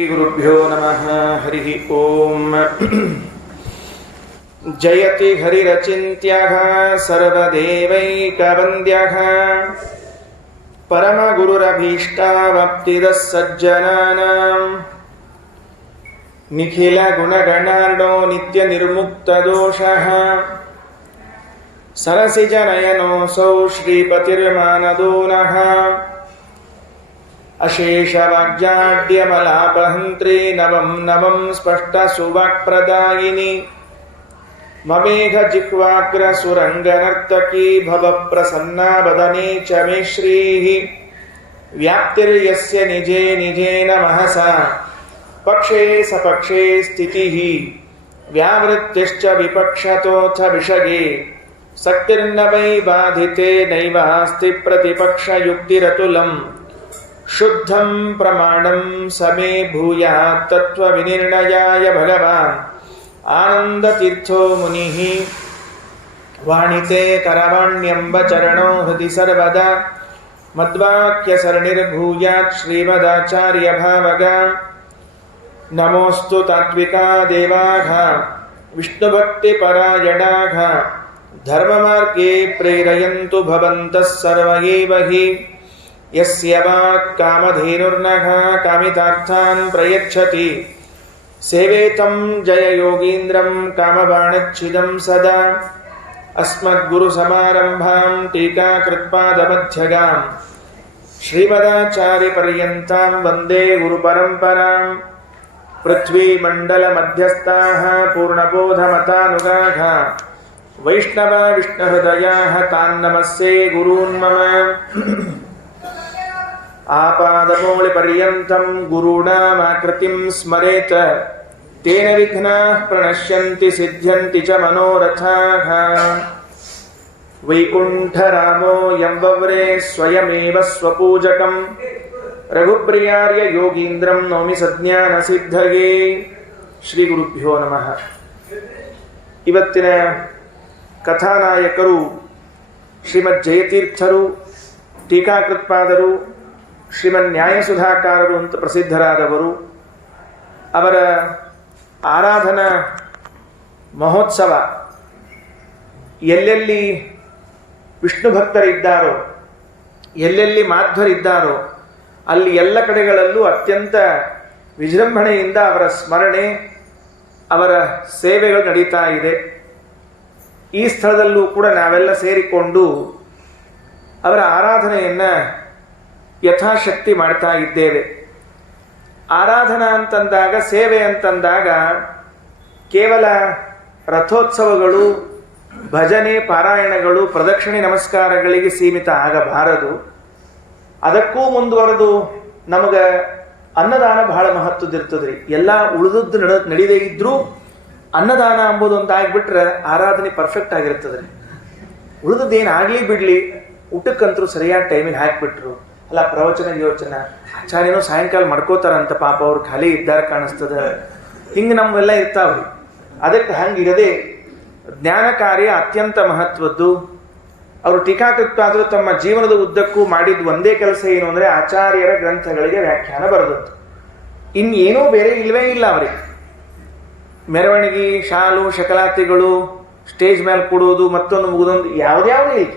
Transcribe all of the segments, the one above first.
गुरुभ्यो नमः। हरि ओम। जयति हरिरचिन्त्यः सर्वदेवैकवन्द्यः परमगुरुरभीष्टावप्तिदः सज्जनानां निखिलगुणगणार्णो नित्यनिर्मुक्तदोषः सरसिजनयनोऽसौ श्रीपतिर्मानदो नः अशेषवाग्जाड्यमलापहन्त्री नवं नवं स्पष्टसुवाक्प्रदायिनी ममेघजिह्वाग्रसुरङ्गनर्तकी भवप्रसन्ना वदने च मे श्रीः व्याप्तिर्यस्य निजे निजेन महसा पक्षे सपक्षे स्थितिः व्यावृत्तिश्च विपक्षतोऽथ विषये शक्तिर्न वै बाधिते नैवास्ति प्रतिपक्षयुक्तिरतुलम् शुद्धं प्रमाणं समे भूयात् तत्त्वविनिर्णयाय भगवान् आनन्दतीर्थो मुनिः वाणिते करवाण्यम्ब चरणो हृदि सर्वदा मद्वाक्यसरणिर्भूयात् श्रीमदाचार्यभावगा नमोऽस्तु तात्विका देवाः विष्णुभक्तिपरायणाः धर्ममार्गे प्रेरयन्तु भवन्तः सर्व एव हि यस्य वाक् कामधेनुर्नः कामितार्थान् प्रयच्छति सेवेतं जययोगीन्द्रं कामबाणच्छिदं सदा अस्मद्गुरुसमारम्भां टीकाकृत्पादमध्यगां श्रीमदाचार्यपर्यन्तां वन्दे गुरुपरम्परां पृथ्वीमण्डलमध्यस्थाः पूर्णबोधमतानुगाः वैष्णवा विष्णुहृदयाः तान्नमस्ये गुरून् मम आपादमौलिपर्यन्तं गुरूणामाकृतिं स्मरेत तेन विघ्नाः प्रणश्यन्ति सिद्ध्यन्ति च मनोरथाः वैकुण्ठरामो यं वव्रे स्वयमेव स्वपूजकं रघुप्रियार्य योगीन्द्रं नौमि सज्ञानसिद्धये। ಶ್ರೀ ಗುರುಭ್ಯೋ ನಮಃ. ಇವತ್ತಿನ ಕಥಾನಾಯಕರು ಶ್ರೀಮದ್ ಜಯತೀರ್ಥರು, ಟೀಕಾಕೃತ್ಪಾದರು, ಶ್ರೀಮನ್ ನ್ಯಾಯಸುಧಾಕಾರರು ಅಂತ ಪ್ರಸಿದ್ಧರಾದವರು. ಅವರ ಆರಾಧನಾ ಮಹೋತ್ಸವ ಎಲ್ಲೆಲ್ಲಿ ವಿಷ್ಣು ಭಕ್ತರಿದ್ದಾರೋ, ಎಲ್ಲೆಲ್ಲಿ ಮಾಧ್ವರಿದ್ದಾರೋ ಅಲ್ಲಿ ಎಲ್ಲ ಕಡೆಗಳಲ್ಲೂ ಅತ್ಯಂತ ವಿಜೃಂಭಣೆಯಿಂದ ಅವರ ಸ್ಮರಣೆ, ಅವರ ಸೇವೆಗಳು ನಡೀತಾ ಇದೆ. ಈ ಸ್ಥಳದಲ್ಲೂ ಕೂಡ ನಾವೆಲ್ಲ ಸೇರಿಕೊಂಡು ಅವರ ಆರಾಧನೆಯನ್ನು ಯಥಾಶಕ್ತಿ ಮಾಡ್ತಾ ಇದ್ದೇವೆ. ಆರಾಧನಾ ಅಂತಂದಾಗ, ಸೇವೆ ಅಂತಂದಾಗ ಕೇವಲ ರಥೋತ್ಸವಗಳು, ಭಜನೆ, ಪಾರಾಯಣಗಳು, ಪ್ರದಕ್ಷಿಣೆ ನಮಸ್ಕಾರಗಳಿಗೆ ಸೀಮಿತ ಆಗಬಾರದು. ಅದಕ್ಕೂ ಮುಂದುವರೆದು ನಮಗೆ ಅನ್ನದಾನ ಬಹಳ ಮಹತ್ವದಿರ್ತದ್ರಿ. ಎಲ್ಲ ಉಳಿದದ್ದು ನಡೀದೇ ಇದ್ರೂ ಅನ್ನದಾನ ಅಂಬುದು ಅಂತ ಆಗಿಬಿಟ್ರೆ ಆರಾಧನೆ ಪರ್ಫೆಕ್ಟ್ ಆಗಿರ್ತದ್ರಿ. ಉಳಿದದ್ದೇನು ಆಗಲಿ ಬಿಡಲಿ, ಊಟಕ್ಕಂತರೂ ಸರಿಯಾದ ಟೈಮಿಗೆ ಹಾಕಿಬಿಟ್ರು. ಅಲ್ಲ, ಪ್ರವಚನ ಯೋಚನ ಆಚಾರ್ಯನೋ ಸಾಯಂಕಾಲ ಮಾಡ್ಕೋತಾರಂತ, ಪಾಪ ಅವ್ರು ಖಾಲಿ ಇದ್ದಾರೆ ಕಾಣಿಸ್ತದ, ಹಿಂಗೆ ನಮ್ಮೆಲ್ಲ ಇರ್ತಾವ್ರಿ. ಅದಕ್ಕೆ ಹಂಗಿರದೆ ಜ್ಞಾನ ಕಾರ್ಯ ಅತ್ಯಂತ ಮಹತ್ವದ್ದು. ಅವರು ಟೀಕಾಕೃತ್ಪಾದರು ತಮ್ಮ ಜೀವನದ ಉದ್ದಕ್ಕೂ ಮಾಡಿದ ಒಂದೇ ಕೆಲಸ ಏನು ಅಂದರೆ ಆಚಾರ್ಯರ ಗ್ರಂಥಗಳಿಗೆ ವ್ಯಾಖ್ಯಾನ ಬರೆದದ್ದು. ಇನ್ನೇನೂ ಬೇರೆ ಇಲ್ಲವೇ ಇಲ್ಲ ಅವರಿಗೆ. ಮೆರವಣಿಗೆ, ಶಾಲು ಶಕಲಾತಿಗಳು, ಸ್ಟೇಜ್ ಮೇಲೆ ಕೊಡೋದು, ಮತ್ತೊಂದು ಮುಗಿದೊಂದು ಯಾವುದ್ಯಾವುದೇ ಇಲ್ಲ.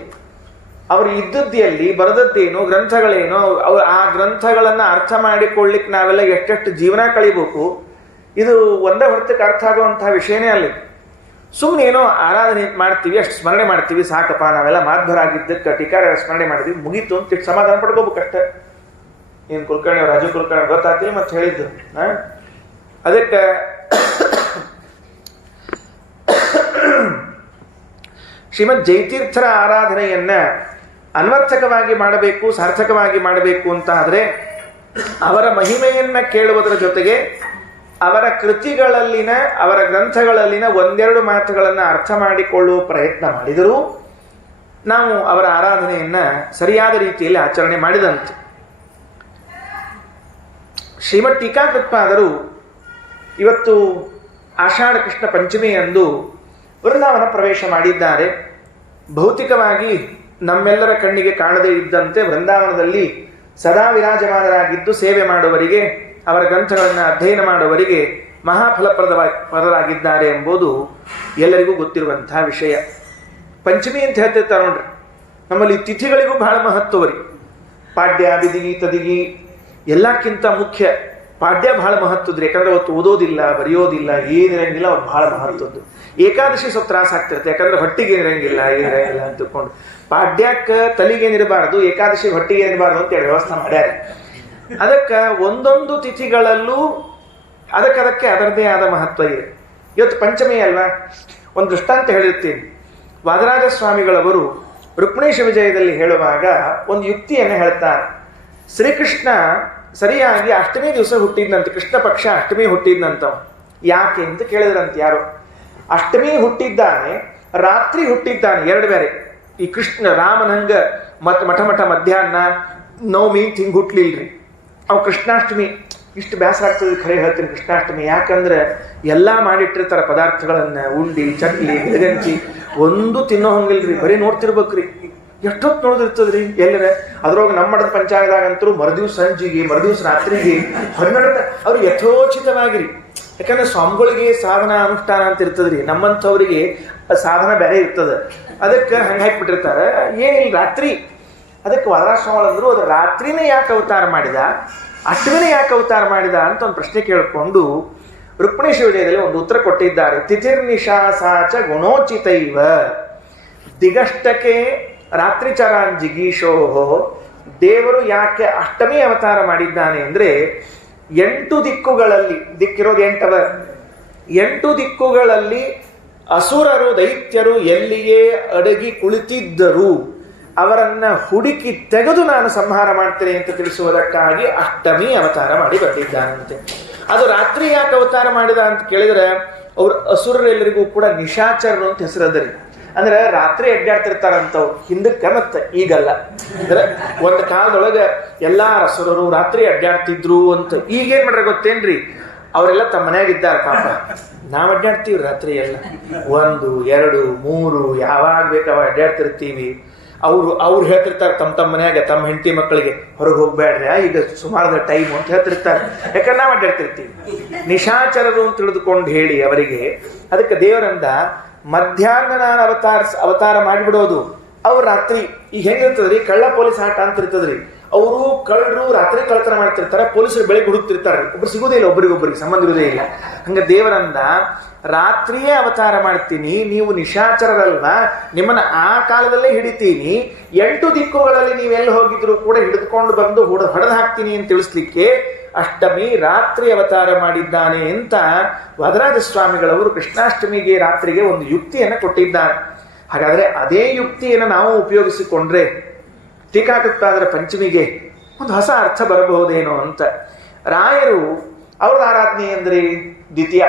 ಅವರು ಇದ್ದದ್ದಲ್ಲಿ ಬರೆದದ್ದೇನು, ಗ್ರಂಥಗಳೇನು, ಅವ್ರು ಆ ಗ್ರಂಥಗಳನ್ನು ಅರ್ಥ ಮಾಡಿಕೊಳ್ಳಿಕ್ಕೆ ನಾವೆಲ್ಲ ಎಷ್ಟೆಷ್ಟು ಜೀವನ ಕಳಿಬೇಕು. ಇದು ಒಂದೇ ಹೊರತಕ್ಕೆ ಅರ್ಥ ಆಗುವಂತಹ ವಿಷಯನೇ ಅಲ್ಲಿ. ಸುಮ್ಮನೆ ಏನೋ ಆರಾಧನೆ ಮಾಡ್ತೀವಿ, ಅಷ್ಟು ಸ್ಮರಣೆ ಮಾಡ್ತೀವಿ, ಸಾಕಪ್ಪ ನಾವೆಲ್ಲ ಮಾಧ್ವರಾಗಿದ್ದಕ್ಕೆ ಟೀಕಾರ ಸ್ಮರಣೆ ಮಾಡಿದ್ವಿ, ಮುಗೀತು ಅಂತ ಸಮಾಧಾನ ಪಡ್ಕೋಬೇಕಷ್ಟೆ. ಏನು ಕುಲಕರ್ಣಿ, ರಾಜು ಕುಲಕರ್ಣಿ ಗೊತ್ತಾಗ್ತಿಲ್ಲ ಮತ್ತೆ ಹೇಳಿದ್ದು. ಅದಕ್ಕೆ ಶ್ರೀಮದ್ ಜಯತೀರ್ಥರ ಆರಾಧನೆಯನ್ನ ಅನ್ವರ್ಥಕವಾಗಿ ಮಾಡಬೇಕು, ಸಾರ್ಥಕವಾಗಿ ಮಾಡಬೇಕು ಅಂತ ಆದರೆ ಅವರ ಮಹಿಮೆಯನ್ನ ಕೇಳುವುದರ ಜೊತೆಗೆ ಅವರ ಕೃತಿಗಳಲ್ಲಿನ, ಅವರ ಗ್ರಂಥಗಳಲ್ಲಿನ ಒಂದೆರಡು ಮಾತುಗಳನ್ನು ಅರ್ಥ ಮಾಡಿಕೊಳ್ಳುವ ಪ್ರಯತ್ನ ಮಾಡಿದರೂ ನಾವು ಅವರ ಆರಾಧನೆಯನ್ನ ಸರಿಯಾದ ರೀತಿಯಲ್ಲಿ ಆಚರಣೆ ಮಾಡಿದಂತೆ. ಶ್ರೀಮದ್ ಟೀಕಾಕೃತ್ಪಾದರು ಇವತ್ತು ಆಷಾಢ ಕೃಷ್ಣ ಪಂಚಮಿಯಂದು ವೃಂದಾವನ ಪ್ರವೇಶ ಮಾಡಿದ್ದಾರೆ. ಭೌತಿಕವಾಗಿ ನಮ್ಮೆಲ್ಲರ ಕಣ್ಣಿಗೆ ಕಾಣದೇ ಇದ್ದಂತೆ ವೃಂದಾವನದಲ್ಲಿ ಸದಾ ವಿರಾಜಮಾನರಾಗಿದ್ದು ಸೇವೆ ಮಾಡುವವರಿಗೆ ಅವರ ಗ್ರಂಥಗಳನ್ನು ಅಧ್ಯಯನ ಮಾಡುವವರಿಗೆ ಮಹಾಫಲಪ್ರದರಾಗಿದ್ದಾರೆ ಎಂಬುದು ಎಲ್ಲರಿಗೂ ಗೊತ್ತಿರುವಂತಹ ವಿಷಯ. ಪಂಚಮಿ ಅಂತ ಹೇಳ್ತಿರ್ತಾರೆ ನೋಡ್ರಿ, ನಮ್ಮಲ್ಲಿ ತಿಥಿಗಳಿಗೂ ಬಹಳ ಮಹತ್ವರಿ. ಪಾಡ್ಯ, ಬಿದಿಗಿ, ತದಿಗಿ ಎಲ್ಲಕ್ಕಿಂತ ಮುಖ್ಯ ಪಾಡ್ಯ ಬಹಳ ಮಹತ್ವದ್ರಿ. ಯಾಕಂದ್ರೆ ಅವತ್ತು ಓದೋದಿಲ್ಲ, ಬರೆಯೋದಿಲ್ಲ, ಏನಿರಂಗಿಲ್ಲ, ಅವ್ರು ಬಹಳ ಮಹತ್ವದ್ದು. ಏಕಾದಶಿ ಸ್ವಲ್ಪ ತ್ರಾಸ ಆಗ್ತಿರುತ್ತೆ, ಯಾಕಂದ್ರೆ ಹೊಟ್ಟಿಗೆ ಏನಿರಂಗಿಲ್ಲ, ಏನಿರಂಗಿಲ್ಲ ಅಂತ ತಿಳ್ಕೊಂಡು. ಪಾಡ್ಯಕ್ಕೆ ತಲೆಗೇನಿರಬಾರ್ದು, ಏಕಾದಶಿ ಹೊಟ್ಟಿಗೆ ಏನಿರಬಾರ್ದು ಅಂತ ಹೇಳಿ ವ್ಯವಸ್ಥೆ ಮಾಡ್ಯಾರ. ಅದಕ್ಕೆ ಒಂದೊಂದು ತಿಥಿಗಳಲ್ಲೂ ಅದಕ್ಕೆ ಅದರದೇ ಆದ ಮಹತ್ವ ಇದೆ. ಇವತ್ತು ಪಂಚಮಿ ಅಲ್ವಾ, ಒಂದು ದೃಷ್ಟಾಂತ ಹೇಳಿರ್ತೀನಿ. ವಾದರಾಜ ಸ್ವಾಮಿಗಳವರು ರುಕ್ಮಿಣೇಶ ವಿಜಯದಲ್ಲಿ ಹೇಳುವಾಗ ಒಂದು ಯುಕ್ತಿಯನ್ನು ಹೇಳ್ತಾರೆ. ಶ್ರೀಕೃಷ್ಣ ಸರಿಯಾಗಿ ಅಷ್ಟಮಿ ದಿವಸ ಹುಟ್ಟಿದ್ನಂತೆ, ಕೃಷ್ಣ ಪಕ್ಷ ಅಷ್ಟಮಿ ಹುಟ್ಟಿದ್ನಂತ. ಯಾಕೆ ಅಂತ ಕೇಳಿದ್ರಂತೆ ಯಾರು. ಅಷ್ಟಮಿ ಹುಟ್ಟಿದ್ದಾನೆ, ರಾತ್ರಿ ಹುಟ್ಟಿದ್ದಾನೆ, ಎರಡು ಬೇರೆ. ಈ ಕೃಷ್ಣ ರಾಮನಂಗ ಮಠ ಮಧ್ಯಾಹ್ನ ನವಮಿ ಹಿಂಗೆ ಹುಟ್ಲಿಲ್ರಿ. ಅವು ಕೃಷ್ಣಾಷ್ಟಮಿ. ಇಷ್ಟು ಬೇಸರ ಆಗ್ತದೆ ಖರೆ ಹೇಳ್ತೀನಿ ಕೃಷ್ಣಾಷ್ಟಮಿ. ಯಾಕಂದ್ರೆ ಎಲ್ಲ ಮಾಡಿಟ್ಟಿರ್ತಾರೆ ಪದಾರ್ಥಗಳನ್ನ, ಉಂಡಿ, ಚಟ್ಲಿ, ಗಿಡಗಂಚಿ, ಒಂದು ತಿನ್ನೋ ಹಂಗಿಲ್ರಿ, ಬರೀ ನೋಡ್ತಿರ್ಬೇಕ್ರಿ. ಎಷ್ಟೊತ್ತು ನೋಡಿದಿರ್ತದ್ರಿ ಎಲ್ಲರ. ಅದ್ರೊಳಗೆ ನಮ್ಮ ಮಠದ ಪಂಚಾಯದಾಗಂತರೂ ಮರುದಿವ್ಸ ಸಂಜಿಗೆ, ಮರುದಿವ್ಸ ರಾತ್ರಿಗೆ 12 ಅವ್ರು ಯಥೋಚಿತವಾಗಿರಿ. ಯಾಕಂದ್ರೆ ಸ್ವಾಮಿಗಳಿಗೆ ಸಾಧನ ಅನುಷ್ಠಾನ ಅಂತ ಇರ್ತದ್ರಿ, ನಮ್ಮಂಥವ್ರಿಗೆ ಸಾಧನ ಬೇರೆ ಇರ್ತದೆ. ಅದಕ್ಕೆ ಹಂಗೆ ಹಾಕಿಬಿಟ್ಟಿರ್ತಾರೆ, ಏನಿಲ್ಲ ರಾತ್ರಿ. ಅದಕ್ಕೆ ವಾದರಾಜ ಸ್ವಾಮಿಗಳು ಅಂದ್ರು, ಅದು ರಾತ್ರಿನೇ ಯಾಕೆ ಅವತಾರ ಮಾಡಿದ, ಅಷ್ಟಮಿನೇ ಯಾಕೆ ಅವತಾರ ಮಾಡಿದ ಅಂತ ಒಂದು ಪ್ರಶ್ನೆ ಕೇಳಿಕೊಂಡು ರುಕ್ಮಿಣೇಶ ವಿಜಯದಲ್ಲಿ ಒಂದು ಉತ್ತರ ಕೊಟ್ಟಿದ್ದಾರೆ. ತಿಥಿರ್ನಿಶಾಸಾಚ ಗುಣೋಚಿತೈವ ದಿಗಷ್ಟಕ್ಕೆ ರಾತ್ರಿ ಚರಾನ್ ಜಿಗೀಶೋಹೋ. ದೇವರು ಯಾಕೆ ಅಷ್ಟಮಿ ಅವತಾರ ಮಾಡಿದ್ದಾನೆ ಅಂದ್ರೆ, 8 ದಿಕ್ಕುಗಳಲ್ಲಿ, ದಿಕ್ಕಿರೋದು 8 8 ದಿಕ್ಕುಗಳಲ್ಲಿ ಅಸುರರು, ದೈತ್ಯರು ಎಲ್ಲಿಯೇ ಅಡಗಿ ಕುಳಿತಿದ್ದರು ಅವರನ್ನ ಹುಡುಕಿ ತೆಗೆದು ನಾನು ಸಂಹಾರ ಮಾಡ್ತೇನೆ ಅಂತ ತಿಳಿಸುವುದಕ್ಕಾಗಿ ಅಷ್ಟಮಿ ಅವತಾರ ಮಾಡಿ ಬಂದಿದ್ದಾನಂತೆ. ಅದು ರಾತ್ರಿ ಯಾಕೆ ಅವತಾರ ಮಾಡಿದ ಅಂತ ಕೇಳಿದ್ರೆ, ಅವ್ರು ಅಸುರರೆಲ್ಲರಿಗೂ ಕೂಡ ನಿಶಾಚರರು ಅಂತ ಹೆಸರದರಿ. ಅಂದ್ರೆ ರಾತ್ರಿ ಅಡ್ಡಾಡ್ತಿರ್ತಾರಂತವ್ರು, ಹಿಂದಕ್ಕೆ ಮತ್ತೆ ಈಗಲ್ಲ. ಅಂದ್ರೆ ಒಂದು ಕಾಲದೊಳಗೆ ಎಲ್ಲಾ ಅಸುರರು ರಾತ್ರಿ ಅಡ್ಡಾಡ್ತಿದ್ರು ಅಂತ. ಈಗೇನ್ ಮಾಡ್ರೆ ಗೊತ್ತೇನ್ರಿ, ಅವರೆಲ್ಲ ತಮ್ಮ ಮನ್ಯಾಗಿದ್ದಾರೆ ಪಾಪ. ನಾವ್ ಅಡ್ಡಾಡ್ತೀವಿ ರಾತ್ರಿ ಎಲ್ಲ 1, 2, 3 ಯಾವಾಗ ಬೇಕಾವ ಅಡ್ಡಾಡ್ತಿರ್ತೀವಿ. ಅವ್ರು ಹೇಳ್ತಿರ್ತಾರೆ ತಮ್ಮ ಮನ್ಯಾಗ ತಮ್ಮ ಹೆಂಡತಿ ಮಕ್ಕಳಿಗೆ, ಹೊರಗೆ ಹೋಗ್ಬೇಡ್ರಿ ಈಗ ಸುಮಾರದ ಟೈಮ್ ಅಂತ ಹೇಳ್ತಿರ್ತಾರೆ. ಯಾಕಂದ್ರೆ ನಾವು ಅಡ್ಡಾಡ್ತಿರ್ತೀವಿ. ನಿಶಾಚರರು ಅಂತ ತಿಳಿದುಕೊಂಡು ಹೇಳಿ ಅವರಿಗೆ. ಅದಕ್ಕೆ ದೇವರಂದ ಮಧ್ಯಾಹ್ನ ನಾನು ಅವತಾರ ಮಾಡಿಬಿಡೋದು, ಅವ್ರು ರಾತ್ರಿ. ಈಗ ಹೆಂಗಿರ್ತದ್ರಿ, ಕಳ್ಳ ಪೊಲೀಸ್ ಆಟ ಅಂತ ಇರ್ತದ್ರಿ. ಅವರು ಕಳ್ಳರು ರಾತ್ರಿ ಕಳ್ಳತನ ಮಾಡ್ತಿರ್ತಾರೆ, ಪೊಲೀಸರು ಬೆಳಿಗ್ಗೆ ಹುಡುಕ್ತಿರ್ತಾರೆ, ಒಬ್ರು ಸಿಗುದೇ ಇಲ್ಲ, ಒಬ್ರಿಗೊಬ್ಬರಿಗೆ ಸಂಬಂಧ ಇರುವುದೇ ಇಲ್ಲ. ಹಂಗ ದೇವರಂದ ರಾತ್ರಿಯೇ ಅವತಾರ ಮಾಡ್ತೀನಿ, ನೀವು ನಿಶಾಚರರಲ್ವಾ, ನಿಮ್ಮನ್ನ ಆ ಕಾಲದಲ್ಲೇ ಹಿಡಿತೀನಿ, 8 ದಿಕ್ಕುಗಳಲ್ಲಿ ನೀವೆಲ್ಲಿ ಹೋಗಿದ್ರು ಕೂಡ ಹಿಡಿದುಕೊಂಡು ಬಂದು ಹೊಡೆದು ಹಾಕ್ತೀನಿ ಅಂತ ತಿಳಿಸ್ಲಿಕ್ಕೆ ಅಷ್ಟಮಿ ರಾತ್ರಿ ಅವತಾರ ಮಾಡಿದ್ದಾನೆ ಅಂತ ವಾದರಾಜ ಸ್ವಾಮಿಗಳವರು ಕೃಷ್ಣಾಷ್ಟಮಿಗೆ ರಾತ್ರಿಗೆ ಒಂದು ಯುಕ್ತಿಯನ್ನು ಕೊಟ್ಟಿದ್ದಾರೆ. ಹಾಗಾದ್ರೆ ಅದೇ ಯುಕ್ತಿಯನ್ನು ನಾವು ಉಪಯೋಗಿಸಿಕೊಂಡ್ರೆ ಟೀಕಾಕೃತ್ತಾದರ ಪಂಚಮಿಗೆ ಒಂದು ಹೊಸ ಅರ್ಥ ಬರಬಹುದೇನೋ ಅಂತ. ರಾಯರು ಅವ್ರದ್ದು ಆರಾಧನೆ ಅಂದ್ರೆ ದ್ವಿತೀಯ,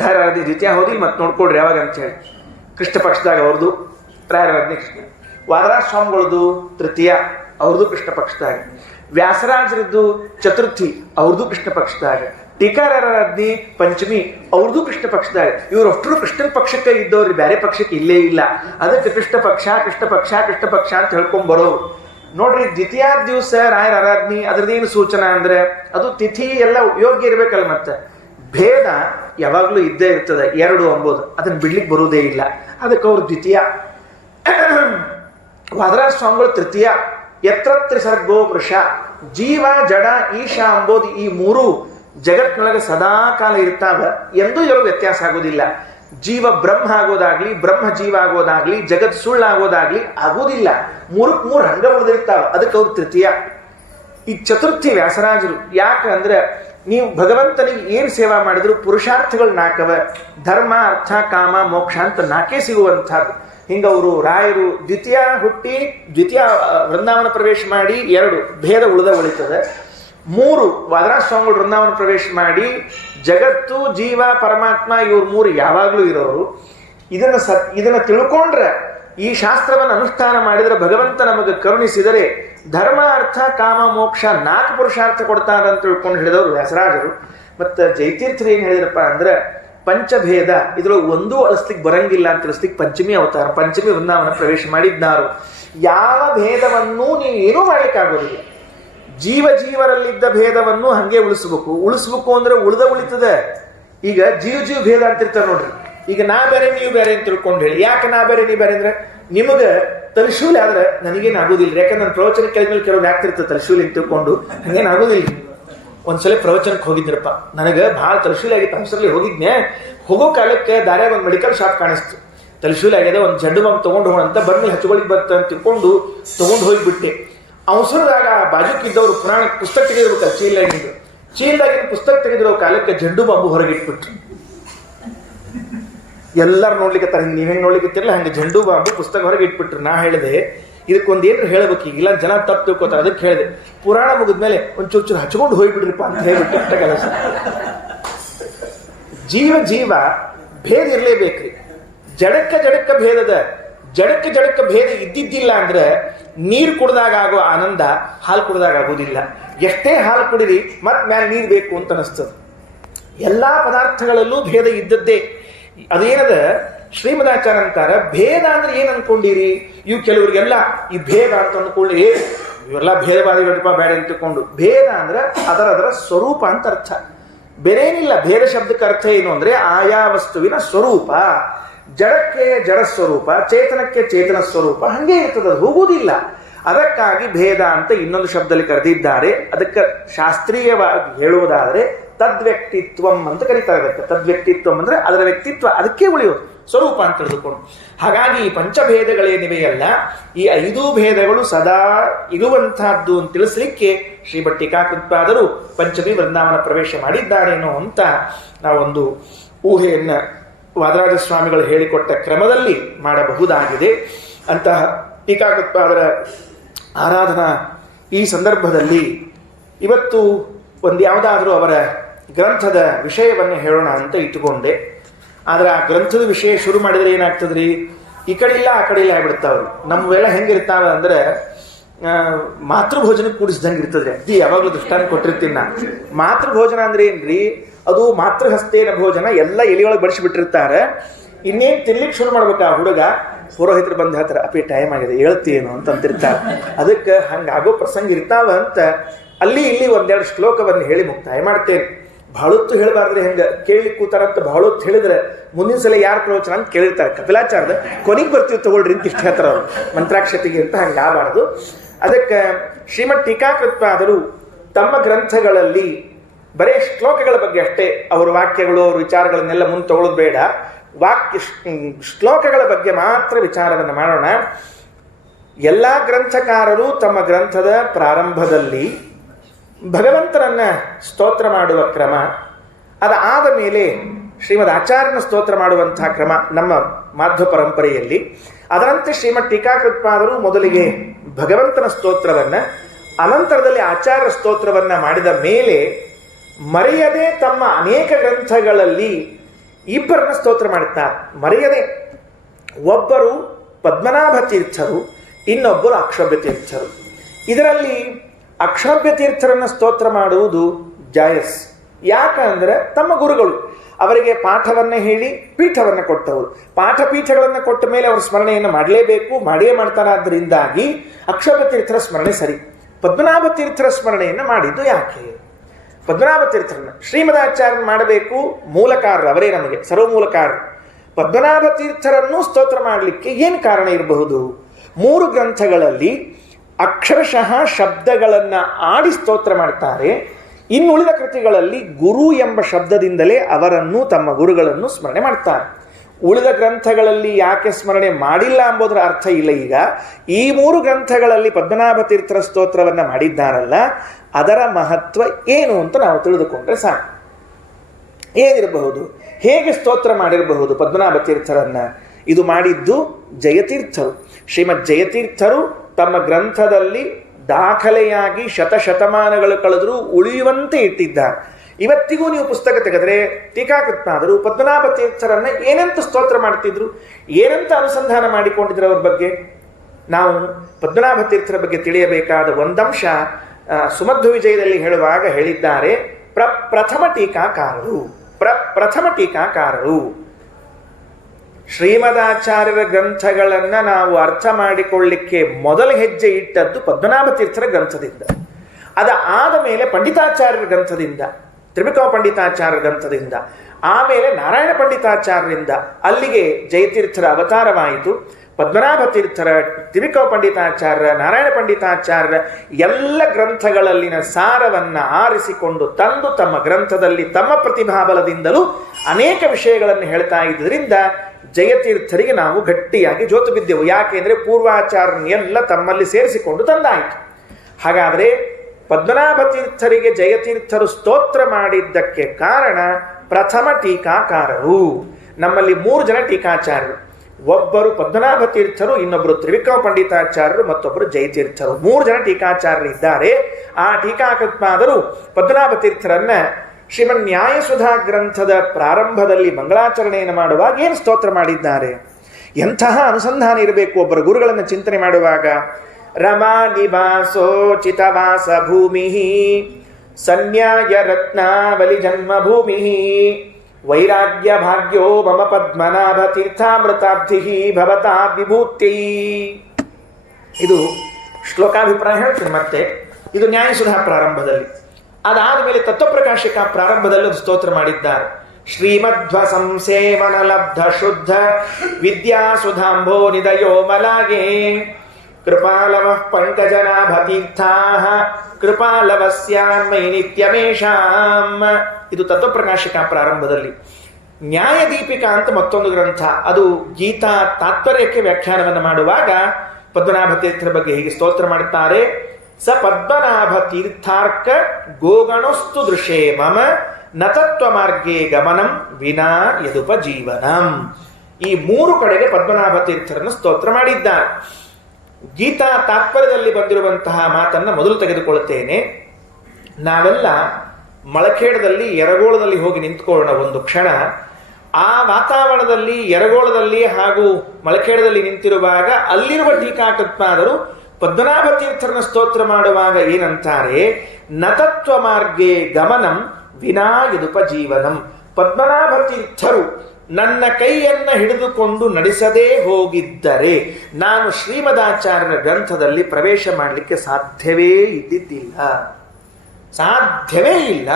ರಾಯರ ಆರಾಧನೆ ದ್ವಿತೀಯ ಹೋದಿಲ್ಲ, ಮತ್ತೆ ನೋಡ್ಕೊಡ್ರಿ ಯಾವಾಗ ಅಂತ ಹೇಳಿ. ಕೃಷ್ಣ ಪಕ್ಷದಾಗ ಅವ್ರದ್ದು ರಾಯರ ಆರಾಧನೆ ಕೃಷ್ಣ. ವಾದರಾಜ ಸ್ವಾಮಿಗಳದ್ದು ತೃತೀಯ, ಅವ್ರದ್ದು ಕೃಷ್ಣ ಪಕ್ಷದಾಗ. ವ್ಯಾಸರಾಜರದ್ದು ಚತುರ್ಥಿ, ಅವ್ರದ್ದು ಕೃಷ್ಣ ಪಕ್ಷದಾಗ. ಟೀಕಾರಾರಾಧನೆ ಪಂಚಮಿ, ಅವ್ರದ್ದು ಕೃಷ್ಣ ಪಕ್ಷದಾಗ. ಇವರೊಷ್ಟರು ಕೃಷ್ಣನ ಪಕ್ಷಕ್ಕೆ ಇದ್ದವ್ರಿ, ಬೇರೆ ಪಕ್ಷಕ್ಕೆ ಇಲ್ಲೇ ಇಲ್ಲ. ಅದಕ್ಕೆ ಕೃಷ್ಣ ಪಕ್ಷ ಕೃಷ್ಣ ಪಕ್ಷ ಕೃಷ್ಣ ಪಕ್ಷ ಅಂತ ಹೇಳ್ಕೊಂಡ್ ಬರೋರು ನೋಡ್ರಿ. ದ್ವಿತೀಯ ದಿವಸ ರಾಯರ ಆರಾಧನೆ, ಅದ್ರದ್ದೇನು ಸೂಚನಾ ಅಂದ್ರೆ ಅದು ತಿಥಿ ಎಲ್ಲ ಯೋಗ್ಯ ಇರ್ಬೇಕಲ್ಲ. ಮತ್ತೆ ಭೇದ ಯಾವಾಗ್ಲೂ ಇದ್ದೇ ಇರ್ತದೆ, 2 ಅಂಬೋದು ಅದನ್ನ ಬಿಡ್ಲಿಕ್ಕೆ ಬರುವುದೇ ಇಲ್ಲ. ಅದಕ್ಕೆ ಅವ್ರು ದ್ವಿತೀಯ. ವಾದರಾಜ ಸ್ವಾಮಿಗಳು ತೃತೀಯ. ಯತ್ರ ಸರ್ಗೋ ವೃಷ, ಜೀವ ಜಡ ಈಶಾ ಅಂಬೋದು ಈ 3 ಜಗತ್ನೊಳಗೆ ಸದಾ ಕಾಲ ಇರ್ತಾವ, ಎಂದೂ ಯಾರು ವ್ಯತ್ಯಾಸ ಆಗೋದಿಲ್ಲ. ಜೀವ ಬ್ರಹ್ಮ ಆಗೋದಾಗ್ಲಿ, ಬ್ರಹ್ಮ ಜೀವ ಆಗೋದಾಗ್ಲಿ, ಜಗತ್ ಸುಳ್ಳಾಗೋದಾಗ್ಲಿ ಆಗೋದಿಲ್ಲ. 3 ಹಂಗ ಉಳಿದಿರ್ತಾವ. ಅದಕ್ಕೆ ಅವ್ರು ತೃತೀಯ. ಈ ಚತುರ್ಥಿ ವ್ಯಾಸರಾಜರು. ಯಾಕಂದ್ರೆ ನೀವು ಭಗವಂತನಿಗೆ ಏನ್ ಸೇವಾ ಮಾಡಿದ್ರು ಪುರುಷಾರ್ಥಗಳು 4 ಧರ್ಮ, ಅರ್ಥ, ಕಾಮ, ಮೋಕ್ಷ ಅಂತ 4 ಸಿಗುವಂಥದ್ದು. ಹಿಂಗವರು ರಾಯರು ದ್ವಿತೀಯ ಹುಟ್ಟಿ ದ್ವಿತೀಯ ವೃಂದಾವನ ಪ್ರವೇಶ ಮಾಡಿ 2 ಭೇದ ಉಳಿತದೆ. 3 ವಾದರಾಜ ಸ್ವಾಮಿಗಳು ವೃಂದಾವನ ಪ್ರವೇಶ ಮಾಡಿ ಜಗತ್ತು, ಜೀವ, ಪರಮಾತ್ಮ ಇವ್ರು 3 ಯಾವಾಗ್ಲೂ ಇರೋರು. ಇದನ್ನ ತಿಳ್ಕೊಂಡ್ರೆ, ಈ ಶಾಸ್ತ್ರವನ್ನು ಅನುಷ್ಠಾನ ಮಾಡಿದ್ರೆ ಭಗವಂತ ನಮಗೆ ಕರುಣಿಸಿದರೆ ಧರ್ಮ, ಅರ್ಥ, ಕಾಮ, ಮೋಕ್ಷ 4 ಪುರುಷಾರ್ಥ ಕೊಡ್ತಾರ ಅಂತ ತಿಳ್ಕೊಂಡು ಹೇಳಿದವರು ವ್ಯಾಸರಾಜರು. ಮತ್ತು ಜಯತೀರ್ಥರು ಏನ್ ಹೇಳಿದ್ರಪ್ಪ ಅಂದ್ರೆ, ಪಂಚಭೇದ ಇದ್ರೊಳಗೆ ಒಂದೂ ಅಳಿಸ್ಲಿಕ್ಕೆ ಬರಂಗಿಲ್ಲ ಅಂತ ತಿಳಿಸ್ಲಿಕ್ಕೆ ಪಂಚಮಿ ಅವತಾರ, ಪಂಚಮಿ ವೃಂದಾವನ ಪ್ರವೇಶ ಮಾಡಿದ್ನಾರು. ಯಾವ ಭೇದವನ್ನೂ ನೀವು ಏನೂ ಮಾಡ್ಲಿಕ್ಕೆ ಆಗೋದಿಲ್ಲ. ಜೀವರಲ್ಲಿದ್ದ ಭೇದವನ್ನು ಹಂಗೆ ಉಳಿಸ್ಬೇಕು ಅಂದ್ರೆ ಉಳಿತದೆ. ಈಗ ಜೀವ ಭೇದ ಅಂತಿರ್ತಾರೆ ನೋಡ್ರಿ. ಈಗ ನಾ ಬೇರೆ ನೀವು ಬೇರೆ ಅಂತ ತಿಳ್ಕೊಂಡು ಹೇಳಿ. ಯಾಕೆ ನಾ ಬೇರೆ ನೀವು ಬೇರೆ ಅಂದ್ರೆ ನಿಮಗೆ ತಲಶೂಲಿ ಆದ್ರೆ ನನಗೇನು ಆಗೋದಿಲ್ಲ. ಯಾಕಂದ್ರೆ ನನ್ನ ಪ್ರವಚನ ಕೇಳಿದ್ಮೇಲೆ ಕೆಲವ್ರು ಆಗ್ತಿರ್ತದೆ ತಲಶೂಲಿ ಅಂತ ತಿಳ್ಕೊಂಡು. ಹಂಗೇನು ಆಗೋದಿಲ್ಲ. ಒಂದ್ಸಲ ಪ್ರವಚನಕ್ಕೆ ಹೋಗಿದ್ರಪ್ಪ, ನನಗೆ ಭಾಳ ತಲಶೂಲಿ ಆಗಿತ್ತು. ಹಂಸರಲ್ಲಿ ಹೋಗಿದ್ನೆ. ಹೋಗೋ ಕಾಲಕ್ಕೆ ದಾರ್ಯಾಗ ಒಂದು ಮೆಡಿಕಲ್ ಶಾಪ್ ಕಾಣಿಸ್ತು. ತಲಶೂಲಿ ಆಗಿದೆ, ಒಂದು ಜಡ್ಡು ಬಾಂಬ್ ತೊಗೊಂಡು ಹೋಗೋಣಂತ ಬರ್ಲಿ ಹಚ್ಕೊಳಿಕ್ ಬರ್ತ ಅಂತ ತಿಳ್ಕೊಂಡು ತೊಗೊಂಡು ಹೋಗಿಬಿಟ್ಟೆ. ಅವಸರದಾಗ ಬಾಜುಕಿದ್ದವರು ಪುರಾಣ ಪುಸ್ತಕ ತೆಗೆದಿರ್ಬೇಕಲ್ಲ, ಚೀಲ್ದಾಗಿನ ಪುಸ್ತಕ ತೆಗೆದಿರೋ ಕಾಲಕ್ಕೆ ಜಡ್ಡು ಬಾಂಬು ಹೊರಗಿಟ್ಬಿಟ್ರು. ಎಲ್ಲರೂ ನೋಡ್ಲಿಕ್ಕೆ ನೀವ್ ಹೆಂಗ್ ನೋಡ್ಲಿಕ್ಕಿಲ್ಲ ಹಂಗೆ ಜಂಡು ಬಾಂಬು ಪುಸ್ತಕ ಹೊರಗೆ ಇಟ್ಬಿಟ್ರು. ನಾ ಹೇಳಿದೆ ಇದಕ್ಕೊಂದೇನು ಹೇಳ್ಬೇಕು, ಈಗಿಲ್ಲ ಜನ ತಪ್ಪು ತಿಳ್ಕೊತಾರೆ. ಅದಕ್ಕೆ ಹೇಳಿದೆ ಪುರಾಣ ಮುಗಿದ್ಮೇಲೆ ಒಂಚೂರು ಹಚ್ಕೊಂಡು ಹೋಗ್ಬಿಡ್ರಿಪ್ಪ ಅಂತ ಹೇಳ್ಬಿಟ್ಟು ಅಷ್ಟ ಕೆಲಸ. ಜೀವ ಭೇದ ಇರಲೇಬೇಕ್ರಿ. ಜಡಕ್ಕ ಭೇದ ಭೇದ ಇದ್ದಿದ್ದಿಲ್ಲ ಅಂದ್ರೆ ನೀರು ಕುಡ್ದಾಗ ಆಗೋ ಆನಂದ ಹಾಲು ಕುಡ್ದಾಗ ಆಗೋದಿಲ್ಲ. ಎಷ್ಟೇ ಹಾಲು ಕುಡಿರಿ ಮತ್ ಮ್ಯಾಲೆ ನೀರು ಬೇಕು ಅಂತ ಅನಿಸ್ತದೆ. ಎಲ್ಲಾ ಪದಾರ್ಥಗಳಲ್ಲೂ ಭೇದ ಇದ್ದದ್ದೇ. ಅದೇನದ ಶ್ರೀಮದಾಚಾರ್ಯ ಅಂತಾರ, ಭೇದ ಅಂದ್ರೆ ಏನ್ ಅನ್ಕೊಂಡಿರಿ? ಇವು ಕೆಲವರಿಗೆಲ್ಲ ಈ ಭೇದ ಅಂತ ಅಂದ್ಕೊಳ್ಳಿ, ಇವೆಲ್ಲ ಭೇದವಾದಿಗಳಪ್ಪ ಬೇಡ ಅಂತ ತಿಳ್ಕೊಂಡು. ಭೇದ ಅಂದ್ರೆ ಅದರ ಸ್ವರೂಪ ಅಂತ ಅರ್ಥ, ಬೇರೇನಿಲ್ಲ. ಭೇದ ಶಬ್ದಕ್ಕೆ ಅರ್ಥ ಏನು ಅಂದ್ರೆ ಆಯಾ ವಸ್ತುವಿನ ಸ್ವರೂಪ. ಜಡಕ್ಕೆ ಜಡ ಸ್ವರೂಪ, ಚೇತನಕ್ಕೆ ಚೇತನ ಸ್ವರೂಪ, ಹಂಗೆ ಇರ್ತದೆ, ಅದು ಹೋಗುವುದಿಲ್ಲ. ಅದಕ್ಕಾಗಿ ಭೇದ ಅಂತ ಇನ್ನೊಂದು ಶಬ್ದದಲ್ಲಿ ಕರೆದಿದ್ದಾರೆ. ಅದಕ್ಕೆ ಶಾಸ್ತ್ರೀಯವಾಗಿ ಹೇಳುವುದಾದರೆ ತದ್ವ್ಯಕ್ತಿತ್ವಂ ಅಂತ ಕರೀತಾರೆ. ಅದಕ್ಕೆ ತದ್ವ್ಯಕ್ತಿತ್ವಂ ಅಂದ್ರೆ ಅದರ ವ್ಯಕ್ತಿತ್ವ ಅದಕ್ಕೆ ಉಳಿಯೋದು, ಸ್ವರೂಪ ಅಂತ ತಿಳಿದುಕೊಂಡು. ಹಾಗಾಗಿ ಈ ಪಂಚಭೇದಗಳೇನಿವೆಯಲ್ಲ, ಈ 5 ಭೇದಗಳು ಸದಾ ಇರುವಂತಹದ್ದು ಅಂತ ತಿಳಿಸ್ಲಿಕ್ಕೆ ಶ್ರೀಮಠ್ ಟೀಕಾಕೃತ್ಪಾದರು ಪಂಚಮಿ ವೃಂದಾವನ ಪ್ರವೇಶ ಮಾಡಿದ್ದಾರೇನೋ ಅಂತ ನಾವೊಂದು ಊಹೆಯನ್ನ ವಾದರಾಜ ಸ್ವಾಮಿಗಳು ಹೇಳಿಕೊಟ್ಟ ಕ್ರಮದಲ್ಲಿ ಮಾಡಬಹುದಾಗಿದೆ. ಅಂತಹ ಟೀಕಾಕೃತ್ಪಾದರ ಆರಾಧನಾ ಈ ಸಂದರ್ಭದಲ್ಲಿ ಇವತ್ತು ಒಂದು ಯಾವುದಾದ್ರೂ ಅವರ ಗ್ರಂಥದ ವಿಷಯವನ್ನು ಹೇಳೋಣ ಅಂತ ಇಟ್ಟುಕೊಂಡೆ. ಆದ್ರೆ ಆ ಗ್ರಂಥದ ವಿಷಯ ಶುರು ಮಾಡಿದ್ರೆ ಏನಾಗ್ತದ್ರಿ, ಈ ಕಡೆ ಇಲ್ಲ ಆ ಕಡೆ ಇಲ್ಲ ಆಗ್ಬಿಡ್ತಾವ್ರಿ. ನಮ್ಮವೆಲ್ಲ ಹೆಂಗಿರ್ತಾವ ಅಂದ್ರೆ ಮಾತೃಭೋಜನ ಕೂಡಿಸ್ದಂಗೆ ಇರ್ತದ್ರಿ. ಅದು ಯಾವಾಗಲೂ ದೃಷ್ಟಾಂತ ಕೊಟ್ಟಿರ್ತೀನಿ ನಾ. ಮಾತೃಭೋಜನ ಅಂದ್ರೆ ಏನ್ರಿ, ಅದು ಮಾತೃಹಸ್ತೇನ ಭೋಜನ, ಎಲ್ಲ ಎಲೆಯೊಳಗೆ ಬಡಿಸಿಬಿಟ್ಟಿರ್ತಾರೆ. ಇನ್ನೇನು ತಿನ್ಲಿಕ್ಕೆ ಶುರು ಮಾಡ್ಬೇಕು ಆ ಹುಡುಗ, ಪುರೋಹಿತರು ಬಂದ ಹತ್ರ ಅಪ್ಪಿ ಟೈಮ್ ಆಗಿದೆ ಹೇಳ್ತೀನೋ ಅಂತಿರ್ತಾರೆ. ಅದಕ್ಕೆ ಹಂಗಾಗೋ ಪ್ರಸಂಗ ಇರ್ತಾವ ಅಂತ ಅಲ್ಲಿ ಇಲ್ಲಿ ಒಂದೆರಡು ಶ್ಲೋಕವನ್ನು ಹೇಳಿ ಮುಕ್ತಾಯ ಮಾಡ್ತೇನೆ. ಬಹಳೊತ್ತು ಹೇಳಬಾರ್ದ್ರೆ ಹೆಂಗೆ ಕೇಳಲಿಕ್ಕೆ ಕೂತಾರಂತ ಬಹಳೊತ್ತು ಹೇಳಿದ್ರೆ ಮುಂದಿನ ಸಲ ಯಾರು ಪ್ರವಚನ ಅಂತ ಕೇಳಿರ್ತಾರೆ. ಕಪಿಲಾಚಾರ್ಯದ ಕೊನೆಗೆ ಬರ್ತೀವಿ ತಗೊಳ್ರಿ ಅಂತ ಇಷ್ಟ ಹೇಳ್ತಾರೆ ಅವರು, ಮಂತ್ರಾಕ್ಷತೆಗೆ ಅಂತ ಹಂಗೆ ಆಗಬಾರ್ದು. ಅದಕ್ಕೆ ಶ್ರೀಮಠ್ ಟೀಕಾಕೃತ್ಪಾದರು ತಮ್ಮ ಗ್ರಂಥಗಳಲ್ಲಿ ಬರೇ ಶ್ಲೋಕಗಳ ಬಗ್ಗೆ ಅಷ್ಟೇ, ಅವರ ವಾಕ್ಯಗಳು ಅವ್ರ ವಿಚಾರಗಳನ್ನೆಲ್ಲ ಮುಂದೆ ತಗೊಳ್ಳೋದು ಬೇಡ, ಶ್ಲೋಕಗಳ ಬಗ್ಗೆ ಮಾತ್ರ ವಿಚಾರವನ್ನು ಮಾಡೋಣ. ಎಲ್ಲ ಗ್ರಂಥಕಾರರು ತಮ್ಮ ಗ್ರಂಥದ ಪ್ರಾರಂಭದಲ್ಲಿ ಭಗವಂತನನ್ನ ಸ್ತೋತ್ರ ಮಾಡುವ ಕ್ರಮ, ಅದಾದ ಮೇಲೆ ಶ್ರೀಮದ್ ಆಚಾರ್ಯನ ಸ್ತೋತ್ರ ಮಾಡುವಂತಹ ಕ್ರಮ ನಮ್ಮ ಮಾಧ್ವ ಪರಂಪರೆಯಲ್ಲಿ. ಅದರಂತೆ ಶ್ರೀಮಠ್ ಟೀಕಾಕೃತ್ಪಾದರು ಮೊದಲಿಗೆ ಭಗವಂತನ ಸ್ತೋತ್ರವನ್ನ, ಅನಂತರದಲ್ಲಿ ಆಚಾರ್ಯ ಸ್ತೋತ್ರವನ್ನ ಮಾಡಿದ ಮೇಲೆ ಮರೆಯದೆ ತಮ್ಮ ಅನೇಕ ಗ್ರಂಥಗಳಲ್ಲಿ ಇಬ್ಬರನ್ನ ಸ್ತೋತ್ರ ಮಾಡುತ್ತಾರೆ. ಮರೆಯದೆ, ಒಬ್ಬರು ಪದ್ಮನಾಭ ತೀರ್ಥರು, ಇನ್ನೊಬ್ಬರು ಅಕ್ಷೋಭ್ಯ ತೀರ್ಥರು. ಇದರಲ್ಲಿ ಅಕ್ಷೋಭ್ಯ ತೀರ್ಥರನ್ನ ಸ್ತೋತ್ರ ಮಾಡುವುದು ಜಾಯಸ್. ಯಾಕಂದ್ರೆ ತಮ್ಮ ಗುರುಗಳು ಅವರಿಗೆ ಪಾಠವನ್ನ ಹೇಳಿ ಪೀಠವನ್ನ ಕೊಟ್ಟವರು. ಪಾಠ ಪೀಠಗಳನ್ನು ಕೊಟ್ಟ ಮೇಲೆ ಅವರ ಸ್ಮರಣೆಯನ್ನು ಮಾಡಲೇಬೇಕು, ಮಾಡಿಯೇ ಮಾಡ್ತಾರಾದ್ರಿಂದಾಗಿ ಅಕ್ಷೋಭ್ಯ ತೀರ್ಥರ ಸ್ಮರಣೆ ಸರಿ. ಪದ್ಮನಾಭ ತೀರ್ಥರ ಸ್ಮರಣೆಯನ್ನು ಮಾಡಿದ್ದು ಯಾಕೆ? ಪದ್ಮನಾಭ ತೀರ್ಥರನ್ನ ಶ್ರೀಮದಾಚಾರ್ಯನ ಮಾಡಬೇಕು, ಮೂಲಕಾರರು ಅವರೇ, ನಮಗೆ ಸರ್ವಮೂಲಕಾರರು. ಪದ್ಮನಾಭ ತೀರ್ಥರನ್ನು ಸ್ತೋತ್ರ ಮಾಡಲಿಕ್ಕೆ ಏನು ಕಾರಣ ಇರಬಹುದು? 3 ಗ್ರಂಥಗಳಲ್ಲಿ ಅಕ್ಷರಶಃ ಶಬ್ದಗಳನ್ನು ಆಡಿ ಸ್ತೋತ್ರ ಮಾಡ್ತಾರೆ. ಇನ್ನುಳಿದ ಕೃತಿಗಳಲ್ಲಿ ಗುರು ಎಂಬ ಶಬ್ದದಿಂದಲೇ ಅವರನ್ನು, ತಮ್ಮ ಗುರುಗಳನ್ನು ಸ್ಮರಣೆ ಮಾಡ್ತಾರೆ. ಉಳಿದ ಗ್ರಂಥಗಳಲ್ಲಿ ಯಾಕೆ ಸ್ಮರಣೆ ಮಾಡಿಲ್ಲ ಎಂಬುದರ ಅರ್ಥ ಇಲ್ಲ. ಈಗ ಈ 3 ಗ್ರಂಥಗಳಲ್ಲಿ ಪದ್ಮನಾಭ ತೀರ್ಥರ ಸ್ತೋತ್ರವನ್ನು ಮಾಡಿದ್ದಾರಲ್ಲ, ಅದರ ಮಹತ್ವ ಏನು ಅಂತ ನಾವು ತಿಳಿದುಕೊಂಡ್ರೆ ಸಾಕು. ಏನಿರಬಹುದು, ಹೇಗೆ ಸ್ತೋತ್ರ ಮಾಡಿರಬಹುದು ಪದ್ಮನಾಭ ತೀರ್ಥರನ್ನ? ಇದು ಮಾಡಿದ್ದು ಜಯತೀರ್ಥರು. ಶ್ರೀಮದ್ ಜಯತೀರ್ಥರು ತಮ್ಮ ಗ್ರಂಥದಲ್ಲಿ ದಾಖಲೆಯಾಗಿ ಶತಶತಮಾನಗಳು ಕಳೆದರೂ ಉಳಿಯುವಂತೆ ಇಟ್ಟಿದ್ದಾರೆ. ಇವತ್ತಿಗೂ ನೀವು ಪುಸ್ತಕ ತೆಗೆದರೆ ಟೀಕಾಕೃತ್ಪಾದರು ಪದ್ಮನಾಭ ತೀರ್ಥರನ್ನ ಏನಂತ ಸ್ತೋತ್ರ ಮಾಡ್ತಿದ್ರು, ಏನಂತ ಅನುಸಂಧಾನ ಮಾಡಿಕೊಂಡಿದ್ರು ಅವ್ರ ಬಗ್ಗೆ. ನಾವು ಪದ್ಮನಾಭ ತೀರ್ಥರ ಬಗ್ಗೆ ತಿಳಿಯಬೇಕಾದ ಒಂದಂಶ ಸುಮಧ್ವ ವಿಜಯದಲ್ಲಿ ಹೇಳುವಾಗ ಹೇಳಿದ್ದಾರೆ, ಪ್ರಥಮ ಟೀಕಾಕಾರರು. ಶ್ರೀಮದಾಚಾರ್ಯರ ಗ್ರಂಥಗಳನ್ನು ನಾವು ಅರ್ಥ ಮಾಡಿಕೊಳ್ಳಿಕ್ಕೆ ಮೊದಲ ಹೆಜ್ಜೆ ಇಟ್ಟದ್ದು ಪದ್ಮನಾಭ ತೀರ್ಥರ ಗ್ರಂಥದಿಂದ. ಅದ ಆದ ಮೇಲೆ ಪಂಡಿತಾಚಾರ್ಯರ ಗ್ರಂಥದಿಂದ, ತ್ರಿವಿಕ್ರಮ ಪಂಡಿತಾಚಾರ್ಯರ ಗ್ರಂಥದಿಂದ, ಆಮೇಲೆ ನಾರಾಯಣ ಪಂಡಿತಾಚಾರ್ಯರಿಂದ ಅಲ್ಲಿಗೆ ಜಯತೀರ್ಥರ ಅವತಾರವಾಯಿತು. ಪದ್ಮನಾಭ ತೀರ್ಥರ, ತ್ರಿವಿಕ್ರಮ ಪಂಡಿತಾಚಾರ್ಯ, ನಾರಾಯಣ ಪಂಡಿತಾಚಾರ್ಯರ ಎಲ್ಲ ಗ್ರಂಥಗಳಲ್ಲಿನ ಸಾರವನ್ನು ಆರಿಸಿಕೊಂಡು ತಂದು ತಮ್ಮ ಗ್ರಂಥದಲ್ಲಿ ತಮ್ಮ ಪ್ರತಿಭಾಬಲದಿಂದಲೂ ಅನೇಕ ವಿಷಯಗಳನ್ನು ಹೇಳ್ತಾ ಇದ್ದರಿಂದ ಜಯತೀರ್ಥರಿಗೆ ನಾವು ಗಟ್ಟಿಯಾಗಿ ಜೋತು ಬಿದ್ದೆವು. ಯಾಕೆಂದರೆ ಪೂರ್ವಾಚಾರ್ಯನೆಲ್ಲ ತಮ್ಮಲ್ಲಿ ಸೇರಿಸಿಕೊಂಡು ತಂದಾಯಿತು. ಹಾಗಾದರೆ ಪದ್ಮನಾಭ ತೀರ್ಥರಿಗೆ ಜಯತೀರ್ಥರು ಸ್ತೋತ್ರ ಮಾಡಿದ್ದಕ್ಕೆ ಕಾರಣ ಪ್ರಥಮ ಟೀಕಾಕಾರರು. ನಮ್ಮಲ್ಲಿ 3 ಜನ ಟೀಕಾಚಾರ್ಯರು, ಒಬ್ಬರು ಪದ್ಮನಾಭ ತೀರ್ಥರು, ಇನ್ನೊಬ್ಬರು ತ್ರಿವಿಕ್ರಮ ಪಂಡಿತಾಚಾರ್ಯರು, ಮತ್ತೊಬ್ಬರು ಜಯತೀರ್ಥರು. 3 ಜನ ಟೀಕಾಚಾರ್ಯರು ಇದ್ದಾರೆ. ಆ ಟೀಕಾಕೃತ್ಪಾದರು ಪದ್ಮನಾಭ ತೀರ್ಥರನ್ನ ಶ್ರೀಮನ್ ನ್ಯಾಯಸುಧಾ ಗ್ರಂಥದ ಪ್ರಾರಂಭದಲ್ಲಿ ಮಂಗಳಾಚರಣೆಯನ್ನು ಮಾಡುವಾಗ ಏನು ಸ್ತೋತ್ರ ಮಾಡಿದ್ದಾರೆ? ಎಂತಹ ಅನುಸಂಧಾನ ಇರಬೇಕು ಒಬ್ಬರ ಗುರುಗಳನ್ನು ಚಿಂತನೆ ಮಾಡುವಾಗ. ರಮಾ ನಿವಾಸೋಚಿತವಾಸ ಭೂಮಿ ಸನ್ಯಾಯ ರತ್ನಾವಲಿ ಜನ್ಮಭೂಮಿ ವೈರಾಗ್ಯ ಭಾಗ್ಯೋ ಮಮ ಪದ್ಮನಾಭ ತೀರ್ಥಾಮೃತಾಬ್ಧಿ ಭವತಾ ವಿಭೂತ್ಯೈ. ಇದು ಶ್ಲೋಕಾಭಿಪ್ರಾಯ ಹೇಳ್ತೀನಿ. ಮತ್ತೆ ಇದು ನ್ಯಾಯಸುಧಾ ಪ್ರಾರಂಭದಲ್ಲಿ. ಅದಾದ ಮೇಲೆ ತತ್ವಪ್ರಕಾಶಿಕ ಪ್ರಾರಂಭದಲ್ಲಿ ಒಂದು ಸ್ತೋತ್ರ ಮಾಡಿದ್ದಾರೆ. ಶ್ರೀಮಧ್ವ ಸಂಸೇವನ ಲಬ್ಧ ಶುದ್ಧ ವಿದ್ಯಾಸುಧಾಂಭೋ ನಿದಯೋ ಮಲಾಗೆ ಕೃಪಾಲವ ಪಂಕಜನಾಭ ತೀರ್ಥಾ ಕೃಪಾಲವಸ್ಯಾನ್ಮೈ ನಿತ್ಯಮೇಷಾಂ. ಇದು ತತ್ವಪ್ರಕಾಶಿಕ ಪ್ರಾರಂಭದಲ್ಲಿ. ನ್ಯಾಯದೀಪಿಕಾ ಅಂತ ಮತ್ತೊಂದು ಗ್ರಂಥ, ಅದು ಗೀತಾ ತಾತ್ಪರ್ಯಕ್ಕೆ ವ್ಯಾಖ್ಯಾನವನ್ನು ಮಾಡುವಾಗ ಪದ್ಮನಾಭ ತೀರ್ಥರ ಬಗ್ಗೆ ಹೀಗೆ ಸ್ತೋತ್ರ ಮಾಡುತ್ತಾರೆ. ಸ ಪದ್ಮನಾಭ ತೀರ್ಥಾರ್ಕ ಗೋಗಣೋಸ್ತು ದೃಶೇ ಮಮ ನತತ್ವ ಮಾರ್ಗೇ ಗಮನಂ ವಿನಾ ಯದುಪಜೀವನಂ. ಈ 3 ಕಡೆಗೆ ಪದ್ಮನಾಭ ತೀರ್ಥರನ್ನು ಸ್ತೋತ್ರ ಮಾಡಿದ್ದಾರೆ. ಗೀತಾ ತಾತ್ಪರ್ಯದಲ್ಲಿ ಬಂದಿರುವಂತಹ ಮಾತನ್ನು ಮೊದಲು ತೆಗೆದುಕೊಳ್ಳುತ್ತೇನೆ. ನಾವೆಲ್ಲ ಮಳಖೇಡದಲ್ಲಿ ಯರಗೋಳದಲ್ಲಿ ಹೋಗಿ ನಿಂತ್ಕೊಳ್ಳೋಣ ಒಂದು ಕ್ಷಣ. ಆ ವಾತಾವರಣದಲ್ಲಿ ಯರಗೋಳದಲ್ಲಿ ಹಾಗೂ ಮಳಖೇಡದಲ್ಲಿ ನಿಂತಿರುವಾಗ ಅಲ್ಲಿರುವ ಟೀಕಾಕೃತ್ಪಾದರು ಪದ್ಮನಾಭ ತೀರ್ಥರನ್ನ ಸ್ತೋತ್ರ ಮಾಡುವಾಗ ಏನಂತಾರೆ? ನತತ್ವ ಮಾರ್ಗೇ ಗಮನಂ ವಿನಾ ಯದುಪಜೀವನಂ. ಪದ್ಮನಾಭ ತೀರ್ಥರು ನನ್ನ ಕೈಯನ್ನು ಹಿಡಿದುಕೊಂಡು ನಡೆಸದೇ ಹೋಗಿದ್ದರೆ ನಾನು ಶ್ರೀಮದಾಚಾರ್ಯರ ಗ್ರಂಥದಲ್ಲಿ ಪ್ರವೇಶ ಮಾಡಲಿಕ್ಕೆ ಸಾಧ್ಯವೇ ಇದ್ದಿದ್ದಿಲ್ಲ, ಸಾಧ್ಯವೇ ಇಲ್ಲ.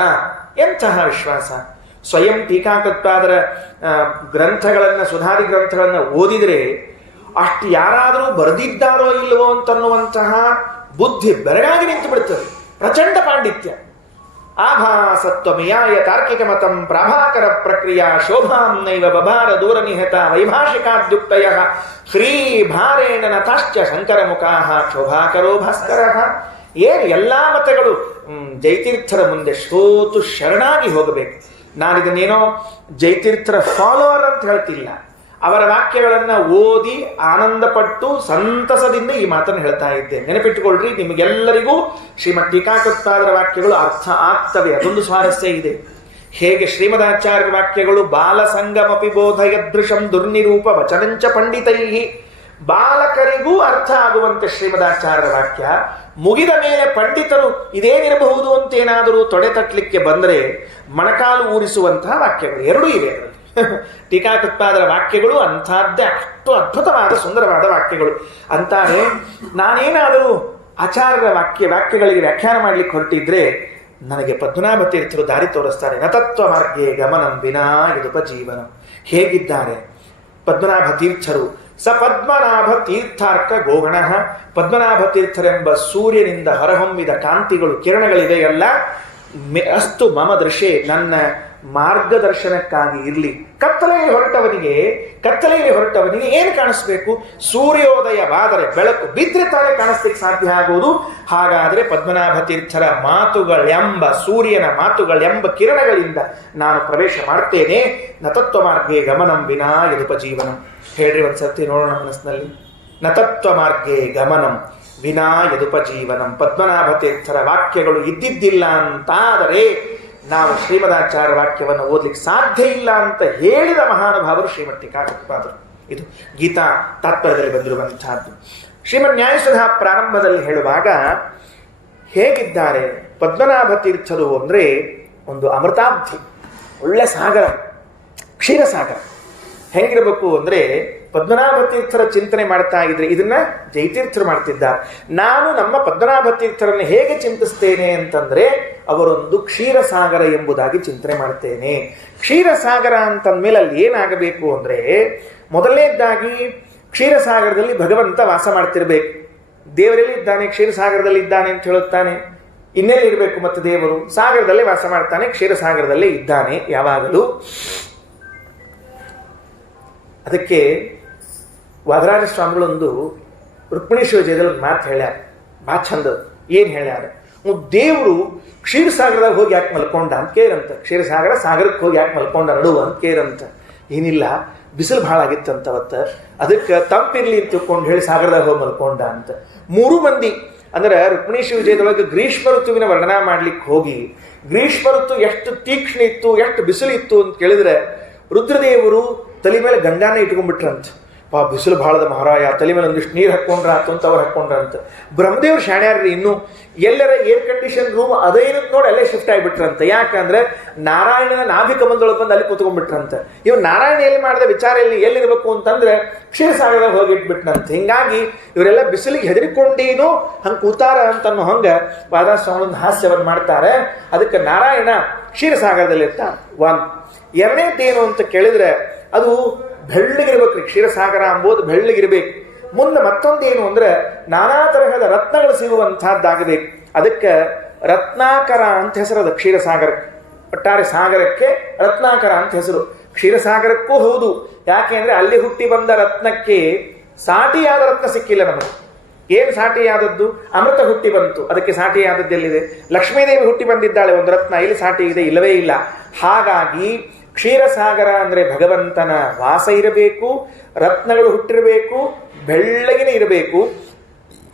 ಎಂತಹ ವಿಶ್ವಾಸ! ಸ್ವಯಂ ಟೀಕಾಕೃತ್ಪಾದರ ಗ್ರಂಥಗಳನ್ನು, ಸುಧಾದಿ ಗ್ರಂಥಗಳನ್ನು ಓದಿದರೆ ಅಷ್ಟು ಯಾರಾದರೂ ಬರೆದಿದ್ದಾರೋ ಇಲ್ಲವೋ ಅಂತನ್ನುವಂತಹ ಬುದ್ಧಿ ಬೆರಗಾಗಿ ನಿಂತು ಬಿಡುತ್ತದೆ. ಪ್ರಚಂಡ ಪಾಂಡಿತ್ಯ. ಆಭಾಸತ್ವಮಿಯಾಯ ತಾರ್ಕಿಕ ಮತಂ ಪ್ರಾಭಾಕರ ಪ್ರಕ್ರಿಯಾ ಶೋಭಾಂ ನೈವ ಬಭಾರ ದೂರ ನಿಹತ ವೈಭಾಷಿಕಾದ್ಯುಕ್ತಯ ಶ್ರೀ ಭಾರೇಣ ನತಾಶ್ಚ ಶಂಕರ ಮುಖಾಹ ಶೋಭಾಕರೋ ಭಾಸ್ಕರ. ಏನು ಎಲ್ಲ ಮತಗಳು ಜಯತೀರ್ಥರ ಮುಂದೆ ಸೋತು ಶರಣಾಗಿ ಹೋಗಬೇಕು. ನಾನಿದನ್ನೇನೋ ಜಯತೀರ್ಥರ ಫಾಲೋವರ್ ಅಂತ ಹೇಳ್ತಿಲ್ಲ. ಅವರ ವಾಕ್ಯಗಳನ್ನು ಓದಿ ಆನಂದಪಟ್ಟು ಸಂತಸದಿಂದ ಈ ಮಾತನ್ನು ಹೇಳ್ತಾ ಇದ್ದೇನೆ. ನೆನಪಿಟ್ಟುಕೊಳ್ಳ್ರಿ, ನಿಮಗೆಲ್ಲರಿಗೂ ಶ್ರೀಮದ್ ಟೀಕಾಕೃತ್ಪಾದರ ವಾಕ್ಯಗಳು ಅರ್ಥ ಆಗ್ತವೆ. ಅದೊಂದು ಸ್ವಾರಸ್ಯ ಇದೆ. ಹೇಗೆ ಶ್ರೀಮದಾಚಾರ್ಯ ವಾಕ್ಯಗಳು ಬಾಲಸಂಗಮಪಿ ಬೋಧಯದೃಶಂ ದುರ್ನಿರೂಪ ವಚನಂಚ ಪಂಡಿತೈ, ಬಾಲಕರಿಗೂ ಅರ್ಥ ಆಗುವಂತೆ ಶ್ರೀಮದಾಚಾರ್ಯರ ವಾಕ್ಯ, ಮುಗಿದ ಮೇಲೆ ಪಂಡಿತರು ಇದೇನಿರಬಹುದು ಅಂತೇನಾದರೂ ತೊಡೆ ತಟ್ಟಲಿಕ್ಕೆ ಬಂದರೆ ಮೊಣಕಾಲು ಊರಿಸುವಂತಹ ವಾಕ್ಯಗಳು ಎರಡೂ ಇವೆ. ಟೀಕಾಕೃತ್ಪಾದರ ವಾಕ್ಯಗಳು ಅಂಥದ್ದೇ, ಅಷ್ಟು ಅದ್ಭುತವಾದ ಸುಂದರವಾದ ವಾಕ್ಯಗಳು. ಅಂತಾರೆ, ನಾನೇನಾದರೂ ಆಚಾರ್ಯರ ವಾಕ್ಯಗಳಿಗೆ ವ್ಯಾಖ್ಯಾನ ಮಾಡಲಿಕ್ಕೆ ಹೊರಟಿದ್ರೆ ನನಗೆ ಪದ್ಮನಾಭ ತೀರ್ಥರು ದಾರಿ ತೋರಿಸ್ತಾರೆ. ನತತ್ವ ಮಾರ್ಗೇ ಗಮನಂ ವಿನಾ ಯದುಪಜೀವನಂ. ಹೇಗಿದ್ದಾರೆ ಪದ್ಮನಾಭ ತೀರ್ಥರು? ಸ ಪದ್ಮನಾಭ ತೀರ್ಥಾರ್ಕ ಗೋಗಣ. ಪದ್ಮನಾಭ ತೀರ್ಥರೆಂಬ ಸೂರ್ಯನಿಂದ ಹೊರಹೊಮ್ಮಿದ ಕಾಂತಿಗಳು, ಕಿರಣಗಳಿದೆಯಲ್ಲ, ಅಸ್ತು ಮಮ ದೃಶೆ, ನನ್ನ ಮಾರ್ಗದರ್ಶನಕ್ಕಾಗಿ ಇರಲಿ. ಕತ್ತಲೆಯಲ್ಲಿ ಹೊರಟವನಿಗೆ ಏನು ಕಾಣಿಸ್ಬೇಕು? ಸೂರ್ಯೋದಯವಾದರೆ, ಬೆಳಕು ಬಿದ್ದರೆ ತಾನೇ ಕಾಣಿಸ್ಲಿಕ್ಕೆ ಸಾಧ್ಯ ಆಗುವುದು. ಹಾಗಾದರೆ ಪದ್ಮನಾಭ ತೀರ್ಥರ ಮಾತುಗಳೆಂಬ, ಸೂರ್ಯನ ಮಾತುಗಳೆಂಬ ಕಿರಣಗಳಿಂದ ನಾನು ಪ್ರವೇಶ ಮಾಡ್ತೇನೆ. ನತತ್ವ ಮಾರ್ಗೇ ಗಮನಂ ವಿನಾ ಯದುಪಜೀವನಂ. ಹೇಳ್ರಿ ಒಂದ್ಸರ್ತಿ ನೋಡೋಣ ಮನಸ್ಸಿನಲ್ಲಿ. ನತತ್ವ ಮಾರ್ಗೇ ಗಮನಂ ವಿನಾ ಯದುಪಜೀವನಂ. ಪದ್ಮನಾಭ ತೀರ್ಥರ ವಾಕ್ಯಗಳು ಇದ್ದಿದ್ದಿಲ್ಲ ಅಂತಾದರೆ ನಾವು ಶ್ರೀಮದಾಚಾರ್ಯ ವಾಕ್ಯವನ್ನು ಓದಲಿಕ್ಕೆ ಸಾಧ್ಯ ಇಲ್ಲ ಅಂತ ಹೇಳಿದ ಮಹಾನುಭಾವರು ಶ್ರೀಮದ್ ಟೀಕಾಕೃತ್ಪಾದರು. ಇದು ಗೀತಾ ತಾತ್ಪರ್ಯದಲ್ಲಿ ಬಂದಿರುವಂತಹದ್ದು. ಶ್ರೀಮದ್ ನ್ಯಾಯಸುಧಾ ಪ್ರಾರಂಭದಲ್ಲಿ ಹೇಳುವಾಗ ಹೇಗಿದ್ದಾರೆ ಪದ್ಮನಾಭ ತೀರ್ಥರು ಅಂದರೆ ಒಂದು ಅಮೃತಾಬ್ಧಿ, ಒಳ್ಳೆ ಸಾಗರ, ಕ್ಷೀರಸಾಗರ. ಹೇಗಿರಬೇಕು ಅಂದರೆ ಪದ್ಮನಾಭ ತೀರ್ಥರ ಚಿಂತನೆ ಮಾಡ್ತಾ ಇದ್ರೆ ಇದನ್ನ ಜಯತೀರ್ಥರು ಮಾಡ್ತಿದ್ದಾರೆ. ನಾನು ನಮ್ಮ ಪದ್ಮನಾಭ ತೀರ್ಥರನ್ನು ಹೇಗೆ ಚಿಂತಿಸ್ತೇನೆ ಅಂತಂದ್ರೆ ಅವರೊಂದು ಕ್ಷೀರಸಾಗರ ಎಂಬುದಾಗಿ ಚಿಂತನೆ ಮಾಡ್ತೇನೆ. ಕ್ಷೀರಸಾಗರ ಅಂತಂದ್ಮೇಲೆ ಅಲ್ಲಿ ಏನಾಗಬೇಕು ಅಂದ್ರೆ, ಮೊದಲನೇದಾಗಿ ಕ್ಷೀರಸಾಗರದಲ್ಲಿ ಭಗವಂತ ವಾಸ ಮಾಡ್ತಿರ್ಬೇಕು. ದೇವರಲ್ಲಿ ಇದ್ದಾನೆ, ಕ್ಷೀರಸಾಗರದಲ್ಲಿ ಇದ್ದಾನೆ ಅಂತ ಹೇಳುತ್ತಾನೆ. ಇನ್ನೆಲ್ಲಿ ಇರಬೇಕು ಮತ್ತೆ ದೇವರು? ಸಾಗರದಲ್ಲೇ ವಾಸ ಮಾಡ್ತಾನೆ, ಕ್ಷೀರಸಾಗರದಲ್ಲೇ ಇದ್ದಾನೆ ಯಾವಾಗಲೂ. ಅದಕ್ಕೆ ವಾದರಾಜ ಸ್ವಾಮಿಗಳೊಂದು ರುಕ್ಮಿಣೀಶ್ವರ ಜಯದಲ್ಲಿ ಒಂದು ಮಾತು ಹೇಳ್ಯಾರ, ಬಾ ಚಂದ. ಏನು ಹೇಳ್ಯಾರ? ದೇವರು ಕ್ಷೀರಸಾಗರದಾಗ ಹೋಗಿ ಯಾಕೆ ಮಲ್ಕೊಂಡ ಅಂತ ಕೇರಂತ. ಕ್ಷೀರಸಾಗರ ಸಾಗರಕ್ಕೆ ಹೋಗಿ ಯಾಕೆ ಮಲ್ಕೊಂಡ ನಡುವ ಅಂತ ಕೇರಂತ. ಏನಿಲ್ಲ, ಬಿಸಿಲು ಭಾಳ ಆಗಿತ್ತಂತ ಅವತ್ತು, ಅದಕ್ಕೆ ತಂಪಿರ್ಲಿ ಅಂತ ತಿಳ್ಕೊಂಡು ಹೇಳಿ ಸಾಗರದಾಗ ಹೋಗಿ ಮಲ್ಕೊಂಡ ಅಂತ. 3 ಮಂದಿ ಅಂದ್ರೆ ರುಕ್ಮಿಣೀಶ ವಿಜಯದೊಳಗೆ ಗ್ರೀಷ್ಮ ಋತುವಿನ ವರ್ಣನ ಮಾಡ್ಲಿಕ್ಕೆ ಹೋಗಿ, ಗ್ರೀಷ್ಮ ಋತು ಎಷ್ಟು ತೀಕ್ಷ್ಣ ಇತ್ತು, ಎಷ್ಟು ಬಿಸಿಲು ಇತ್ತು ಅಂತ ಕೇಳಿದ್ರೆ ರುದ್ರದೇವರು ತಲೆ ಮೇಲೆ ಗಂಗಾನೇ ಇಟ್ಕೊಂಡ್ಬಿಟ್ರಂತ. ಬಿಸಿಲು ಭಾಳದ ಮಹಾರಾಯ, ತಲೆ ಮೇಲೆ ಒಂದಿಷ್ಟು ನೀರು ಹಾಕ್ಕೊಂಡ್ರ ಅಂತ ಅವ್ರು ಹಾಕ್ಕೊಂಡ್ರಂತ. ಬ್ರಹ್ಮದೇವ್ರು ಶಾಣ್ಯಾರ್ರಿ, ಇನ್ನು ಎಲ್ಲರ ಏರ್ ಕಂಡೀಷನ್ ರೂಮ್ ಅದೇನಂತ ನೋಡಿ ಅಲ್ಲೇ ಶಿಫ್ಟ್ ಆಗಿಬಿಟ್ರಂತ. ಯಾಕಂದ್ರೆ ನಾರಾಯಣನ ನಾಭಿಕಮಲದೊಳಗೆ ಬಂದು ಅಲ್ಲಿ ಕೂತ್ಕೊಂಡ್ಬಿಟ್ರಂತ. ಇವ್ ನಾರಾಯಣ ಎಲ್ಲಿ ಮಾಡಿದ ವಿಚಾರ ಎಲ್ಲಿರ್ಬೇಕು ಅಂತಂದ್ರೆ ಕ್ಷೀರಸಾಗರದಾಗ ಹೋಗಿಟ್ಬಿಟ್ನಂತ. ಹಿಂಗಾಗಿ ಇವರೆಲ್ಲ ಬಿಸಿಲಿಗೆ ಹೆದರಿಕೊಂಡೇನು ಹಂಗೆ ಕೂತಾರ ಅಂತನ್ನೋ ಹಂಗ ವಾದಸ್ವಾಮಿ ಹಾಸ್ಯವನ್ನು ಮಾಡ್ತಾರೆ. ಅದಕ್ಕೆ ನಾರಾಯಣ ಕ್ಷೀರಸಾಗರದಲ್ಲಿ ಇರ್ತಾನೆ. ಎರಡನೇದೇನು ಅಂತ ಕೇಳಿದ್ರೆ ಅದು ಬೆಳ್ಳಗಿರ್ಬೇಕ್ರಿ. ಕ್ಷೀರಸಾಗರ ಅಂಬೋದು ಬೆಳ್ಳಗಿರ್ಬೇಕು. ಮುಂದೆ ಮತ್ತೊಂದೇನು ಅಂದ್ರೆ ನಾನಾ ತರಹದ ರತ್ನಗಳು ಸಿಗುವಂತಹದ್ದಾಗಬೇಕು. ಅದಕ್ಕೆ ರತ್ನಾಕರ ಅಂತ ಹೆಸರು. ಅದು ಕ್ಷೀರಸಾಗರಕ್ಕೆ, ಒಟ್ಟಾರೆ ಸಾಗರಕ್ಕೆ ರತ್ನಾಕರ ಅಂತ ಹೆಸರು. ಕ್ಷೀರಸಾಗರಕ್ಕೂ ಹೌದು. ಯಾಕೆ ಅಂದ್ರೆ ಅಲ್ಲಿ ಹುಟ್ಟಿ ಬಂದ ರತ್ನಕ್ಕೆ ಸಾಟಿಯಾದ ರತ್ನ ಸಿಕ್ಕಿಲ್ಲ ನಮಗೆ. ಏನು ಸಾಟಿಯಾದದ್ದು? ಅಮೃತ ಹುಟ್ಟಿ ಬಂತು, ಅದಕ್ಕೆ ಸಾಟಿಯಾದದ್ದು ಎಲ್ಲಿದೆ? ಲಕ್ಷ್ಮೀದೇವಿ ಹುಟ್ಟಿ ಬಂದಿದ್ದಾಳೆ, ಒಂದು ರತ್ನ, ಇಲ್ಲಿ ಸಾಟಿ ಇದೆ? ಇಲ್ಲವೇ ಇಲ್ಲ. ಹಾಗಾಗಿ ಕ್ಷೀರಸಾಗರ ಅಂದ್ರೆ ಭಗವಂತನ ವಾಸ ಇರಬೇಕು, ರತ್ನಗಳು ಹುಟ್ಟಿರಬೇಕು, ಬೆಳ್ಳಗಿನ ಇರಬೇಕು.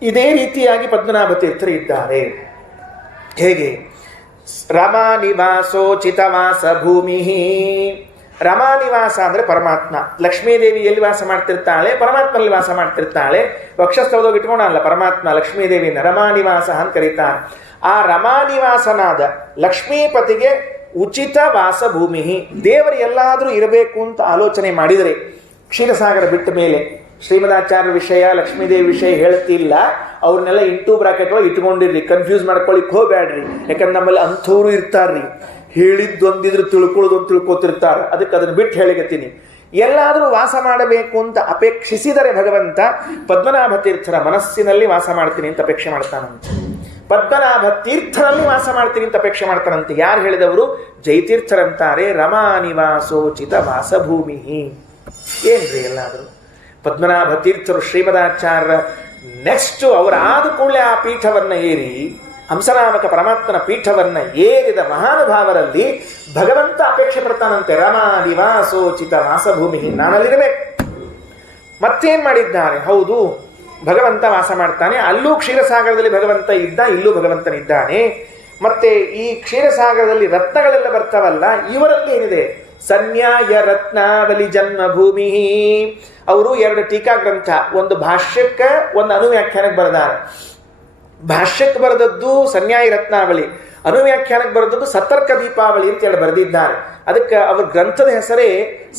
ಇದೇ ರೀತಿಯಾಗಿ ಪದ್ಮನಾಭ ತೀರ್ಥರು ಇದ್ದಾರೆ. ಹೇಗೆ? ರಮಾನಿವಾಸೋಚಿತವಾಸ ಭೂಮಿ. ರಮಾನಿವಾಸ ಅಂದ್ರೆ ಪರಮಾತ್ಮ. ಲಕ್ಷ್ಮೀದೇವಿ ಎಲ್ಲಿ ವಾಸ ಮಾಡ್ತಿರ್ತಾಳೆ? ಪರಮಾತ್ಮನಲ್ಲಿ ವಾಸ ಮಾಡ್ತಿರ್ತಾಳೆ. ವಕ್ಷಸ್ಥಳದಾಗ ಇಟ್ಕೊಂಡಲ್ಲ ಪರಮಾತ್ಮ ಲಕ್ಷ್ಮೀದೇವಿನ ರಮಾನಿವಾಸ ಅಂತ ಕರೀತಾನೆ. ಆ ರಮಾನಿವಾಸನಾದ ಲಕ್ಷ್ಮೀಪತಿಗೆ ಉಚಿತ ವಾಸ ಭೂಮಿ. ದೇವರು ಎಲ್ಲಾದರೂ ಇರಬೇಕು ಅಂತ ಆಲೋಚನೆ ಮಾಡಿದರೆ ಕ್ಷೀರಸಾಗರ ಬಿಟ್ಟ ಮೇಲೆ ಶ್ರೀಮದಾಚಾರ್ಯ ವಿಷಯ, ಲಕ್ಷ್ಮೀದೇವಿ ವಿಷಯ ಹೇಳ್ತಿಲ್ಲ. ಅವ್ರನ್ನೆಲ್ಲ ಇಂಟು ಬ್ರಾಕೆಟ್ ಒಳಗೆ ಇಟ್ಕೊಂಡಿರ್ರಿ, ಕನ್ಫ್ಯೂಸ್ ಮಾಡ್ಕೊಳ್ಳಿಕ್ ಹೋಗ್ಬೇಡ್ರಿ. ಯಾಕಂದ್ರೆ ನಮ್ಮಲ್ಲಿ ಅಂಥವ್ರು ಇರ್ತಾರ್ರಿ, ಹೇಳಿದ್ದೊಂದಿದ್ರು ತಿಳ್ಕೊಳ್ಳೋದೊಂದು ತಿಳ್ಕೊತಿರ್ತಾರ. ಅದಕ್ಕೆ ಅದನ್ನು ಬಿಟ್ಟು ಹೇಳಿಗತ್ತೀನಿ. ಎಲ್ಲಾದರೂ ವಾಸ ಮಾಡಬೇಕು ಅಂತ ಅಪೇಕ್ಷಿಸಿದರೆ ಭಗವಂತ ಪದ್ಮನಾಭ ತೀರ್ಥರ ಮನಸ್ಸಿನಲ್ಲಿ ವಾಸ ಮಾಡ್ತೀನಿ ಅಂತ ಅಪೇಕ್ಷೆ ಮಾಡ್ತಾನಂತೆ. ಪದ್ಮನಾಭ ತೀರ್ಥರಲ್ಲಿ ವಾಸ ಮಾಡ್ತೀನಿ ಅಂತ ಅಪೇಕ್ಷೆ ಮಾಡ್ತಾನಂತೆ. ಯಾರು ಹೇಳಿದವರು? ಜಯತೀರ್ಥರಂತಾರೆ ರಮಾನಿವಾಸೋಚಿತ ವಾಸಭೂಮಿ. ಏನ್ರಿ ಎಲ್ಲಾದರೂ ಪದ್ಮನಾಭ ತೀರ್ಥರು ಶ್ರೀಮದಾಚಾರ್ಯ ನೆಕ್ಸ್ಟ್ ಅವರಾದ ಕೂಡಲೇ ಆ ಪೀಠವನ್ನು ಏರಿ, ಹಂಸನಾಮಕ ಪರಮಾತ್ಮನ ಪೀಠವನ್ನು ಏರಿದ ಮಹಾನುಭಾವರಲ್ಲಿ ಭಗವಂತ ಅಪೇಕ್ಷೆ ಪಡ್ತಾನಂತೆ. ರಮಾನಿವಾಸೋಚಿತ ವಾಸಭೂಮಿ, ನಾನಲ್ಲಿರಬೇಕು. ಮತ್ತೇನ್ ಮಾಡಿದ್ದಾರೆ? ಹೌದು, ಭಗವಂತ ವಾಸ ಮಾಡ್ತಾನೆ. ಅಲ್ಲೂ ಕ್ಷೀರಸಾಗರದಲ್ಲಿ ಭಗವಂತ ಇದ್ದ, ಇಲ್ಲೂ ಭಗವಂತನಿದ್ದಾನೆ. ಮತ್ತೆ ಈ ಕ್ಷೀರಸಾಗರದಲ್ಲಿ ರತ್ನಗಳೆಲ್ಲ ಬರ್ತಾವಲ್ಲ, ಇವರಲ್ಲಿ ಏನಿದೆ? ಸನ್ಯಾಯ ರತ್ನಾವಲಿ ಜನ್ಮಭೂಮಿ. ಅವರು 2 ಟೀಕಾ ಗ್ರಂಥ, ಒಂದು ಭಾಷ್ಯಕ್ಕೆ, ಒಂದು ಅನುವ್ಯಾಖ್ಯಾನಕ್ಕೆ ಬರೆದಾರೆ. ಭಾಷ್ಯಕ್ಕೆ ಬರೆದದ್ದು ಸನ್ಯಾಯ ರತ್ನಾವಳಿ, ಅನುವ್ಯಾಖ್ಯಾನಕ್ಕೆ ಬರೆದದ್ದು ಸತರ್ಕ ದೀಪಾವಳಿ ಅಂತ ಹೇಳಿ ಬರೆದಿದ್ದಾರೆ. ಅದಕ್ಕೆ ಅವ್ರ ಗ್ರಂಥದ ಹೆಸರೇ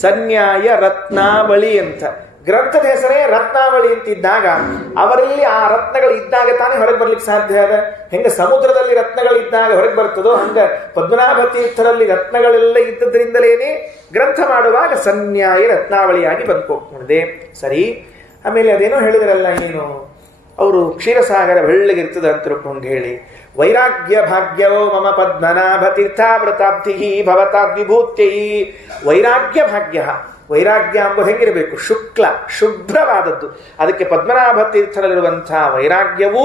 ಸನ್ಯಾಯ ರತ್ನಾವಳಿ ಅಂತ. ಗ್ರಂಥದ ಹೆಸರೇ ರತ್ನಾವಳಿ ಅಂತಿದ್ದಾಗ ಅವರಲ್ಲಿ ಆ ರತ್ನಗಳು ಇದ್ದಾಗ ತಾನೇ ಹೊರಗೆ ಬರ್ಲಿಕ್ಕೆ ಸಾಧ್ಯ ಅದ. ಹೆಂಗ ಸಮುದ್ರದಲ್ಲಿ ರತ್ನಗಳು ಇದ್ದಾಗ ಹೊರಗೆ ಬರ್ತದೋ ಹಂಗ ಪದ್ಮನಾಭ ತೀರ್ಥರಲ್ಲಿ ರತ್ನಗಳೆಲ್ಲ ಇದ್ದದ್ರಿಂದಲೇನೆ ಗ್ರಂಥ ಮಾಡುವಾಗ ಸನ್ಯಾಯ ರತ್ನಾವಳಿಯಾಗಿ ಬಂದ್ಕೊಂಡಿದೆ. ಸರಿ, ಆಮೇಲೆ ಅದೇನೋ ಹೇಳಿದ್ರಲ್ಲ, ಏನು ಅವರು ಕ್ಷೀರಸಾಗರ ಬೆಳ್ಳಗಿರ್ತದೆ ಅಂತ ತಿಳ್ಕೊಂಡು ಹೇಳಿ, ವೈರಾಗ್ಯ ಭಾಗ್ಯವೋ ಮಮ ಪದ್ಮನಾಭ ತೀರ್ಥಾಮೃತಾಬ್ಧಿ ಭವತಾದ್ವಿಭೂತ್ಯೈ. ವೈರಾಗ್ಯ ಭಾಗ್ಯ, ವೈರಾಗ್ಯ ಎಂಬುದು ಹೆಂಗಿರಬೇಕು? ಶುಕ್ಲ, ಶುಭ್ರವಾದದ್ದು. ಅದಕ್ಕೆ ಪದ್ಮನಾಭ ತೀರ್ಥದಲ್ಲಿರುವಂತಹ ವೈರಾಗ್ಯವೂ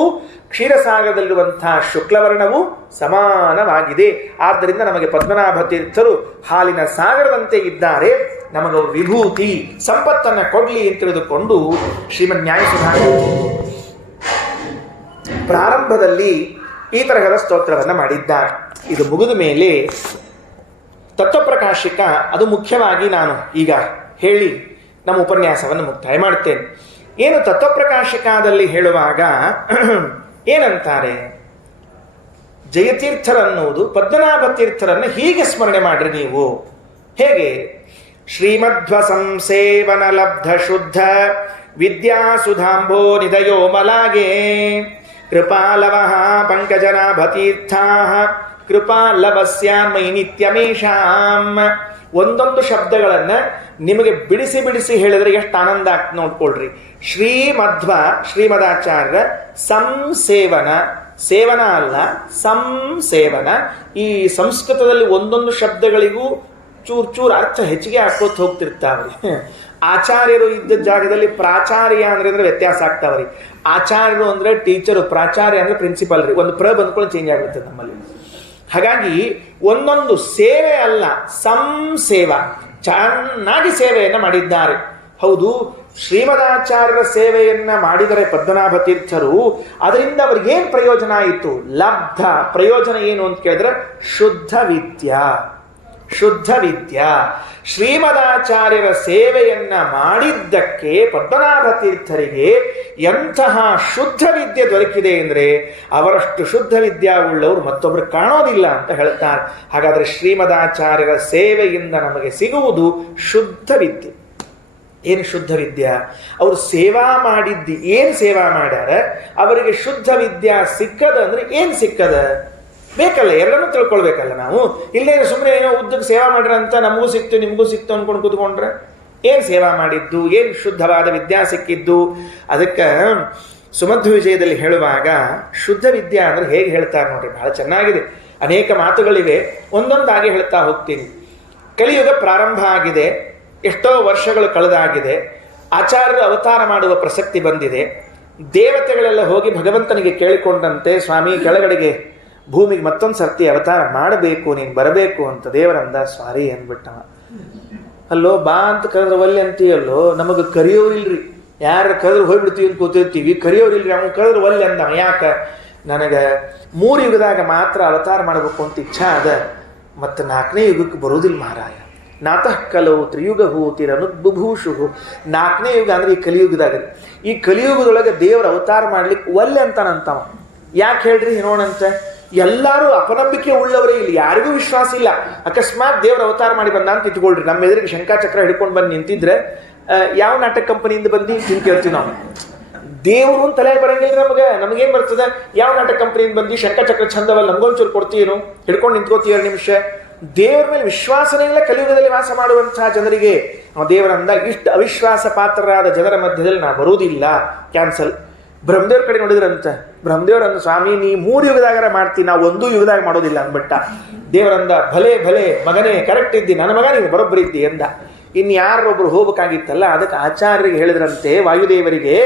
ಕ್ಷೀರಸಾಗರದಲ್ಲಿರುವಂತಹ ಶುಕ್ಲವರ್ಣವೂ ಸಮಾನವಾಗಿದೆ. ಆದ್ದರಿಂದ ನಮಗೆ ಪದ್ಮನಾಭ ತೀರ್ಥರು ಹಾಲಿನ ಸಾಗರದಂತೆ ಇದ್ದಾರೆ. ನಮಗೆ ವಿಭೂತಿ ಸಂಪತ್ತನ್ನು ಕೊಡ್ಲಿ ಅಂತ ತಿಳಿದುಕೊಂಡು ಶ್ರೀಮದ್ ನ್ಯಾಯಸುಧಾ ಪ್ರಾರಂಭದಲ್ಲಿ ಈ ತರಹದ ಸ್ತೋತ್ರವನ್ನು ಮಾಡಿದ್ದಾರೆ. ಇದು ಮುಗಿದ ಮೇಲೆ ತತ್ವಪ್ರಕಾಶಿಕ, ಅದು ಮುಖ್ಯವಾಗಿ ನಾನು ಈಗ ಹೇಳಿ ನಮ್ಮ ಉಪನ್ಯಾಸವನ್ನು ಮುಕ್ತಾಯ ಮಾಡ್ತೇನೆ. ಏನು ತತ್ವಪ್ರಕಾಶಿಕದಲ್ಲಿ ಹೇಳುವಾಗ ಏನಂತಾರೆ? ಜಯತೀರ್ಥರನ್ನುವುದು ಪದ್ಮನಾಭ ತೀರ್ಥರನ್ನು ಹೀಗೆ ಸ್ಮರಣೆ ಮಾಡ್ರಿ ನೀವು. ಹೇಗೆ? ಶ್ರೀಮಧ್ವ ಸಂಸೇವನ ಲಬ್ಧ ಶುದ್ಧ ವಿದ್ಯಾ ಸುಧಾಂಭೋ ನಿಧಯೋ ಮಲಾಗೆ ಕೃಪಾಲವಃ ಪಂಕಜನಾಭತೀರ್ಥಾಃ ಕೃಪಾಲವಸ್ಯಾನ್ಮೈ ನಿತ್ಯಮೇಷಾಂ. ಒಂದೊಂದು ಶಬ್ದಗಳನ್ನ ನಿಮಗೆ ಬಿಡಿಸಿ ಬಿಡಿಸಿ ಹೇಳಿದ್ರೆ ಎಷ್ಟು ಆನಂದ ಆಗ್ತದೆ ನೋಡ್ಕೊಳ್ರಿ. ಶ್ರೀಮಧ್ವ ಶ್ರೀಮದಾಚಾರ್ಯ ಸಂಸೇವನ, ಸೇವನ ಅಲ್ಲ ಸಂಸೇವನ. ಈ ಸಂಸ್ಕೃತದಲ್ಲಿ ಒಂದೊಂದು ಶಬ್ದಗಳಿಗೂ ಚೂರ್ ಚೂರ್ ಅರ್ಥ ಹೆಚ್ಚಿಗೆ ಹಾಕೋತ ಹೋಗ್ತಿರ್ತಾವ್ರಿ. ಆಚಾರ್ಯರು ಇದ್ದ ಜಾಗದಲ್ಲಿ ಪ್ರಾಚಾರ್ಯ ಅಂದ್ರೆ ವ್ಯತ್ಯಾಸ ಆಗ್ತಾವ್ರಿ. ಆಚಾರ್ಯರು ಅಂದ್ರೆ ಟೀಚರು, ಪ್ರಾಚಾರ್ಯ ಅಂದ್ರೆ ಪ್ರಿನ್ಸಿಪಲ್ ರೀ. ಒಂದು ಬಂದ್ಕೊಂಡು ಚೇಂಜ್ ಆಗಿರುತ್ತೆ ನಮ್ಮಲ್ಲಿ. ಹಾಗಾಗಿ ಒಂದೊಂದು ಸೇವೆ ಅಲ್ಲ, ಸಂಸೇವ, ಚೆನ್ನಾಗಿ ಸೇವೆಯನ್ನ ಮಾಡಿದ್ದಾರೆ. ಹೌದು, ಶ್ರೀಮದಾಚಾರ್ಯರ ಸೇವೆಯನ್ನ ಮಾಡಿದರೆ ಪದ್ಮನಾಭ ತೀರ್ಥರು, ಅದರಿಂದ ಅವ್ರಿಗೇನು ಪ್ರಯೋಜನ ಆಯಿತು? ಲಬ್ಧ ಪ್ರಯೋಜನ ಏನು ಅಂತ ಕೇಳಿದ್ರೆ ಶುದ್ಧ ವಿದ್ಯಾ. ಶುದ್ಧ ವಿದ್ಯಾ. ಶ್ರೀಮದಾಚಾರ್ಯರ ಸೇವೆಯನ್ನ ಮಾಡಿದ್ದಕ್ಕೆ ಪದ್ಮನಾಭ ತೀರ್ಥರಿಗೆ ಎಂತಹ ಶುದ್ಧ ವಿದ್ಯೆ ದೊರಕಿದೆ ಅಂದರೆ ಅವರಷ್ಟು ಶುದ್ಧ ವಿದ್ಯಾ ಉಳ್ಳವರು ಮತ್ತೊಬ್ಬರು ಕಾಣೋದಿಲ್ಲ ಅಂತ ಹೇಳ್ತಾರೆ. ಹಾಗಾದರೆ ಶ್ರೀಮದಾಚಾರ್ಯರ ಸೇವೆಯಿಂದ ನಮಗೆ ಸಿಗುವುದು ಶುದ್ಧ ವಿದ್ಯೆ. ಏನು ಶುದ್ಧ ವಿದ್ಯಾ? ಅವರು ಸೇವಾ ಮಾಡಿದ್ದು ಏನು ಸೇವಾ ಮಾಡ್ಯಾರ, ಅವರಿಗೆ ಶುದ್ಧ ವಿದ್ಯಾ ಸಿಕ್ಕದ ಅಂದ್ರೆ ಏನು ಸಿಕ್ಕದ ಬೇಕಲ್ಲ, ಎಲ್ಲರೂ ತಿಳ್ಕೊಳ್ಬೇಕಲ್ಲ ನಾವು. ಇಲ್ಲೇ ಸುಮ್ಮನೆ ಏನೋ ಉದ್ದಕ್ಕೆ ಸೇವಾ ಮಾಡ್ರ ಅಂತ ನಮಗೂ ಸಿಕ್ತು ನಿಮಗೂ ಸಿಕ್ತು ಅನ್ಕೊಂಡು ಕೂತ್ಕೊಂಡ್ರೆ ಏನು ಸೇವಾ ಮಾಡಿದ್ದು, ಏನು ಶುದ್ಧವಾದ ವಿದ್ಯಾ ಸಿಕ್ಕಿದ್ದು? ಅದಕ್ಕೆ ಸುಮಧ್ವ ವಿಜಯದಲ್ಲಿ ಹೇಳುವಾಗ ಶುದ್ಧ ವಿದ್ಯಾ ಅಂದ್ರೆ ಹೇಗೆ ಹೇಳ್ತಾರೆ ನೋಡ್ರಿ, ಬಹಳ ಚೆನ್ನಾಗಿದೆ. ಅನೇಕ ಮಾತುಗಳಿವೆ, ಒಂದೊಂದಾಗಿ ಹೇಳ್ತಾ ಹೋಗ್ತೀನಿ. ಕಲಿಯುಗ ಪ್ರಾರಂಭ ಆಗಿದೆ, ಎಷ್ಟೋ ವರ್ಷಗಳು ಕಳೆದಾಗಿದೆ. ಆಚಾರ್ಯರು ಅವತಾರ ಮಾಡುವ ಪ್ರಸಕ್ತಿ ಬಂದಿದೆ. ದೇವತೆಗಳೆಲ್ಲ ಹೋಗಿ ಭಗವಂತನಿಗೆ ಕೇಳಿಕೊಂಡಂತೆ, ಸ್ವಾಮಿ ಕೆಳಗಡೆಗೆ ಭೂಮಿಗೆ ಮತ್ತೊಂದು ಸರ್ತಿ ಅವತಾರ ಮಾಡಬೇಕು, ನೀನು ಬರಬೇಕು ಅಂತ. ದೇವರಂದ ಸಾರಿ ಅಂದ್ಬಿಟ್ಟವ. ಅಲ್ಲೋ ಬಾ ಅಂತ ಕರೆದ್ರೆ ಒಲ್ಲೆ ಅಂತೀಯಲ್ಲೋ, ನಮಗೆ ಕರೆಯೋರಿಲ್ರಿ. ಯಾರು ಕರೆದ್ರೆ ಹೋಗ್ಬಿಡ್ತೀವಿ ಅಂತ ಕೂತಿರ್ತೀವಿ, ಕರೆಯೋರಿಲ್ರಿ. ಅವ್ನು ಕರೆದ್ರೆ ಒಲ್ಲೆ ಅಂದವ. ಯಾಕ? ನನಗೆ 3 ಯುಗದಾಗ ಮಾತ್ರ ಅವತಾರ ಮಾಡಬೇಕು ಅಂತ ಇಚ್ಛಾ ಅದ, ಮತ್ತು 4ನೇ ಯುಗಕ್ಕೆ ಬರೋದಿಲ್ಲ ಮಹಾರಾಯ. ನಾತಃ ಕಲವು ತ್ರಿಯುಗಭೂತಿರನುದ್ಬುಭೂಷು. 4ನೇ ಯುಗ ಅಂದ್ರೆ ಈ ಕಲಿಯುಗದಾಗ. ಈ ಕಲಿಯುಗದೊಳಗೆ ದೇವರ ಅವತಾರ ಮಾಡ್ಲಿಕ್ಕೆ ಒಲ್ಲೆ ಅಂತಾನಂತವ. ಯಾಕೆ ಹೇಳ್ರಿ ನೋಡಂತ? ಎಲ್ಲರೂ ಅಪನಂಬಿಕೆ ಉಳ್ಳವರೇ, ಇಲ್ಲಿ ಯಾರಿಗೂ ವಿಶ್ವಾಸ ಇಲ್ಲ. ಅಕಸ್ಮಾತ್ ದೇವರ ಅವತಾರ ಮಾಡಿ ಬಂದ ಅಂತ ಇಟ್ಕೊಳ್ರಿ, ನಮ್ಮ ಎದುರಿಗೆ ಶಂಕಾಚಕ್ರ ಹಿಡ್ಕೊಂಡು ಬಂದು ನಿಂತಿದ್ರೆ ಯಾವ ನಾಟಕ ಕಂಪನಿಯಿಂದ ಬಂದು ಹಿಂಗೆ ಕೇಳ್ತೀವಿ ನಾವು. ದೇವರು ಅಂತ ತಲೆ ಬರಂಗಿಲ್ಲ ನಮಗೇನ್ ಬರ್ತದೆ? ಯಾವ ನಾಟಕ ಕಂಪನಿಯಿಂದ ಬಂದು ಶಂಕಾಚಕ್ರ ಚಂದವಲ್ಲ, ನಮ್ಗೊಂಚೂರು ಕೊಡ್ತೀನು, ಹಿಡ್ಕೊಂಡು ನಿಂತ್ಕೋತೀವಿ 2 ನಿಮಿಷ. ದೇವರ ಮೇಲೆ ವಿಶ್ವಾಸನೇ ಇಲ್ಲ ಕಲಿಯುಗದಲ್ಲಿ ವಾಸ ಮಾಡುವಂತಹ ಜನರಿಗೆ. ದೇವರಂದ ಇಷ್ಟು ಅವಿಶ್ವಾಸ ಪಾತ್ರರಾದ ಜನರ ಮಧ್ಯದಲ್ಲಿ ನಾ ಬರುವುದಿಲ್ಲ, ಕ್ಯಾನ್ಸಲ್. ಬ್ರಹ್ಮದೇವ್ರ ಕಡೆ ನೋಡಿದ್ರಂತ. ಬ್ರಹ್ಮದೇವ್ರಂದ, ಸ್ವಾಮಿ ನೀ 3 ಯುಗದಾಗರ ಮಾಡ್ತೀನಿ, ನಾವು 1 ಯುಗದಾಗ ಮಾಡೋದಿಲ್ಲ ಅಂದ್ಬಿಟ್ಟ. ದೇವರಂದ, ಭಲೆ ಭಲೆ ಮಗನೇ, ಕರೆಕ್ಟ್ ಇದ್ದಿ, ನನ್ನ ಮಗ ನೀವು ಬರೋಬ್ಬರಿ ಇದ್ದಿ ಎಂದ. ಇನ್ನು ಯಾರೊಬ್ರು ಹೋಗ್ಬೇಕಾಗಿತ್ತಲ್ಲ, ಅದಕ್ಕೆ ಆಚಾರ್ಯರಿಗೆ ಹೇಳಿದ್ರಂತೆ, ವಾಯುದೇವರಿಗೆ,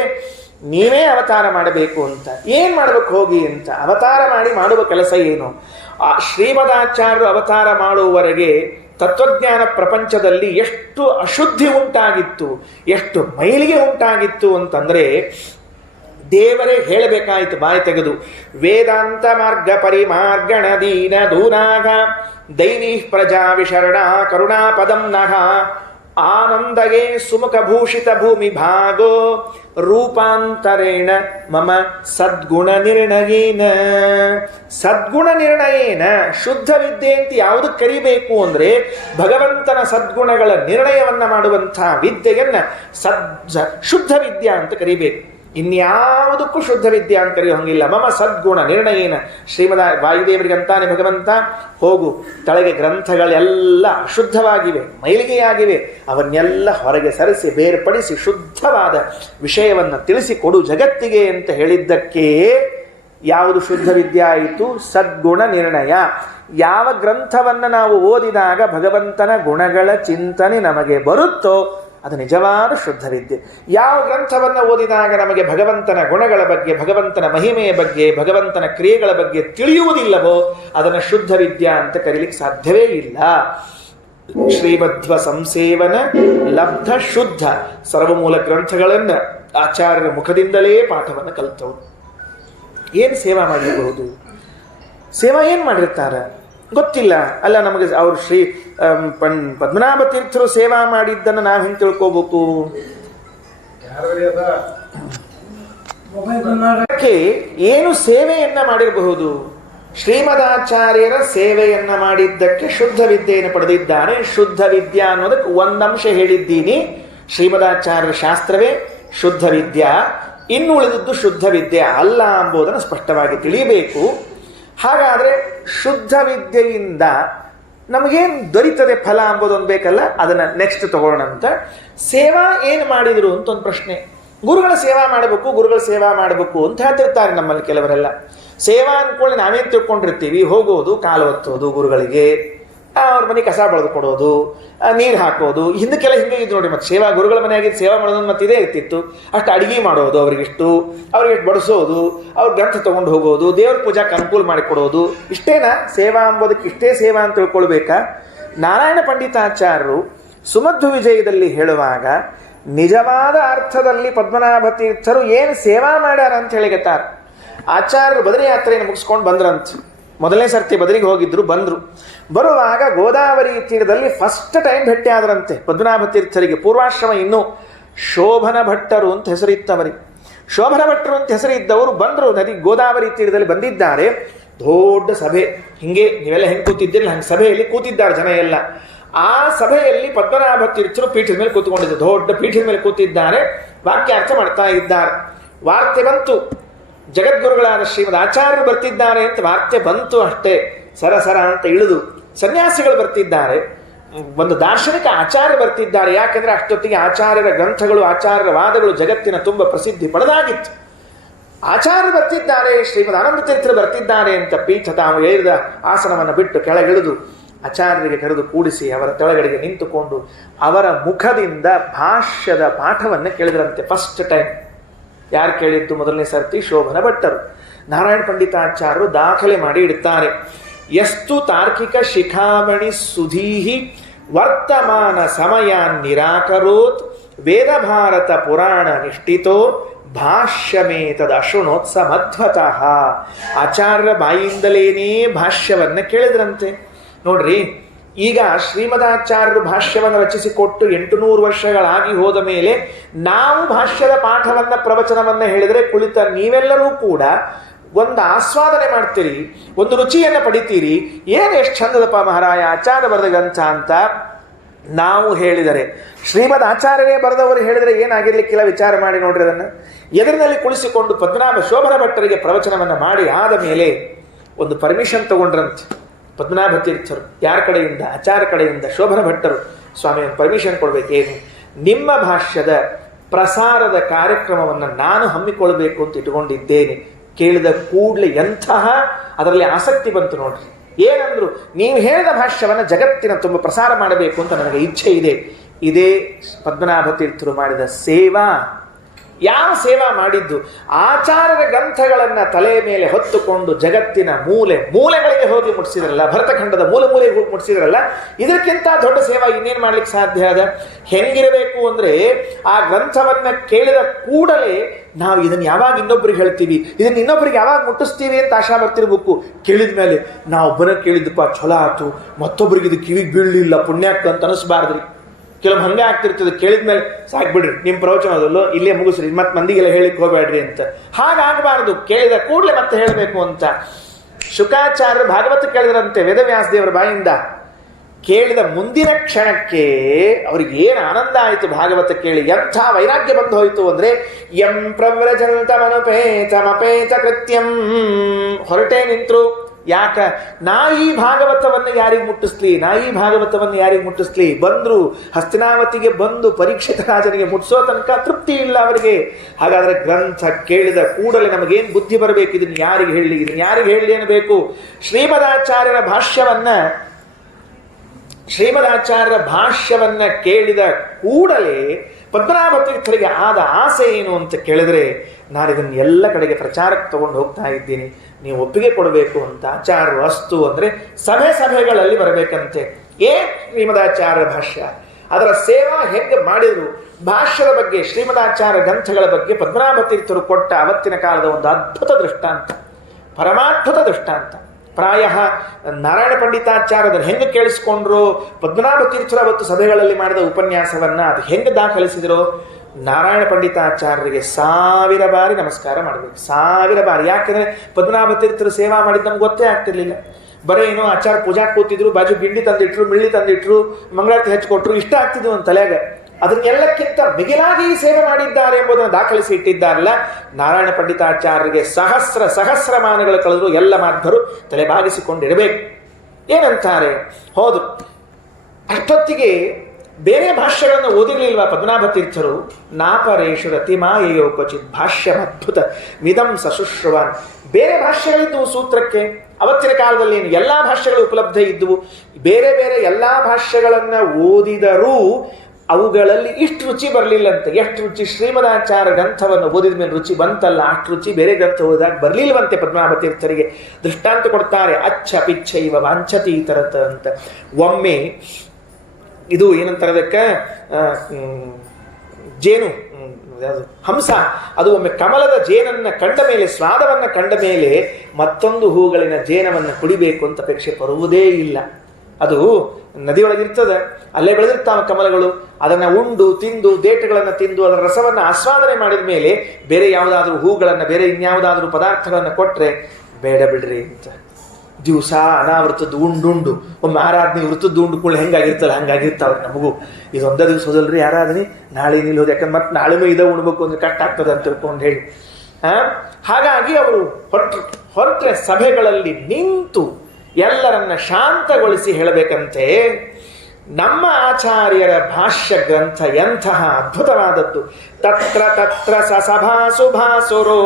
ನೀವೇ ಅವತಾರ ಮಾಡಬೇಕು ಅಂತ. ಏನ್ ಮಾಡ್ಬೇಕು ಹೋಗಿ ಅಂತ. ಅವತಾರ ಮಾಡಿ ಮಾಡುವ ಕೆಲಸ ಏನು? ಆ ಶ್ರೀಮದಾಚಾರ್ಯರು ಅವತಾರ ಮಾಡುವವರೆಗೆ ತತ್ವಜ್ಞಾನ ಪ್ರಪಂಚದಲ್ಲಿ ಎಷ್ಟು ಅಶುದ್ಧಿ ಉಂಟಾಗಿತ್ತು, ಎಷ್ಟು ಮೈಲಿಗೆ ಉಂಟಾಗಿತ್ತು ಅಂತಂದ್ರೆ ದೇವರೇ ಹೇಳಬೇಕಾಯಿತು ಬಾಯಿ ತೆಗೆದು. ವೇದಾಂತ ಮಾರ್ಗ ಪರಿಮಾರ್ಗಣ ದೀನ ದೂರಾಗ ದೈವೀ ಪ್ರಜಾ ವಿಶರಣ ಕರುಣಾ ಪದಂ ನಃ ಆನಂದಗೆ ಸುಮುಖ ಭೂಷಿತ ಭೂಮಿ ಭಾಗೋ ರೂಪಾಂತರೇಣ ಮಮ ಸದ್ಗುಣ ನಿರ್ಣಯೇನ. ಸದ್ಗುಣ ನಿರ್ಣಯೇನ ಶುದ್ಧ ವಿದ್ಯೆ ಅಂತ ಯಾವುದಕ್ಕೆ ಕರಿಬೇಕು ಅಂದ್ರೆ ಭಗವಂತನ ಸದ್ಗುಣಗಳ ನಿರ್ಣಯವನ್ನ ಮಾಡುವಂತಹ ವಿದ್ಯೆಯನ್ನ ಶುದ್ಧ ವಿದ್ಯಾ ಅಂತ ಕರಿಬೇಕು. ಇನ್ಯಾವುದಕ್ಕೂ ಶುದ್ಧ ವಿದ್ಯಾ ಅಂತ ಕರೆಯೋ ಹಂಗಿಲ್ಲ. ಮಮ ಸದ್ಗುಣ ನಿರ್ಣಯೇನ. ಶ್ರೀಮದ ವಾಯುದೇವರಿಗೆ ಅಂತಾನೆ ಭಗವಂತ, ಹೋಗು, ತಳಗೆ ಗ್ರಂಥಗಳೆಲ್ಲ ಅಶುದ್ಧವಾಗಿವೆ, ಮೈಲಿಗೆಯಾಗಿವೆ, ಅವನ್ನೆಲ್ಲ ಹೊರಗೆ ಸರಿಸಿ ಬೇರ್ಪಡಿಸಿ ಶುದ್ಧವಾದ ವಿಷಯವನ್ನು ತಿಳಿಸಿಕೊಡು ಜಗತ್ತಿಗೆ ಅಂತ ಹೇಳಿದ್ದಕ್ಕೆ ಯಾವುದು ಶುದ್ಧ ವಿದ್ಯೆ ಆಯಿತು? ಸದ್ಗುಣ ನಿರ್ಣಯ. ಯಾವ ಗ್ರಂಥವನ್ನು ನಾವು ಓದಿದಾಗ ಭಗವಂತನ ಗುಣಗಳ ಚಿಂತನೆ ನಮಗೆ ಬರುತ್ತೋ ಅದು ನಿಜವಾದ ಶುದ್ಧ ವಿದ್ಯೆ. ಯಾವ ಗ್ರಂಥವನ್ನು ಓದಿದಾಗ ನಮಗೆ ಭಗವಂತನ ಗುಣಗಳ ಬಗ್ಗೆ, ಭಗವಂತನ ಮಹಿಮೆಯ ಬಗ್ಗೆ, ಭಗವಂತನ ಕ್ರಿಯೆಗಳ ಬಗ್ಗೆ ತಿಳಿಯುವುದಿಲ್ಲವೋ ಅದನ್ನು ಶುದ್ಧ ವಿದ್ಯಾ ಅಂತ ಕರೀಲಿಕ್ಕೆ ಸಾಧ್ಯವೇ ಇಲ್ಲ. ಶ್ರೀಮಧ್ವ ಸಂಸೇವನ ಲಬ್ಧ ಶುದ್ಧ ಸರ್ವಮೂಲ ಗ್ರಂಥಗಳನ್ನು ಆಚಾರ್ಯರ ಮುಖದಿಂದಲೇ ಪಾಠವನ್ನು ಕಲಿತವರು. ಏನು ಸೇವಾ ಮಾಡಿರಬಹುದು? ಸೇವಾ ಏನು ಮಾಡಿರ್ತಾರೆ ಗೊತ್ತಿಲ್ಲ ಅಲ್ಲ ನಮಗೆ. ಅವರು ಪದ್ಮನಾಭ ತೀರ್ಥರು ಸೇವಾ ಮಾಡಿದ್ದನ್ನು ನಾವು ಹೆಂಗೆ ತಿಳ್ಕೋಬೇಕು? ಏನು ಸೇವೆಯನ್ನ ಮಾಡಿರಬಹುದು? ಶ್ರೀಮದಾಚಾರ್ಯರ ಸೇವೆಯನ್ನ ಮಾಡಿದ್ದಕ್ಕೆ ಶುದ್ಧ ವಿದ್ಯೆಯನ್ನು ಪಡೆದಿದ್ದಾನೆ. ಶುದ್ಧ ವಿದ್ಯಾ ಅನ್ನೋದಕ್ಕೆ ಒಂದಂಶ ಹೇಳಿದ್ದೀನಿ. ಶ್ರೀಮದಾಚಾರ್ಯರ ಶಾಸ್ತ್ರವೇ ಶುದ್ಧ ವಿದ್ಯಾ, ಇನ್ನು ಉಳಿದದ್ದು ಶುದ್ಧ ವಿದ್ಯೆ ಅಲ್ಲ ಎಂಬುದನ್ನು ಸ್ಪಷ್ಟವಾಗಿ ತಿಳಿಯಬೇಕು. ಹಾಗಾದರೆ ಶುದ್ಧ ವಿದ್ಯೆಯಿಂದ ನಮಗೇನು ದೊರೀತದೆ ಫಲ ಎಂಬುದೊಂದು ಬೇಕಲ್ಲ, ಅದನ್ನು ನೆಕ್ಸ್ಟ್ ತಗೊಳ್ಳೋಣ ಅಂತ. ಸೇವಾ ಏನು ಮಾಡಿದರು ಅಂತ ಒಂದು ಪ್ರಶ್ನೆ. ಗುರುಗಳ ಸೇವಾ ಮಾಡಬೇಕು ಅಂತ ಹೇಳ್ತಿರ್ತಾರೆ ನಮ್ಮಲ್ಲಿ ಕೆಲವರೆಲ್ಲ. ಸೇವಾ ಅಂದ್ಕೊಳ್ಳಿ ನಾವೇನು ತಿಳ್ಕೊಂಡಿರ್ತೀವಿ, ಹೋಗೋದು, ಕಾಲು ಒತ್ತೋದು, ಗುರುಗಳಿಗೆ ಅವ್ರ ಮನೆ ಕಸ ಬೆಳೆದು ಕೊಡೋದು, ನೀರು ಹಾಕೋದು, ಹಿಂದಕ್ಕೆಲ್ಲ ಹಿಂಗೆ ಇದು ನೋಡಿ. ಮತ್ತು ಸೇವಾ ಗುರುಗಳ ಮನೆಯಾಗಿದ್ದು ಸೇವಾ ಮಾಡೋದು ಮತ್ತೆ ಇದೇ ಇರ್ತಿತ್ತು. ಅಷ್ಟು ಅಡಿಗೆ ಮಾಡೋದು, ಅವ್ರಿಗಿಷ್ಟು ಬಡಿಸೋದು, ಅವ್ರ ಗ್ರಂಥ ತೊಗೊಂಡು ಹೋಗೋದು, ದೇವ್ರ ಪೂಜಾಕ್ಕೆ ಅನುಕೂಲ ಮಾಡಿಕೊಡೋದು, ಇಷ್ಟೇನಾ ಸೇವಾ ಎಂಬುದಕ್ಕೆ? ಇಷ್ಟೇ ಸೇವಾ ಅಂತ ತಿಳ್ಕೊಳ್ಬೇಕಾ? ನಾರಾಯಣ ಪಂಡಿತಾಚಾರ್ಯರು ಸುಮಧ್ವ ವಿಜಯದಲ್ಲಿ ಹೇಳುವಾಗ ನಿಜವಾದ ಅರ್ಥದಲ್ಲಿ ಪದ್ಮನಾಭ ತೀರ್ಥರು ಏನು ಸೇವಾ ಮಾಡ್ಯಾರ ಅಂತ ಹೇಳಿಗತ್ತಾರ. ಆಚಾರ್ಯರು ಬದರಿ ಯಾತ್ರೆಯನ್ನು ಮುಗಿಸ್ಕೊಂಡು ಬಂದ್ರಂತ. ಮೊದಲನೇ ಸರ್ತಿ ಬದರಿಗೆ ಹೋಗಿದ್ರು, ಬರುವಾಗ ಗೋದಾವರಿ ತೀರದಲ್ಲಿ ಫಸ್ಟ್ ಟೈಮ್ ಭೇಟಿ ಆದ್ರಂತೆ ಪದ್ಮನಾಭ ತೀರ್ಥರಿಗೆ. ಪೂರ್ವಾಶ್ರಮ ಇನ್ನೂ ಶೋಭನ ಭಟ್ಟರು ಅಂತ ಹೆಸರಿತ್ತವರಿಗೆ. ಶೋಭನ ಭಟ್ಟರು ಅಂತ ಹೆಸರಿದ್ದವರು ಬಂದರು, ನದಿ ಗೋದಾವರಿ ತೀರದಲ್ಲಿ ಬಂದಿದ್ದಾರೆ. ದೊಡ್ಡ ಸಭೆ, ಹಿಂಗೆ ನೀವೆಲ್ಲ ಹೆಂಗೆ ಕೂತಿದ್ದಿರಲ್ಲ ಹಂಗೆ ಸಭೆಯಲ್ಲಿ ಕೂತಿದ್ದಾರೆ ಜನ ಎಲ್ಲ. ಆ ಸಭೆಯಲ್ಲಿ ಪದ್ಮನಾಭ ತೀರ್ಥರು ಪೀಠದ ಮೇಲೆ ಕೂತ್ಕೊಂಡಿದ್ದು, ದೊಡ್ಡ ಪೀಠದ ಮೇಲೆ ಕೂತಿದ್ದಾರೆ, ವಾಕ್ಯಾರ್ಥ ಮಾಡ್ತಾ ಇದ್ದಾರೆ. ವಾರ್ತೆ ಬಂತು, ಜಗದ್ಗುರುಗಳಾದ ಶ್ರೀಮದ್ ಆಚಾರ್ಯರು ಬರ್ತಿದ್ದಾರೆ ಅಂತ ವಾರ್ತೆ ಬಂತು. ಅಷ್ಟೇ ಸರಸರ ಅಂತ ಇಳಿದು ಸನ್ಯಾಸಿಗಳು ಬರ್ತಿದ್ದಾರೆ, ಒಂದು ದಾರ್ಶನಿಕ ಆಚಾರ್ಯ ಬರ್ತಿದ್ದಾರೆ. ಯಾಕೆಂದ್ರೆ ಅಷ್ಟೊತ್ತಿಗೆ ಆಚಾರ್ಯರ ಗ್ರಂಥಗಳು, ಆಚಾರ್ಯರ ವಾದಗಳು ಜಗತ್ತಿನ ತುಂಬ ಪ್ರಸಿದ್ಧಿ ಪಡೆದಾಗಿತ್ತು. ಆಚಾರ್ಯರು ಬರ್ತಿದ್ದಾರೆ, ಶ್ರೀಮದ್ ಆನಂದ ತೀರ್ಥರು ಬರ್ತಿದ್ದಾರೆ ಅಂತ ಪೀಠ ತಾವು ಹೇಳಿದ ಆಸನವನ್ನು ಬಿಟ್ಟು ಕೆಳಗಿಳಿದು ಆಚಾರ್ಯರಿಗೆ ಕರೆದು ಕೂಡಿಸಿ ಅವರ ತೆಳಗಡೆಗೆ ನಿಂತುಕೊಂಡು ಅವರ ಮುಖದಿಂದ ಭಾಷ್ಯದ ಪಾಠವನ್ನು ಕೇಳಿದ್ರಂತೆ. First time. ಯಾರು ಕೇಳಿದ್ದು ಮೊದಲನೇ ಸರ್ತಿ? ಶೋಭನ ಭಟ್ಟರು. ನಾರಾಯಣ ಪಂಡಿತಾಚಾರ್ಯರು ದಾಖಲೆ ಮಾಡಿ ಇಡ್ತಾರೆ. ಯಸ್ತು ತಾರ್ಕಿಕ ಶಿಖಾಮಣಿ ಸುಧೀಹಿ ವರ್ತಮಾನ ಸಮಯಾನ್ ನಿರಾಕರೋತ್ ವೇದ ಭಾರತ ಪುರಾಣ ನಿಷ್ಠಿತೋ ಭಾಷ್ಯಮೇತದ ಅಶೃಣೋತ್ಸ ಮಧ್ವತಃ. ಆಚಾರ್ಯರ ಬಾಯಿಂದಲೇನೇ ಭಾಷ್ಯವನ್ನು ಕೇಳಿದ್ರಂತೆ. ನೋಡ್ರಿ, ಈಗ ಶ್ರೀಮದಾಚಾರ್ಯರು ಭಾಷ್ಯವನ್ನು ರಚಿಸಿಕೊಟ್ಟು 800 ವರ್ಷಗಳಾಗಿ ಹೋದ ಮೇಲೆ ನಾವು ಭಾಷ್ಯದ ಪಾಠವನ್ನು ಪ್ರವಚನವನ್ನು ಹೇಳಿದರೆ ಕುಳಿತ ನೀವೆಲ್ಲರೂ ಕೂಡ ಒಂದು ಆಸ್ವಾದನೆ ಮಾಡ್ತೀರಿ, ಒಂದು ರುಚಿಯನ್ನು ಪಡಿತೀರಿ. ಏನು ಎಷ್ಟು ಚಂದದಪ್ಪ ಮಹಾರಾಯ ಆಚಾರ್ಯ ಬರೆದ ಗ್ರಂಥ ಅಂತ ನಾವು ಹೇಳಿದರೆ, ಶ್ರೀಮದ್ ಆಚಾರ್ಯರೇ ಬರೆದವರು ಹೇಳಿದರೆ ಏನಾಗಿರ್ಲಿಕ್ಕಿಲ್ಲ. ವಿಚಾರ ಮಾಡಿ ನೋಡ್ರಿ ಅದನ್ನು. ಎದುರಿನಲ್ಲಿ ಕುಳಿಸಿಕೊಂಡು ಪದ್ಮನಾಭ ಶೋಭನ ಭಟ್ಟರಿಗೆ ಪ್ರವಚನವನ್ನು ಮಾಡಿ ಆದ ಮೇಲೆ ಒಂದು ಪರ್ಮಿಷನ್ ತಗೊಂಡ್ರಂತೆ ಪದ್ಮನಾಭ ತೀರ್ಥರು. ಯಾರ ಕಡೆಯಿಂದ? ಆಚಾರ್ಯ ಕಡೆಯಿಂದ. ಶೋಭನ ಭಟ್ಟರು, ಸ್ವಾಮಿ ಒಂದು ಪರ್ಮಿಷನ್ ಕೊಡಬೇಕೇನು, ನಿಮ್ಮ ಭಾಷ್ಯದ ಪ್ರಸಾರದ ಕಾರ್ಯಕ್ರಮವನ್ನು ನಾನು ಹಮ್ಮಿಕೊಳ್ಬೇಕು ಅಂತ ಇಟ್ಕೊಂಡಿದ್ದೇನೆ. ಕೇಳಿದ ಕೂಡಲೇ ಎಂತಹ ಅದರಲ್ಲಿ ಆಸಕ್ತಿ ಬಂತು ನೋಡ್ರಿ. ಏನಂದ್ರು, ನೀವು ಹೇಳಿದ ಭಾಷ್ಯವನ್ನು ಜಗತ್ತಿನ ತುಂಬ ಪ್ರಸಾರ ಮಾಡಬೇಕು ಅಂತ ನನಗೆ ಇಚ್ಛೆ ಇದೆ. ಇದೇ ಪದ್ಮನಾಭ ತೀರ್ಥರು ಮಾಡಿದ ಸೇವಾ. ಯಾವ ಸೇವಾ ಮಾಡಿದ್ದು? ಆಚಾರ್ಯರ ಗ್ರಂಥಗಳನ್ನು ತಲೆ ಮೇಲೆ ಹೊತ್ತುಕೊಂಡು ಜಗತ್ತಿನ ಮೂಲೆಗಳಿಗೆ ಹೋಗಿ ಮುಟ್ಟಿಸಿದ್ರಲ್ಲ, ಭರತಖಂಡದ ಮೂಲೆಗೆ ಹೋಗಿ ಮುಟ್ಟಿಸಿದ್ರಲ್ಲ. ಇದಕ್ಕಿಂತ ದೊಡ್ಡ ಸೇವಾ ಇನ್ನೇನು ಮಾಡ್ಲಿಕ್ಕೆ ಸಾಧ್ಯ ಅದ? ಹೆಂಗಿರಬೇಕು ಅಂದರೆ, ಆ ಗ್ರಂಥವನ್ನು ಕೇಳಿದ ಕೂಡಲೇ ನಾವು ಇದನ್ನು ಯಾವಾಗ ಇನ್ನೊಬ್ಬರಿಗೆ ಹೇಳ್ತೀವಿ, ಇದನ್ನು ಇನ್ನೊಬ್ಬರಿಗೆ ಯಾವಾಗ ಮುಟ್ಟಿಸ್ತೀವಿ ಅಂತ ಆಶಾ ಬರ್ತಿರ್ಬೇಕು. ಕೇಳಿದ ಮೇಲೆ ನಾವು ಒಬ್ಬನ ಕೇಳಿದ್ದಪ್ಪ ಛಲೋ ಆಯ್ತು, ಮತ್ತೊಬ್ಬರಿಗೆ ಇದು ಕಿವಿಗೆ ಬೀಳಲಿಲ್ಲ ಪುಣ್ಯಕ್ಕೆ ಅಂತ ಅನಿಸ್ಬಾರ್ದ್ರಿ. ಕೆಲವು ಹಂಗೆ ಆಗ್ತಿರ್ತದೆ, ಕೇಳಿದ್ಮೇಲೆ ಸಾಕ್ಬಿಡ್ರಿ ನಿಮ್ಮ ಪ್ರವಚನ ಅದಲ್ಲೋ ಇಲ್ಲೇ ಮುಗಿಸ್ರಿ, ಮತ್ತೆ ಮಂದಿಗೆಲ್ಲ ಹೇಳಿಕ್ಕೆ ಹೋಗಬೇಡ್ರಿ ಅಂತ. ಹಾಗಾಗಬಾರ್ದು, ಕೇಳಿದ ಕೂಡಲೇ ಮತ್ತೆ ಹೇಳಬೇಕು ಅಂತ. ಶುಕಾಚಾರ್ಯರು ಭಾಗವತ ಕೇಳಿದ್ರಂತೆ ವೇದವ್ಯಾಸ ದೇವರ ಬಾಯಿಂದ. ಕೇಳಿದ ಮುಂದಿನ ಕ್ಷಣಕ್ಕೆ ಅವ್ರಿಗೆ ಏನು ಆನಂದ ಆಯಿತು ಭಾಗವತ ಕೇಳಿ, ಎಂಥ ವೈರಾಗ್ಯ ಬಂದು ಹೋಯಿತು ಅಂದರೆ, ಎಂ ಪ್ರವ್ರಜಂತಮನುಪೇತಮಪೇತ ಕೃತ್ಯಂ. ಹೊರಟೇ ನಿಂತರು. ಯಾಕ? ನಾ ಈ ಭಾಗವತವನ್ನು ಯಾರಿಗೆ ಮುಟ್ಟಿಸ್ಲಿ? ಬಂದ್ರು ಹಸ್ತಿನಾವತಿಗೆ ಬಂದು ಪರೀಕ್ಷಿತ ರಾಜನಿಗೆ ಮುಟ್ಟಿಸೋ ತನಕ ತೃಪ್ತಿ ಇಲ್ಲ ಅವರಿಗೆ. ಹಾಗಾದ್ರೆ ಗ್ರಂಥ ಕೇಳಿದ ಕೂಡಲೇ ನಮಗೇನು ಬುದ್ಧಿ ಬರಬೇಕು? ಇದನ್ನು ಯಾರಿಗೆ ಹೇಳಲಿ ಅನ್ನಬೇಕು. ಶ್ರೀಮದಾಚಾರ್ಯರ ಭಾಷ್ಯವನ್ನ ಕೇಳಿದ ಕೂಡಲೇ ಪದ್ಮನಾಭ ತೀರ್ಥರಿಗೆ ಆದ ಆಸೆ ಏನು ಅಂತ ಕೇಳಿದ್ರೆ, ನಾನು ಇದನ್ನು ಎಲ್ಲ ಕಡೆಗೆ ಪ್ರಚಾರಕ್ಕೆ ತಗೊಂಡು ಹೋಗ್ತಾ ಇದ್ದೀನಿ, ನೀವು ಒಪ್ಪಿಗೆ ಕೊಡಬೇಕು ಅಂತ. ಆಚಾರ್ಯರು ಅಸ್ತು ಅಂದರೆ ಸಭೆಗಳಲ್ಲಿ ಬರಬೇಕಂತೆ. ಶ್ರೀಮದಾಚಾರ್ಯ ಭಾಷ್ಯ, ಅದರ ಸೇವಾ ಹೆಂಗೆ ಮಾಡಿದ್ರು, ಭಾಷ್ಯದ ಬಗ್ಗೆ, ಶ್ರೀಮದಾಚಾರ್ಯ ಗ್ರಂಥಗಳ ಬಗ್ಗೆ ಪದ್ಮನಾಭ ತೀರ್ಥರು ಕೊಟ್ಟ ಅವತ್ತಿನ ಕಾಲದ ಒಂದು ಅದ್ಭುತ ದೃಷ್ಟಾಂತ, ಪರಮಾದ್ಭುತ ದೃಷ್ಟಾಂತ. ಪ್ರಾಯ ನಾರಾಯಣ ಪಂಡಿತಾಚಾರ್ಯ ಅದನ್ನು ಹೆಂಗೆ ಕೇಳಿಸ್ಕೊಂಡ್ರು, ಪದ್ಮನಾಭ ತೀರ್ಥರು ಅವತ್ತು ಸಭೆಗಳಲ್ಲಿ ಮಾಡಿದ ಉಪನ್ಯಾಸವನ್ನು ಅದು ಹೆಂಗೆ ದಾಖಲಿಸಿದ್ರು, ನಾರಾಯಣ ಪಂಡಿತಾಚಾರ್ಯರಿಗೆ 1000 ಬಾರಿ ನಮಸ್ಕಾರ ಮಾಡಬೇಕು, 1000 ಬಾರಿ. ಯಾಕೆಂದ್ರೆ ಪದ್ಮನಾಭ ತೀರ್ಥರು ಸೇವಾ ಮಾಡಿದ್ದು ನಮ್ಗೆ ಗೊತ್ತೇ ಆಗ್ತಿರ್ಲಿಲ್ಲ. ಬರೀ ಏನೋ ಆಚಾರ ಪೂಜಾ ಕೂತಿದ್ರು, ಬಾಜು ಗಿಂಡಿ ತಂದಿಟ್ರು, ಮಿಳ್ಳಿ ತಂದಿಟ್ರು, ಮಂಗಳಾರತಿ ಹಚ್ಕೊಟ್ರು, ಇಷ್ಟ ಆಗ್ತಿದ್ವು ಒಂದು ತಲೆಯಾಗ. ಅದನ್ನೆಲ್ಲಕ್ಕಿಂತ ಮಿಗಿಲಾಗಿ ಸೇವೆ ಮಾಡಿದ್ದಾರೆ ಎಂಬುದನ್ನು ದಾಖಲಿಸಿ ಇಟ್ಟಿದ್ದಾರಲ್ಲ. ನಾರಾಯಣ ಪಂಡಿತಾಚಾರ್ಯರಿಗೆ ಸಹಸ್ರಮಾನಗಳು ಕಳೆದ್ರು ಎಲ್ಲ ಮಾಧ್ವರು ತಲೆಬಾಗಿಸಿಕೊಂಡಿರಬೇಕು. ಏನಂತಾರೆ? ಹೌದು, ಅಷ್ಟೊತ್ತಿಗೆ ಬೇರೆ ಭಾಷ್ಯಗಳನ್ನು ಓದಿರಲಿಲ್ವಾ ಪದ್ಮನಾಭ ತೀರ್ಥರು? ನಾಪರೇಶು ರತಿಮಾಯೋ ಕ್ವಚಿತ್ ಭಾಷ್ಯಮದ್ಭುತ ಮಿದಂ ಸಶುಶ್ರವಾನ್. ಬೇರೆ ಭಾಷ್ಯಗಳಿದ್ದವು ಸೂತ್ರಕ್ಕೆ. ಅವತ್ತಿನ ಕಾಲದಲ್ಲಿ ಏನು ಎಲ್ಲ ಭಾಷ್ಯಗಳು ಉಪಲಬ್ಧ ಇದ್ದುವು. ಬೇರೆ ಬೇರೆ ಎಲ್ಲ ಭಾಷ್ಯಗಳನ್ನು ಓದಿದರೂ ಅವುಗಳಲ್ಲಿ ಇಷ್ಟು ರುಚಿ ಬರಲಿಲ್ಲಂತೆ. ಎಷ್ಟು ರುಚಿ ಶ್ರೀಮದಾಚಾರ್ಯ ಗ್ರಂಥವನ್ನು ಓದಿದ ಮೇಲೆ ರುಚಿ ಬಂತಲ್ಲ, ಅಷ್ಟು ರುಚಿ ಬೇರೆ ಗ್ರಂಥ ಓದಿದಾಗ ಬರಲಿಲ್ಲವಂತೆ ಪದ್ಮನಾಭ ತೀರ್ಥರಿಗೆ. ದೃಷ್ಟಾಂತ ಕೊಡ್ತಾರೆ, ಅಚ್ಚ ಪಿಚ್ಚ ಇವ ವಾಂಛತಿ ತರತ ಅಂತ. ಒಮ್ಮೆ ಇದು ಏನಂತಾರೆ ಅದಕ್ಕೆ, ಜೇನು, ಹಂಸ, ಅದು ಒಮ್ಮೆ ಕಮಲದ ಜೇನನ್ನು ಕಂಡ ಮೇಲೆ, ಸ್ವಾದವನ್ನು ಕಂಡ ಮೇಲೆ ಮತ್ತೊಂದು ಹೂಗಳಿನ ಜೇನವನ್ನು ಕುಡಿಬೇಕು ಅಂತ ಅಪೇಕ್ಷೆ ಪಡುವುದೇ ಇಲ್ಲ. ಅದು ನದಿಯೊಳಗಿರ್ತದೆ, ಅಲ್ಲೇ ಬೆಳೆದಿರ್ತಾವ ಕಮಲಗಳು. ಅದನ್ನು ಉಂಡು ತಿಂದು ದೇಟಗಳನ್ನು ತಿಂದು ಅದರ ರಸವನ್ನು ಆಸ್ವಾದನೆ ಮಾಡಿದ ಮೇಲೆ ಬೇರೆ ಯಾವುದಾದ್ರೂ ಹೂಗಳನ್ನು, ಬೇರೆ ಇನ್ಯಾವುದಾದ್ರೂ ಪದಾರ್ಥಗಳನ್ನು ಕೊಟ್ಟರೆ ಬೇಡ ಬಿಡ್ರಿ ಅಂತ. ದಿವಸ ಅನಾವೃತದ್ದು ಉಂಡುಂಡು ಒಮ್ಮೆ ಆರಾಧನೆ ವೃತ್ತದ್ದು ಉಂಡುಕೊಳ್ಳಿ ಹೆಂಗಾಗಿರ್ತಲ್ಲ ಹಂಗಾಗಿರ್ತಾವ್ರಿ ನಮಗೂ. ಇದೊಂದೇ ದಿವಸ ಹೋದಲ್ರಿ ಆರಾಧನೆ, ನಾಳೆ ನಿಲ್ಲೋದು, ಯಾಕಂದ್ರೆ ಮತ್ತೆ ನಾಳೆನೂ ಇದೇ ಉಣ್ಬೇಕು ಅಂದ್ರೆ ಕಷ್ಟ ಆಗ್ತದೆ ಅಂತ ತಿಳ್ಕೊಂಡು ಹೇಳಿ. ಹಾಗಾಗಿ ಅವರು ಹೊರಟ್ರೆ ಸಭೆಗಳಲ್ಲಿ ನಿಂತು ಎಲ್ಲರನ್ನ ಶಾಂತಗೊಳಿಸಿ ಹೇಳಬೇಕಂತೆ, ನಮ್ಮ ಆಚಾರ್ಯರ ಭಾಷ್ಯ ಗ್ರಂಥ ಎಂತಹ ಅದ್ಭುತವಾದದ್ದು. ತತ್ರ ತತ್ರ ಸಸಭಾಸು ಭಾಸುರೋ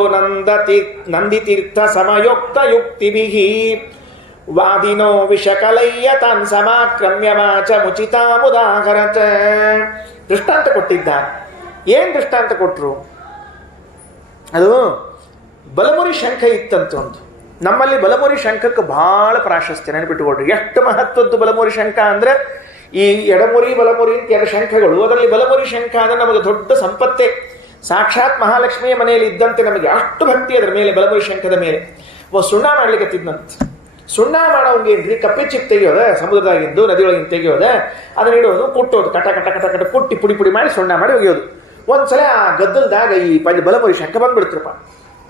ನಂದಿತೀರ್ಥ ಸಮಯೋಕ್ತ ಯುಕ್ತಿಭಿಃ ವಾದಿನೋ ವಿಷಕಲಯ್ಯ ತಾನ್ ಸಮಾಕ್ರಮ್ಯ ವಾಚ ಮುಚಿತಾಮುದಾಹರತ. ದೃಷ್ಟಾಂತ ಕೊಟ್ಟಿದ್ದಾರೆ. ಏನ್ ದೃಷ್ಟಾಂತ ಕೊಟ್ರು? ಅದು ಬಲಮುರಿ ಶಂಖ ಇತ್ತಂತ ಒಂದು. ನಮ್ಮಲ್ಲಿ ಬಲಮುರಿ ಶಂಖಕ್ಕೆ ಬಹಳ ಪ್ರಾಶಸ್ತ್ಯ, ನೆನಪಿಟ್ಟುಕೊಡ್ರಿ. ಎಷ್ಟು ಮಹತ್ವದ್ದು ಬಲಮುರಿ ಶಂಖ ಅಂದ್ರೆ, ಈ ಎಡಮುರಿ ಬಲಮುರಿ ಅಂತ 2 ಶಂಖಗಳು, ಅದರಲ್ಲಿ ಬಲಮುರಿ ಶಂಖ ಅಂದ್ರೆ ನಮಗೆ ದೊಡ್ಡ ಸಂಪತ್ತೇ. ಸಾಕ್ಷಾತ್ ಮಹಾಲಕ್ಷ್ಮಿಯ ಮನೆಯಲ್ಲಿ ಇದ್ದಂತೆ ನಮಗೆ ಅಷ್ಟು ಭಕ್ತಿ ಅದರ ಮೇಲೆ, ಬಲಮುರಿ ಶಂಖದ ಮೇಲೆ. ಸುಣ್ಣ ಮಾಡ್ಲಿಕ್ಕೆ ತಿದ್ದಂತ. ಸುಣ್ಣ ಮಾಡೋಂಗೇನ್ರಿ, ಕಪ್ಪೆ ಚಿಪ್ ತೆಗೆಯೋದ, ಸಮುದ್ರದಾಗಿಂದು ನದಿಯೊಳಗಿಂದ ತೆಗೆಯೋದ, ಅದನ್ನ ಇಡೋದು, ಕುಟ್ಟೋದು, ಕಟ ಕಟ ಕಟ ಕಟ ಕುಟ್ಟಿ ಪುಡಿ ಪುಡಿ ಮಾಡಿ ಸುಣ್ಣ ಮಾಡಿ ಒಗೆಯೋದು. ಒಂದ್ಸಲ ಆ ಗದ್ದಲ್ದಾಗ ಈ ಬಲಮುರಿ ಶಂಖ ಬಂದ್ಬಿಡ್ತ್ರಪ್ಪ.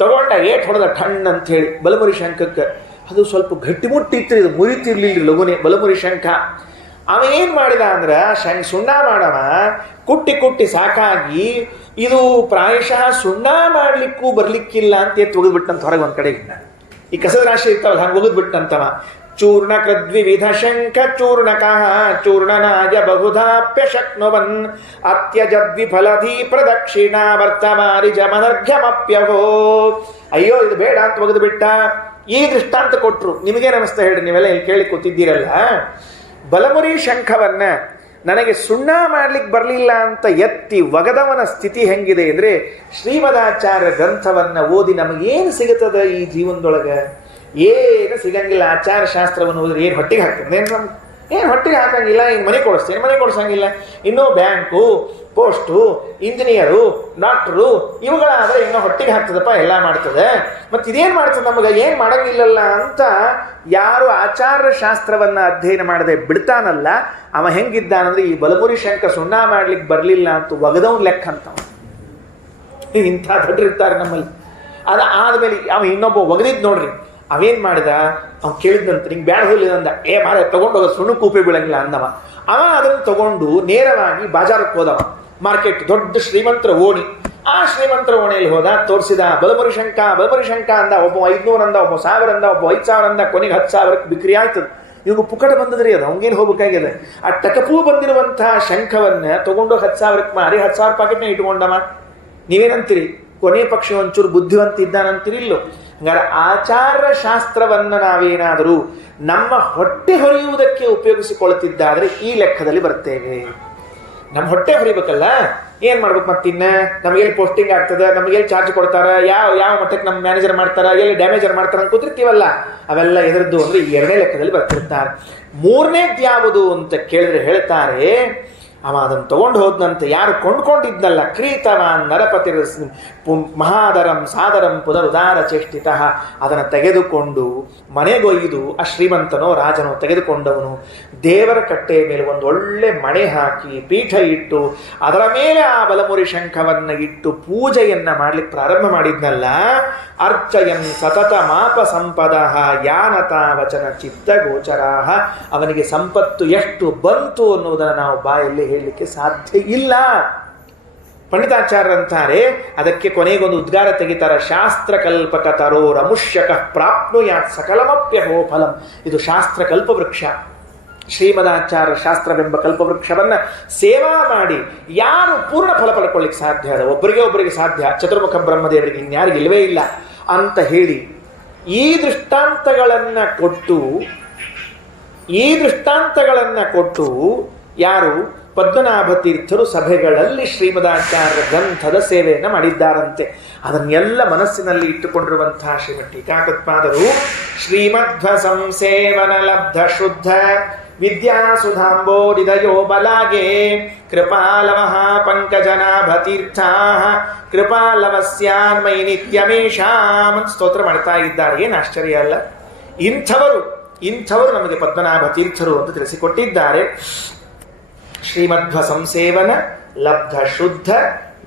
ತಗೊಂಡ ಏಟ್ ಹೊಡೆದ ಠಣ್ ಅಂತ ಹೇಳಿ ಬಲಮುರಿ ಶಂಖಕ್ಕೆ. ಅದು ಸ್ವಲ್ಪ ಗಟ್ಟಿಮುಟ್ಟಿತ್ತು, ಇದು ಮುರಿತಿರ್ಲಿಲ್ಲ ಲಘುನೆ ಬಲಮುರಿ ಶಂಖ. ಅವ ಏನ್ ಮಾಡಿದ ಅಂದ್ರ, ಸುಣ್ಣ ಮಾಡವ ಕುಟ್ಟಿ ಕುಟ್ಟಿ ಸಾಕಾಗಿ ಇದು ಪ್ರಾಯಶಃ ಸುಣ್ಣ ಮಾಡ್ಲಿಕ್ಕೂ ಬರ್ಲಿಕ್ಕಿಲ್ಲ ಅಂತ ಎತ್ತು ಒಗದ್ಬಿಟ್ಟಂತ ಹೊರಗೆ ಒಂದ್ ಕಡೆಗೆ. ಈ ಕಸದ ರಾಶಿ ಇರ್ತಾವಲ್ಲ ಹಂಗೆ ಒಗದ್ಬಿಟ್ಟಂತವ. ಚೂರ್ಣ ಕದ್ವಿವಿಧ ಶಂಖ ಚೂರ್ಣಕಃ ಚೂರ್ಣನಾಯ ಬಹುಧಾಪ್ಯ ಶಕ್ನುವನ್ ಅತ್ಯಜದ್ವಿಫಲಧಿ ಪ್ರದಕ್ಷಿಣಾ ವರ್ತಮಾರಿ ಜಮನರ್ಘ್ಯಮಪ್ಯವೋ. ಅಯ್ಯೋ ಇದು ಬೇಡ ಅಂತ ಒಗೆದು ಬಿಟ್ಟ. ಈ ದೃಷ್ಟಾಂತ ಕೊಟ್ರು. ನಿಮಗೇನು ಅನಿಸ್ತಾ ಹೇಳ್ರಿ, ನೀವೆಲ್ಲ ಇಲ್ಲಿ ಕೇಳಿ ಕೂತಿದ್ದೀರಲ್ಲ. ಬಲಮುರಿ ಶಂಖವನ್ನ ನನಗೆ ಸುಣ್ಣ ಮಾಡ್ಲಿಕ್ಕೆ ಬರಲಿಲ್ಲ ಅಂತ ಎತ್ತಿ ಒಗದವನ ಸ್ಥಿತಿ ಹೆಂಗಿದೆ ಅಂದ್ರೆ, ಶ್ರೀಮದಾಚಾರ್ಯ ಗ್ರಂಥವನ್ನ ಓದಿ ನಮಗೇನು ಸಿಗುತ್ತದೆ ಈ ಜೀವನದೊಳಗೆ? ಏನು ಸಿಗಂಗಿಲ್ಲ. ಆಚಾರ ಶಾಸ್ತ್ರವನ್ನು ಓದಿದ್ರೆ ಏನು ಹೊಟ್ಟಿಗೆ ಹಾಕ್ತದೆ? ಏನು ಹೊಟ್ಟಿಗೆ ಹಾಕಂಗಿಲ್ಲ. ಏನು ಮನೆ ಕೊಡಿಸ್ತೇನೆ, ಮನೆ ಕೊಡಿಸಂಗಿಲ್ಲ. ಇನ್ನೂ ಬ್ಯಾಂಕು, ಪೋಸ್ಟು, ಇಂಜಿನಿಯರು, ಡಾಕ್ಟರು ಇವುಗಳಾದರೆ ಇನ್ನೂ ಹೊಟ್ಟಿಗೆ ಹಾಕ್ತದಪ್ಪ, ಎಲ್ಲ ಮಾಡ್ತದೆ. ಮತ್ತು ಇದೇನು ಮಾಡ್ತದೆ ನಮಗೆ? ಏನು ಮಾಡಂಗಿಲ್ಲಲ್ಲ ಅಂತ ಯಾರು ಆಚಾರ ಶಾಸ್ತ್ರವನ್ನು ಅಧ್ಯಯನ ಮಾಡದೆ ಬಿಡ್ತಾನಲ್ಲ, ಅವ ಹೆಂಗಿದ್ದಾನಂದ್ರೆ ಈ ಬಲಮುರಿ ಶಂಖ ಸುಣ್ಣ ಮಾಡ್ಲಿಕ್ಕೆ ಬರಲಿಲ್ಲ ಅಂತ ಒಗದವನ್ ಲೆಕ್ಕ ಅಂತವ. ಇಂಥ ದೊಡ್ಡರಿರ್ತಾರೆ ನಮ್ಮಲ್ಲಿ. ಅದು ಆದಮೇಲೆ ಅವ ಇನ್ನೊಬ್ಬ ಒಗದಿದ್ದು ನೋಡ್ರಿ, ಅವೇನ್ ಮಾಡಿದ, ಅವ್ನು ಕೇಳಿದಂತ ನಿಂಗೆ ಬ್ಯಾಡ ಹೋಗ್ಲಿದಂದ, ಮಾರ ತಗೊಂಡೋಗ ಸುಣ್ಣು ಕೂಪೆ ಬೀಳಂಗಿಲ್ಲ ಅಂದವ. ಅವ ಅದನ್ನು ತಗೊಂಡು ನೇರವಾಗಿ ಬಾಜಾರಕ್ಕೆ ಹೋದವ. ಮಾರ್ಕೆಟ್ ದೊಡ್ಡ ಶ್ರೀಮಂತರ ಓಣಿ. ಆ ಶ್ರೀಮಂತರ ಓಣಿಯಲ್ಲಿ ಹೋದ, ತೋರಿಸಿದ ಬಲಮುರಿ ಶಂಖ ಅಂದ. ಒಬ್ಬ 500 ಅಂದ, ಒಬ್ಬ 1000 ಅಂದ, ಒಬ್ಬ 5000 ಅಂದ, ಕೊನೆಗೆ 10,000ಕ್ಕೆ ಬಿಕ್ರಿ ಆಯ್ತದ. ಇವಾಗ ಪುಕಟ ಬಂದದ್ರಿ ಅದು, ಅವಂಗೇನು ಹೋಗ್ಬೇಕಾಗಿದೆ. ಆ ಟಕಪೂ ಬಂದಿರುವಂತಹ ಶಂಖವನ್ನ ತಗೊಂಡು 10,000ಕ್ಕೆ ಮಾರಿ 10,000 ಪಾಕೆಟ್ನ ಇಟ್ಕೊಂಡವ. ನೀವೇನಂತೀರಿ? ಕೊನೆ ಪಕ್ಷ ಒಂಚೂರು ಬುದ್ಧಿವಂತ ಇದ್ದಾನಂತೀರಿಲ್ಲೋ? ಹಂಗಾರೆ ಆಚಾರ ಶಾಸ್ತ್ರವನ್ನ ನಾವೇನಾದರೂ ನಮ್ಮ ಹೊಟ್ಟೆ ಹೊರೆಯುವುದಕ್ಕೆ ಉಪಯೋಗಿಸಿಕೊಳ್ಳುತ್ತಿದ್ದಾದ್ರೆ ಈ ಲೆಕ್ಕದಲ್ಲಿ ಬರ್ತೇವೆ. ನಮ್ಮ ಹೊಟ್ಟೆ ಹೊರಿಬೇಕಲ್ಲ, ಏನ್ ಮಾಡ್ಬೇಕು? ಮತ್ತಿನ್ನ ನಮಗೆಲ್ಲಿ ಪೋಸ್ಟಿಂಗ್ ಆಗ್ತದೆ, ನಮಗೆಲ್ಲಿ ಚಾರ್ಜ್ ಕೊಡ್ತಾರ, ಯಾವ ಮಟ್ಟಕ್ಕೆ ನಮ್ಮ ಮ್ಯಾನೇಜರ್ ಮಾಡ್ತಾರ, ಎಲ್ಲಿ ಡ್ಯಾಮೇಜರ್ ಮಾಡ್ತಾರ ಅಂತ ಕೂತಿರ್ತೀವಲ್ಲ, ಅವೆಲ್ಲ ಎದುರದ್ದು ಅಂದ್ರೆ ಈ 2ನೇ ಲೆಕ್ಕದಲ್ಲಿ ಬರ್ತಿರ್ತಾರೆ. 3ನೇದು ಯಾವುದು ಅಂತ ಕೇಳಿದ್ರೆ ಹೇಳ್ತಾರೆ, ಅವ ಅದನ್ನು ತಗೊಂಡು ಹೋದ್ನಂತೆ. ಯಾರು ಕೊಂಡ್ಕೊಂಡಿದ್ನಲ್ಲ, ಕ್ರೀತವಾನ್ ನರಪತಿ ಮಹಾದರಂ ಸಾದರಂ ಪುನರುದಾರ ಚೇಷ್ಟಿತ, ಅದನ್ನು ತೆಗೆದುಕೊಂಡು ಮನೆಗೊಯ್ದು ಆ ಶ್ರೀಮಂತನೋ ರಾಜನೋ ತೆಗೆದುಕೊಂಡವನು ದೇವರ ಕಟ್ಟೆಯ ಮೇಲೆ ಒಂದು ಒಳ್ಳೆ ಮಣೆ ಹಾಕಿ ಪೀಠ ಇಟ್ಟು ಅದರ ಮೇಲೆ ಆ ಬಲಮುರಿ ಶಂಖವನ್ನು ಇಟ್ಟು ಪೂಜೆಯನ್ನ ಮಾಡ್ಲಿಕ್ಕೆ ಪ್ರಾರಂಭ ಮಾಡಿದ್ನಲ್ಲ, ಅರ್ಚಯನ್ ಸತತ ಮಾಪ ಸಂಪದ ಯಾನತ ವಚನ ಚಿತ್ತ ಗೋಚರಾಹ, ಅವನಿಗೆ ಸಂಪತ್ತು ಎಷ್ಟು ಬಂತು ಅನ್ನುವುದನ್ನು ನಾವು ಬಾಯಲ್ಲಿ ಹೇಳಲಿಕ್ಕೆ ಸಾಧ್ಯ ಇಲ್ಲ. ಪಂಡಿತಾಚಾರ್ಯರಂತಾರೆ, ಅದಕ್ಕೆ ಕೊನೆಗೊಂದು ಉದ್ಗಾರ ತೆಗಿತಾರೆ, ಶಾಸ್ತ್ರ ಕಲ್ಪಕ ತರೋ ರಮುಷ್ಯಕ ಪ್ರಾಪ್ನುಯಾತ್ ಸಕಲಮಪ್ಯಹೋ ಫಲಂ. ಇದು ಶಾಸ್ತ್ರ ಕಲ್ಪವೃಕ್ಷ. ಶ್ರೀಮದಾಚಾರ್ಯ ಶಾಸ್ತ್ರವೆಂಬ ಕಲ್ಪವೃಕ್ಷವನ್ನ ಸೇವಾ ಮಾಡಿ ಯಾರು ಪೂರ್ಣ ಫಲ ಪಡ್ಕೊಳ್ಳಿಕ್ಕೆ ಸಾಧ್ಯ ಅದ, ಒಬ್ಬರಿಗೆ ಸಾಧ್ಯ, ಚತುರ್ಮುಖ ಬ್ರಹ್ಮದೇವರಿಗೆ ಇನ್ಯಾರಿಗೆ ಇಲ್ಲವೇ ಇಲ್ಲ ಅಂತ ಹೇಳಿ ಈ ದೃಷ್ಟಾಂತಗಳನ್ನು ಕೊಟ್ಟು ಯಾರು ಪದ್ಮನಾಭ ತೀರ್ಥರು ಸಭೆಗಳಲ್ಲಿ ಶ್ರೀಮದಾಚಾರ್ಯ ಗ್ರಂಥದ ಸೇವೆಯನ್ನು ಮಾಡಿದ್ದಾರಂತೆ. ಅದನ್ನೆಲ್ಲ ಮನಸ್ಸಿನಲ್ಲಿ ಇಟ್ಟುಕೊಂಡಿರುವಂತಹ ಶ್ರೀಮಠ್ ಟೀಕಾಕೃತ್ಪಾದರು ಶ್ರೀಮಧ್ವ ಸಂಸೇವನ ಲಬ್ಧ ಶುದ್ಧ ವಿದ್ಯಾಸುಧಾಂಬೋದಿದಯೋ ಬಲಾಗೆ ಕೃಪಾಲವಃ ಪಂಕಜನಾಭ ತೀರ್ಥಾ ಕೃಪಾಲವಸ್ಯಾನ್ಮಯಿ ನಿತ್ಯಮೇಷಾಂ ಸ್ತೋತ್ರ ಮಾಡ್ತಾ ಇದ್ದಾರೆ. ಏನು ಆಶ್ಚರ್ಯ ಅಲ್ಲ. ಇಂಥವರು ನಮಗೆ ಪದ್ಮನಾಭ ತೀರ್ಥರು ಅಂತ ತಿಳಿಸಿಕೊಟ್ಟಿದ್ದಾರೆ. ಶ್ರೀಮಧ್ವ ಸಂಸೇವನ ಲಬ್ಧ ಶುದ್ಧ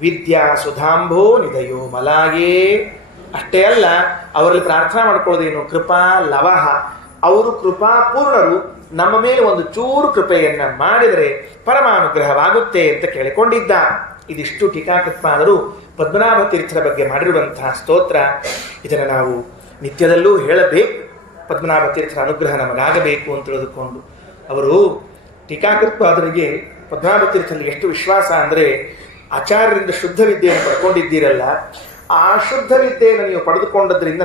ವಿದ್ಯಾ ಸುಧಾಂಭೋ ನಿಧಯೋ ಮಲಾಗೇ. ಅಷ್ಟೇ ಅಲ್ಲ, ಅವರಲ್ಲಿ ಪ್ರಾರ್ಥನಾ ಮಾಡ್ಕೊಳ್ಳೋದೇನು, ಕೃಪಾ ಲವಹ, ಅವರು ಕೃಪಾಪೂರ್ಣರು, ನಮ್ಮ ಮೇಲೆ ಒಂದು ಚೂರು ಕೃಪೆಯನ್ನ ಮಾಡಿದರೆ ಪರಮಾನುಗ್ರಹವಾಗುತ್ತೆ ಅಂತ ಕೇಳಿಕೊಂಡಿದ್ದ. ಇದಿಷ್ಟು ಟೀಕಾಕೃತ್ಪಾದರು ಪದ್ಮನಾಭ ತೀರ್ಥರ ಬಗ್ಗೆ ಮಾಡಿರುವಂತಹ ಸ್ತೋತ್ರ. ಇದನ್ನು ನಾವು ನಿತ್ಯದಲ್ಲೂ ಹೇಳಬೇಕು. ಪದ್ಮನಾಭ ತೀರ್ಥರ ಅನುಗ್ರಹ ನಮಗಾಗಬೇಕು ಅಂತ ತಿಳಿದುಕೊಂಡು ಅವರು ಟೀಕಾಕೃತ್ಪಾದರಿಗೆ ಪದ್ಮನಾಭ ತೀರ್ಥರಿಗೆ ಎಷ್ಟು ವಿಶ್ವಾಸ ಅಂದರೆ, ಆಚಾರ್ಯರಿಂದ ಶುದ್ಧ ವಿದ್ಯೆಯನ್ನು ಪಡ್ಕೊಂಡಿದ್ದೀರಲ್ಲ, ಆ ಶುದ್ಧ ವಿದ್ಯೆಯನ್ನು ನೀವು ಪಡೆದುಕೊಂಡದ್ರಿಂದ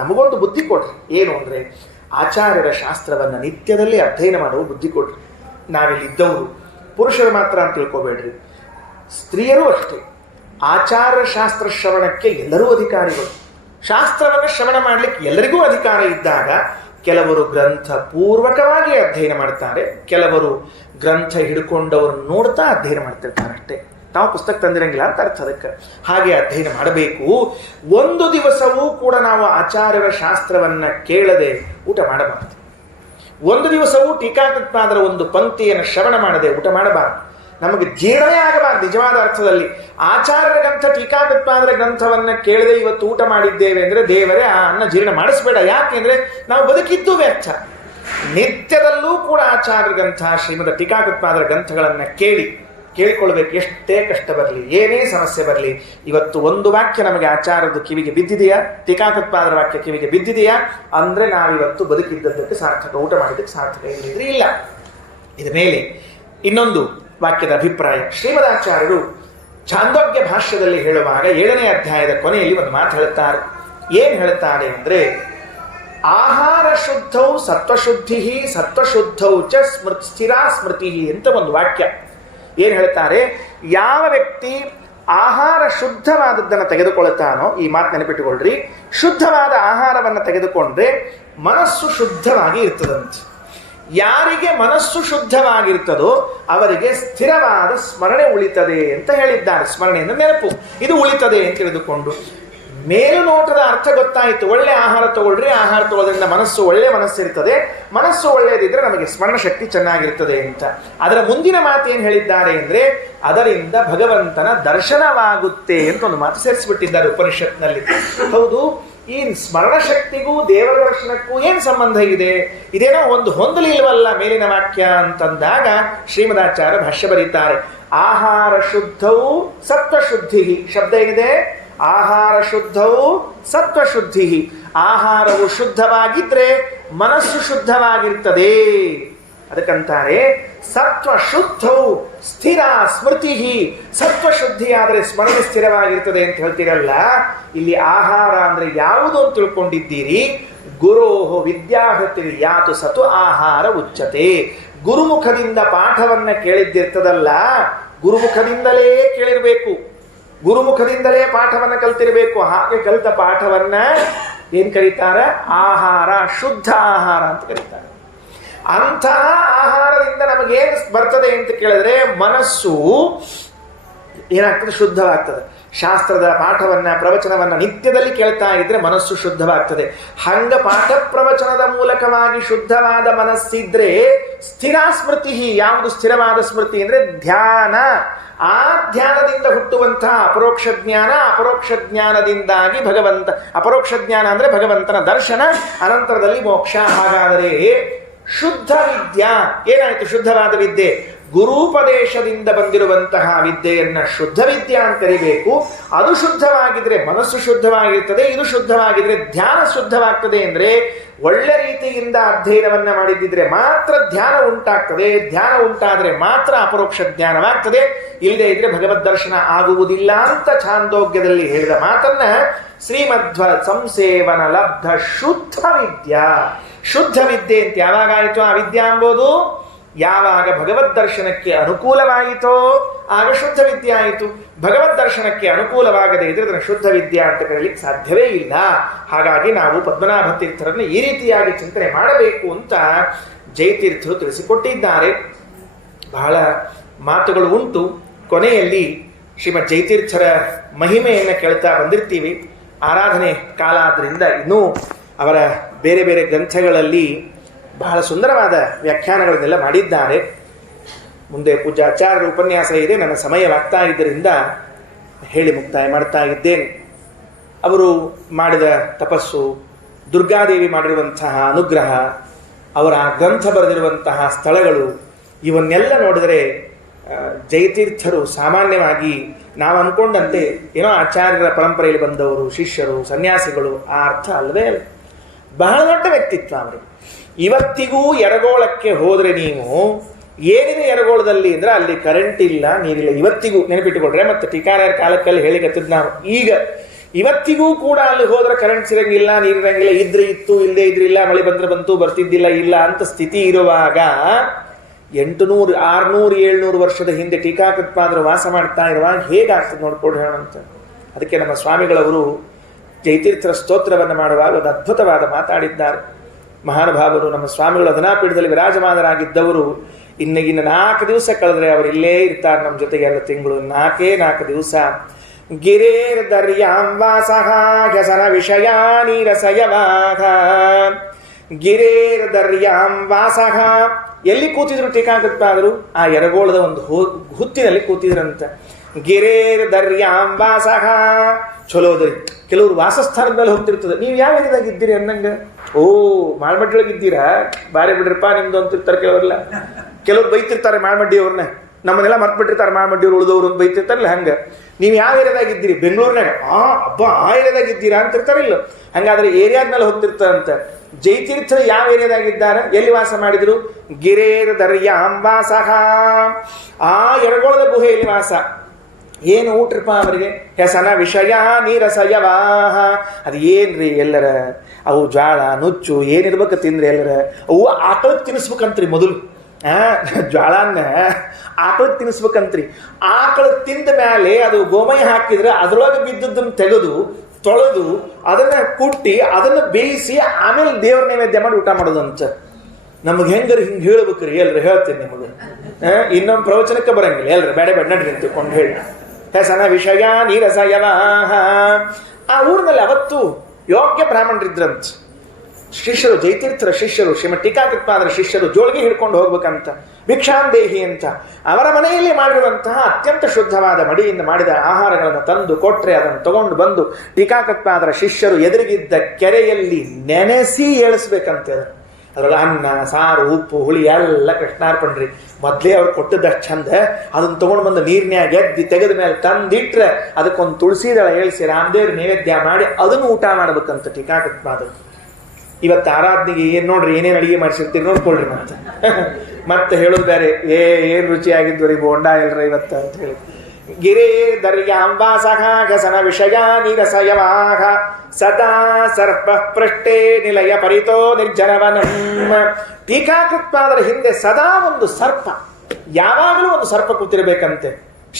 ನಮಗೊಂದು ಬುದ್ಧಿ ಕೊಡ್ರಿ. ಏನು ಅಂದರೆ, ಆಚಾರ್ಯರ ಶಾಸ್ತ್ರವನ್ನು ನಿತ್ಯದಲ್ಲಿ ಅಧ್ಯಯನ ಮಾಡುವ ಬುದ್ಧಿ ಕೊಡ್ರಿ. ನಾವಿಲ್ಲಿದ್ದವರು ಪುರುಷರು ಮಾತ್ರ ಅಂತ ತಿಳ್ಕೊಬೇಡ್ರಿ, ಸ್ತ್ರೀಯರೂ ಅಷ್ಟೇ. ಆಚಾರ್ಯ ಶಾಸ್ತ್ರ ಶ್ರವಣಕ್ಕೆ ಎಲ್ಲರೂ ಅಧಿಕಾರಿಗಳು. ಶಾಸ್ತ್ರವನ್ನು ಶ್ರವಣ ಮಾಡಲಿಕ್ಕೆ ಎಲ್ಲರಿಗೂ ಅಧಿಕಾರ ಇದ್ದಾಗ ಕೆಲವರು ಗ್ರಂಥ ಪೂರ್ವಕವಾಗಿ ಅಧ್ಯಯನ ಮಾಡ್ತಾರೆ, ಕೆಲವರು ಗ್ರಂಥ ಹಿಡ್ಕೊಂಡವರು ನೋಡ್ತಾ ಅಧ್ಯಯನ ಮಾಡ್ತಿರ್ತಾರೆ ಅಷ್ಟೇ. ನಾವು ಪುಸ್ತಕ ತಂದಿರಂಗಿಲ್ಲ ಅಂತ ಅರ್ಥ. ಅದಕ್ಕೆ ಹಾಗೆ ಅಧ್ಯಯನ ಮಾಡಬೇಕು. ಒಂದು ದಿವಸವೂ ಕೂಡ ನಾವು ಆಚಾರ್ಯರ ಶಾಸ್ತ್ರವನ್ನ ಕೇಳದೆ ಊಟ ಮಾಡಬಾರದು. ಒಂದು ದಿವಸವೂ ಟೀಕಾಕೃತ್ಪಾದರ ಒಂದು ಪಂಕ್ತಿಯನ್ನು ಶ್ರವಣ ಮಾಡದೆ ಊಟ ಮಾಡಬಾರದು. ನಮಗೆ ಜೀರ್ಣವೇ ಆಗಬಾರದು. ನಿಜವಾದ ಅರ್ಥದಲ್ಲಿ ಆಚಾರ್ಯರ ಗ್ರಂಥ ಟೀಕಾಕೃತ್ಪಾದರ ಗ್ರಂಥವನ್ನ ಕೇಳದೆ ಇವತ್ತು ಊಟ ಮಾಡಿದ್ದೇವೆ ಅಂದರೆ ದೇವರೇ ಆ ಅನ್ನ ಜೀರ್ಣ ಮಾಡಿಸ್ಬೇಡ. ಯಾಕೆಂದ್ರೆ ನಾವು ಬದುಕಿದ್ದು ವ್ಯರ್ಥ. ನಿತ್ಯದಲ್ಲೂ ಕೂಡ ಆಚಾರ್ಯ ಗ್ರಂಥ ಶ್ರೀಮದ್ ಟೀಕಾಕೃತ್ಪಾದರ ಗ್ರಂಥಗಳನ್ನ ಕೇಳಿಕೊಳ್ಬೇಕು. ಎಷ್ಟೇ ಕಷ್ಟ ಬರಲಿ, ಏನೇ ಸಮಸ್ಯೆ ಬರಲಿ. ಇವತ್ತು ಒಂದು ವಾಕ್ಯ ನಮಗೆ ಆಚಾರ್ಯದ ಕಿವಿಗೆ ಬಿದ್ದಿದೆಯಾ, ಟೀಕಾಕೃತ್ಪಾದರ ವಾಕ್ಯ ಕಿವಿಗೆ ಬಿದ್ದಿದೆಯಾ ಅಂದ್ರೆ ನಾವಿವತ್ತು ಬದುಕಿದ್ದದ್ದಕ್ಕೆ ಸಾರ್ಥಕ, ಊಟ ಮಾಡಿದ್ದಕ್ಕೆ ಸಾರ್ಥಕ. ಏನಿದ್ರೆ ಇಲ್ಲ. ಇದ ಮೇಲೆ ಇನ್ನೊಂದು ವಾಕ್ಯದ ಅಭಿಪ್ರಾಯ. ಶ್ರೀಮದಾಚಾರ್ಯರು ಛಾಂದೋಗ್ಯ ಭಾಷ್ಯದಲ್ಲಿ ಹೇಳುವಾಗ 7ನೇ ಅಧ್ಯಾಯದ ಕೊನೆಯಲ್ಲಿ ಒಂದು ಮಾತು ಹೇಳುತ್ತಾರೆ. ಏನ್ ಹೇಳ್ತಾರೆ ಅಂದ್ರೆ, ಆಹಾರ ಶುದ್ಧೌ ಸತ್ವಶುದ್ಧಿ ಸತ್ವಶುದ್ಧೌ ಚ ಸ್ಥಿರಾ ಸ್ಮೃತಿ ಅಂತ ಒಂದು ವಾಕ್ಯ. ಏನ್ ಹೇಳ್ತಾರೆ, ಯಾವ ವ್ಯಕ್ತಿ ಆಹಾರ ಶುದ್ಧವಾದದ್ದನ್ನು ತೆಗೆದುಕೊಳ್ಳುತ್ತಾನೋ, ಈ ಮಾತು ನೆನಪಿಟ್ಟುಕೊಳ್ಳ್ರಿ, ಶುದ್ಧವಾದ ಆಹಾರವನ್ನು ತೆಗೆದುಕೊಂಡ್ರೆ ಮನಸ್ಸು ಶುದ್ಧವಾಗಿ ಇರ್ತದಂತೆ. ಯಾರಿಗೆ ಮನಸ್ಸು ಶುದ್ಧವಾಗಿರ್ತದೋ ಅವರಿಗೆ ಸ್ಥಿರವಾದ ಸ್ಮರಣೆ ಉಳಿತದೆ ಅಂತ ಹೇಳಿದ್ದಾರೆ. ಸ್ಮರಣೆಯನ್ನು ನೆನಪು ಇದು ಉಳಿತದೆ ಅಂತ ತಿಳಿದುಕೊಂಡು ಮೇಲು ನೋಟದ ಅರ್ಥ ಗೊತ್ತಾಯಿತು. ಒಳ್ಳೆ ಆಹಾರ ತಗೊಳ್ರಿ, ಆಹಾರ ತಗೊಳ್ಳೋದ್ರಿಂದ ಒಳ್ಳೆ ಮನಸ್ಸಿರ್ತದೆ, ಮನಸ್ಸು ಒಳ್ಳೆಯದಿದ್ರೆ ನಮಗೆ ಸ್ಮರಣ ಶಕ್ತಿ ಚೆನ್ನಾಗಿರ್ತದೆ ಅಂತ. ಅದರ ಮುಂದಿನ ಮಾತು ಏನು ಹೇಳಿದ್ದಾರೆ ಅಂದ್ರೆ, ಅದರಿಂದ ಭಗವಂತನ ದರ್ಶನವಾಗುತ್ತೆ ಅಂತ ಒಂದು ಮಾತು ಸೇರಿಸಿಬಿಟ್ಟಿದ್ದಾರೆ ಉಪನಿಷತ್ನಲ್ಲಿ. ಹೌದು, ಈ ಸ್ಮರಣ ಶಕ್ತಿಗೂ ದೇವರ ದರ್ಶನಕ್ಕೂ ಏನು ಸಂಬಂಧ ಇದೆ? ಇದೇನೋ ಒಂದು ಹೊಂದಲಿಲ್ವಲ್ಲ ಮೇಲಿನ ವಾಕ್ಯ ಅಂತಂದಾಗ ಶ್ರೀಮದಾಚಾರ್ಯ ಭಾಷ್ಯ ಬರೀತಾರೆ. ಆಹಾರ ಶುದ್ಧವು ಸತ್ವಶುದ್ಧಿ ಶಬ್ದ ಏನಿದೆ, ಆಹಾರ ಶುದ್ಧವು ಸತ್ವಶುದ್ಧಿ. ಆಹಾರವು ಶುದ್ಧವಾಗಿದ್ರೆ ಮನಸ್ಸು ಶುದ್ಧವಾಗಿರ್ತದೆ. ಅದಕ್ಕಂತಾರೆ ಸತ್ವ ಶುದ್ಧವು ಸ್ಥಿರ ಸ್ಮೃತಿ. ಸತ್ವಶುದ್ಧಿ ಆದರೆ ಸ್ಮರಣೆ ಸ್ಥಿರವಾಗಿರ್ತದೆ ಅಂತ ಹೇಳ್ತೀರಲ್ಲ, ಇಲ್ಲಿ ಆಹಾರ ಅಂದ್ರೆ ಯಾವುದು ಅಂತ ತಿಳ್ಕೊಂಡಿದ್ದೀರಿ? ಗುರೋಹೋ ವಿದ್ಯಾಹೃತಿ ಯಾತು ಸತು ಆಹಾರ ಉಚ್ಚತೆ. ಗುರುಮುಖದಿಂದ ಪಾಠವನ್ನ ಕೇಳಿದ್ದಿರ್ತದಲ್ಲ, ಗುರುಮುಖದಿಂದಲೇ ಕೇಳಿರ್ಬೇಕು, ಗುರುಮುಖದಿಂದಲೇ ಪಾಠವನ್ನ ಕಲ್ತಿರ್ಬೇಕು. ಹಾಗೆ ಕಲಿತ ಪಾಠವನ್ನ ಏನ್ ಕರೀತಾರೆ? ಆಹಾರ, ಶುದ್ಧ ಆಹಾರ ಅಂತ ಕರೀತಾರೆ. ಅಂತಹ ಆಹಾರದಿಂದ ನಮಗೇನು ಬರ್ತದೆ ಅಂತ ಕೇಳಿದ್ರೆ ಮನಸ್ಸು ಏನಾಗ್ತದೆ? ಶುದ್ಧವಾಗ್ತದೆ. ಶಾಸ್ತ್ರದ ಪಾಠವನ್ನ ಪ್ರವಚನವನ್ನ ನಿತ್ಯದಲ್ಲಿ ಕೇಳ್ತಾ ಇದ್ರೆ ಮನಸ್ಸು ಶುದ್ಧವಾಗ್ತದೆ. ಹಂಗ ಪಾಠ ಪ್ರವಚನದ ಮೂಲಕವಾಗಿ ಶುದ್ಧವಾದ ಮನಸ್ಸಿದ್ರೆ ಸ್ಥಿರ ಸ್ಮೃತಿ. ಯಾವುದು ಸ್ಥಿರವಾದ ಸ್ಮೃತಿ ಅಂದ್ರೆ ಧ್ಯಾನ. ಆ ಧ್ಯಾನದಿಂದ ಹುಟ್ಟುವಂತಹ ಅಪರೋಕ್ಷ ಜ್ಞಾನ, ಅಪರೋಕ್ಷ ಜ್ಞಾನದಿಂದಾಗಿ ಭಗವಂತ, ಅಪರೋಕ್ಷ ಜ್ಞಾನ ಅಂದ್ರೆ ಭಗವಂತನ ದರ್ಶನ, ಅನಂತರದಲ್ಲಿ ಮೋಕ್ಷ. ಹಾಗಾದರೆ ಶುದ್ಧ ವಿದ್ಯಾ ಏನಾಯ್ತು? ಶುದ್ಧವಾದ ವಿದ್ಯೆ. ಗುರೂಪದೇಶದಿಂದ ಬಂದಿರುವಂತಹ ವಿದ್ಯೆಯನ್ನ ಶುದ್ಧ ವಿದ್ಯಾ ಅಂತ ಕರಿಬೇಕು. ಅದು ಶುದ್ಧವಾಗಿದ್ರೆ ಮನಸ್ಸು ಶುದ್ಧವಾಗಿರ್ತದೆ. ಇದು ಶುದ್ಧವಾಗಿದ್ರೆ ಧ್ಯಾನ ಶುದ್ಧವಾಗ್ತದೆ. ಅಂದ್ರೆ ಒಳ್ಳೆ ರೀತಿಯಿಂದ ಅಧ್ಯಯನವನ್ನ ಮಾಡಿದ್ದಿದ್ರೆ ಮಾತ್ರ ಧ್ಯಾನ ಉಂಟಾಗ್ತದೆ. ಧ್ಯಾನ ಉಂಟಾದ್ರೆ ಮಾತ್ರ ಅಪರೋಕ್ಷ ಜ್ಞಾನವಾಗ್ತದೆ. ಇಲ್ಲದೆ ಇದ್ರೆ ಭಗವದ್ ದರ್ಶನ ಆಗುವುದಿಲ್ಲ ಅಂತ ಛಾಂದೋಗ್ಯದಲ್ಲಿ ಹೇಳಿದ ಮಾತನ್ನ ಶ್ರೀಮಧ್ವ ಸಂಸೇವನ ಲಬ್ಧ ಶುದ್ಧ ವಿದ್ಯಾ. ಶುದ್ಧ ವಿದ್ಯೆ ಅಂತ ಯಾವಾಗಾಯಿತು ಆ ವಿದ್ಯಾ ಎಂಬುದು? ಯಾವಾಗ ಭಗವದ್ ದರ್ಶನಕ್ಕೆ ಅನುಕೂಲವಾಯಿತೋ ಆಗ ಶುದ್ಧ ವಿದ್ಯೆ ಆಯಿತು. ಭಗವದ್ ದರ್ಶನಕ್ಕೆ ಅನುಕೂಲವಾಗದೇ ಇದ್ರೆ ಅದನ್ನು ಶುದ್ಧ ವಿದ್ಯಾ ಅಂತ ಕರೀಲಿಕ್ಕೆ ಸಾಧ್ಯವೇ ಇಲ್ಲ. ಹಾಗಾಗಿ ನಾವು ಪದ್ಮನಾಭ ತೀರ್ಥರನ್ನು ಈ ರೀತಿಯಾಗಿ ಚಿಂತನೆ ಮಾಡಬೇಕು ಅಂತ ಜಯತೀರ್ಥರು ತಿಳಿಸಿಕೊಟ್ಟಿದ್ದಾರೆ. ಬಹಳ ಮಾತುಗಳು ಉಂಟು. ಕೊನೆಯಲ್ಲಿ ಶ್ರೀಮದ್ ಜಯತೀರ್ಥರ ಮಹಿಮೆಯನ್ನು ಕೇಳ್ತಾ ಬಂದಿರ್ತೀವಿ. ಆರಾಧನೆ ಕಾಲ ಆದ್ದರಿಂದ ಇನ್ನೂ ಅವರ ಬೇರೆ ಬೇರೆ ಗ್ರಂಥಗಳಲ್ಲಿ ಬಹಳ ಸುಂದರವಾದ ವ್ಯಾಖ್ಯಾನಗಳನ್ನೆಲ್ಲ ಮಾಡಿದ್ದಾರೆ. ಮುಂದೆ ಪೂಜ್ಯ ಆಚಾರ್ಯರ ಉಪನ್ಯಾಸ ಇದೆ. ನನ್ನ ಸಮಯವಾಗ್ತಾ ಇದ್ದರಿಂದ ಹೇಳಿ ಮುಕ್ತಾಯ ಮಾಡ್ತಾ ಇದ್ದೇನೆ. ಅವರು ಮಾಡಿದ ತಪಸ್ಸು, ದುರ್ಗಾದೇವಿ ಮಾಡಿರುವಂತಹ ಅನುಗ್ರಹ, ಅವರ ಗ್ರಂಥ ಬರೆದಿರುವಂತಹ ಸ್ಥಳಗಳು, ಇವನ್ನೆಲ್ಲ ನೋಡಿದರೆ ಜಯತೀರ್ಥರು ಸಾಮಾನ್ಯವಾಗಿ ನಾವು ಅಂದ್ಕೊಂಡಂತೆ ಏನೋ ಆಚಾರ್ಯರ ಪರಂಪರೆಯಲ್ಲಿ ಬಂದವರು, ಶಿಷ್ಯರು, ಸನ್ಯಾಸಿಗಳು, ಆ ಅರ್ಥ ಅಲ್ಲವೇ ಅಲ್ಲ. ಬಹಳ ದೊಡ್ಡ ವ್ಯಕ್ತಿತ್ವ ಅವರು. ಇವತ್ತಿಗೂ ಯರಗೋಳಕ್ಕೆ ಹೋದ್ರೆ ನೀವು ಏನಿದೆ ಯರಗೋಳದಲ್ಲಿ ಅಂದ್ರೆ ಅಲ್ಲಿ ಕರೆಂಟ್ ಇಲ್ಲ, ನೀರಿಲ್ಲ. ಇವತ್ತಿಗೂ ನೆನಪಿಟ್ಟುಕೊಂಡ್ರೆ, ಮತ್ತೆ ಟೀಕಾರಾಯರ ಕಾಲಕ್ಕಲ್ಲಿ ಹೇಳಿಕತ್ತಿದ್ ನಾವು ಈಗ ಇವತ್ತಿಗೂ ಕೂಡ ಅಲ್ಲಿ ಹೋದ್ರೆ ಕರೆಂಟ್ ಸಿರಂಗಿಲ್ಲ, ನೀರಿರಂಗಿಲ್ಲ. ಇದ್ರೆ ಇತ್ತು, ಇಲ್ಲದೆ ಇದ್ರಿಲ್ಲ, ಮಳೆ ಬಂದ್ರೆ ಬಂತು, ಬರ್ತಿದ್ದಿಲ್ಲ ಇಲ್ಲ ಅಂತ ಸ್ಥಿತಿ ಇರುವಾಗ 800, 600, 700 ವರ್ಷದ ಹಿಂದೆ ಟೀಕಾಕೃತ್ಪಾದರು ವಾಸ ಮಾಡ್ತಾ ಇರುವಾಗ ಹೇಗಾಗ್ತದೆ ನೋಡ್ಕೊಂಡು ಹೇಳೋಣಂತ. ಅದಕ್ಕೆ ನಮ್ಮ ಸ್ವಾಮಿಗಳವರು ಜಯತೀರ್ಥರ ಸ್ತೋತ್ರವನ್ನು ಮಾಡುವಾಗ ಒಂದು ಅದ್ಭುತವಾದ ಮಾತಾಡಿದ್ದಾರೆ. ಮಹಾನುಭಾವರು ನಮ್ಮ ಸ್ವಾಮಿಗಳು ಅಧನಾಪೀಠದಲ್ಲಿ ವಿರಾಜಮಾನರಾಗಿದ್ದವರು ಇನ್ನು 4 ದಿವಸ ಕಳೆದ್ರೆ ಅವರು ಇಲ್ಲೇ ಇರ್ತಾರೆ ನಮ್ಮ ಜೊತೆಗೆ. ಎಲ್ಲ ತಿಂಗಳು 4 ದಿವಸ. ಗಿರೇರ್ ದರ್ಯಾಂ ವಾಸಃ ಹ್ಯಸನ ವಿಷಯಾನಿ ರಸಯವಾಧ. ಗಿರೇರ್ ದರ್ಯಾಂ ವಾಸಃ ಎಲ್ಲಿ ಕೂತಿದ್ರು ಟೀಕಾಕೃತ್ಪಾದರು? ಆ ಯರಗೋಳದ ಒಂದು ಹುತ್ತಿನಲ್ಲಿ ಕೂತಿದ್ರಂತ. ಗಿರೇರ್ ದರ್ಯಾಂ ವಾಸಃ. ಚಲೋದ್ರಿ. ಕೆಲವರು ವಾಸಸ್ಥಾನದ ಮೇಲೆ ಹೋಗ್ತಿರ್ತದೆ. ನೀವು ಯಾವ ಏರಿಯಾದಾಗಿದ್ದೀರಿ ಅನ್ನಂಗ? ಓ, ಮಾಳ್ಮಡ್ಡಿಯೊಳಗಿದ್ದೀರಾ, ಬಾರಿ ಬಿಡ್ರಪ್ಪ ನಿಮ್ದು ಅಂತಿರ್ತಾರೆ ಕೆಲವರೆಲ್ಲ. ಕೆಲವ್ರು ಬೈತಿರ್ತಾರೆ ಮಾಳ್ಮಡ್ಡಿಯವ್ರನ್ನ, ನಮ್ಮನ್ನೆಲ್ಲ ಮರ್ತ್ಬಿಟ್ಟಿರ್ತಾರೆ ಮಾಳ್ಮಡ್ಡಿಯವ್ರು ಉಳಿದವ್ರು ಅಂತ ಬೈತಿರ್ತಾರಲ್ಲ. ಹಂಗ ನೀವು ಯಾವ ಏರಿಯಾದಾಗಿದ್ದೀರಿ? ಬೆಂಗಳೂರಿನಾಗ. ಆ ಏರಿಯಾದಾಗಿದ್ದೀರಾ ಅಂತಿರ್ತಾರಿಲ್ಲ. ಹಂಗಾದ್ರೆ ಏರಿಯಾದ ಮೇಲೆ ಹೋಗ್ತಿರ್ತಾರಂತ. ಜಯತೀರ್ಥರು ಯಾವ ಏರಿಯಾದಾಗಿದ್ದಾರೆ? ಎಲ್ಲಿ ವಾಸ ಮಾಡಿದ್ರು? ಗಿರೇರ್ ದರ್ಯಾಂ ವಾಸಃ. ಆ ಯರಗೋಳದ ಗುಹೆಯಲ್ಲಿ ವಾಸ. ಏನು ಊಟ್ರಪ್ಪ ಅವರಿಗೆ? ಹೆಸನ ವಿಷಯ ನೀರಸಯವಾಹ. ಅದು ಏನ್ರಿ ಎಲ್ಲರ ಅವು ಜ್ವಾಳ ನುಚ್ಚು ಏನಿರ್ಬೇಕು ತಿಂದ್ರಿ ಎಲ್ಲರ. ಅವು ಆಕಳಕ್ಕೆ ತಿನ್ನಿಸ್ಬೇಕಂತ್ರಿ ಮೊದಲು. ಜ್ವಾಳನ್ನ ಆಕಳಕ್ಕೆ ತಿನ್ನಿಸ್ಬೇಕಂತ್ರಿ. ಆಕಳ ತಿಂದ ಮೇಲೆ ಅದು ಗೋಮಯ ಹಾಕಿದ್ರೆ ಅದರೊಳಗೆ ಬಿದ್ದದ್ದನ್ನು ತೆಗೆದು ತೊಳೆದು ಅದನ್ನ ಕುಟ್ಟಿ ಅದನ್ನು ಬೇಯಿಸಿ ಆಮೇಲೆ ದೇವ್ರ ನೈವೇದ್ಯ ಮಾಡಿ ಊಟ ಮಾಡೋದಂತ. ನಮಗೆ ಹೆಂಗಾರ ಹಿಂಗೆ ಹೇಳ್ಬೇಕ್ರಿ ಎಲ್ರು ಹೇಳ್ತೀನಿ ನಿಮಗೆ. ಇನ್ನೊಂದು ಪ್ರವಚನಕ್ಕೆ ಬರಂಗಿಲ್ಲ. ಎಲ್ರು ಬೇಡ ನಡ್ರಿ ತಿಳ್ಕೊಂಡು ಹೇಳಿ. ಹೆಸನ ವಿಷಯ ನೀರಸಯವಾಹ. ಆ ಊರಿನಲ್ಲಿ ಅವತ್ತು ಯೋಗ್ಯ ಬ್ರಾಹ್ಮಣರಿದ್ರಂತ. ಶಿಷ್ಯರು, ಜಯತೀರ್ಥರ ಶಿಷ್ಯರು, ಶ್ರೀಮದ್ ಟೀಕಾಕೃತ್ಪಾದರ ಶಿಷ್ಯರು ಜೋಳಿಗೆ ಹಿಡ್ಕೊಂಡು ಹೋಗ್ಬೇಕಂತ, ಭಿಕ್ಷಾಂದೇಹಿ ಅಂತ. ಅವರ ಮನೆಯಲ್ಲಿ ಮಾಡಿರುವಂತಹ ಅತ್ಯಂತ ಶುದ್ಧವಾದ ಮಡಿಯಿಂದ ಮಾಡಿದ ಆಹಾರಗಳನ್ನು ತಂದು ಕೊಟ್ರೆ ಅದನ್ನು ತಗೊಂಡು ಬಂದು ಟೀಕಾಕೃತ್ಪಾದರ ಶಿಷ್ಯರು ಎದುರಿಗಿದ್ದ ಕೆರೆಯಲ್ಲಿ ನೆನೆಸಿ ಏಳಿಸ್ಬೇಕಂತೆ. ಅದರೊಳಗೆ ಅನ್ನ, ಸಾರು, ಉಪ್ಪು, ಹುಳಿ ಎಲ್ಲ ಕೃಷ್ಣಾರ್ಪಣ್ರಿ. ಮೊದಲೇ ಅವ್ರು ಕೊಟ್ಟದಷ್ಟು ಚಂದ. ಅದನ್ನು ತೊಗೊಂಡು ಬಂದು ನೀರಿನ್ಯಾಗ ಎದ್ದಿ ತೆಗೆದ ಮೇಲೆ ತಂದಿಟ್ರೆ ಅದಕ್ಕೊಂದು ತುಳಸಿ ದಳ ಏಳಿಸಿ ರಾಮದೇವ್ರ ನೈವೇದ್ಯ ಮಾಡಿ ಅದನ್ನು ಊಟ ಮಾಡ್ಬೇಕಂತ ಟೀಕಾಕೃತ್ಪಾದರು. ಇವತ್ತು ಆರಾಧನೆಗೆ ಏನು ನೋಡ್ರಿ ಏನೇನು ಅಡಿಗೆ ಮಾಡಿಸಿರ್ತೀರಿ ನೋಡ್ಕೊಳ್ರಿ. ಮತ್ತೆ ಹೇಳೋದು ಬೇರೆ. ಏನು ರುಚಿಯಾಗಿದ್ದು ರೀ ಬೋಂಡ ಎಲ್ರ ಇವತ್ತು ಅಂತ ಹೇಳಿ. ಗಿರೇ ದರ್ಯಾಂಬಾಸಃ ಗಸನ ವಿಷಯ ನೀರಸಯವಾಹ. ಸದಾ ಸರ್ಪ ಪೃಷ್ಠೆ ನಿಲಯ ಪರಿತೋ ನಿರ್ಜನವನಂ. ಟೀಕಾಕೃತ್ಪಾದರ ಹಿಂದೆ ಸದಾ ಒಂದು ಸರ್ಪ, ಯಾವಾಗಲೂ ಒಂದು ಸರ್ಪ ಕೂತಿರ್ಬೇಕಂತೆ.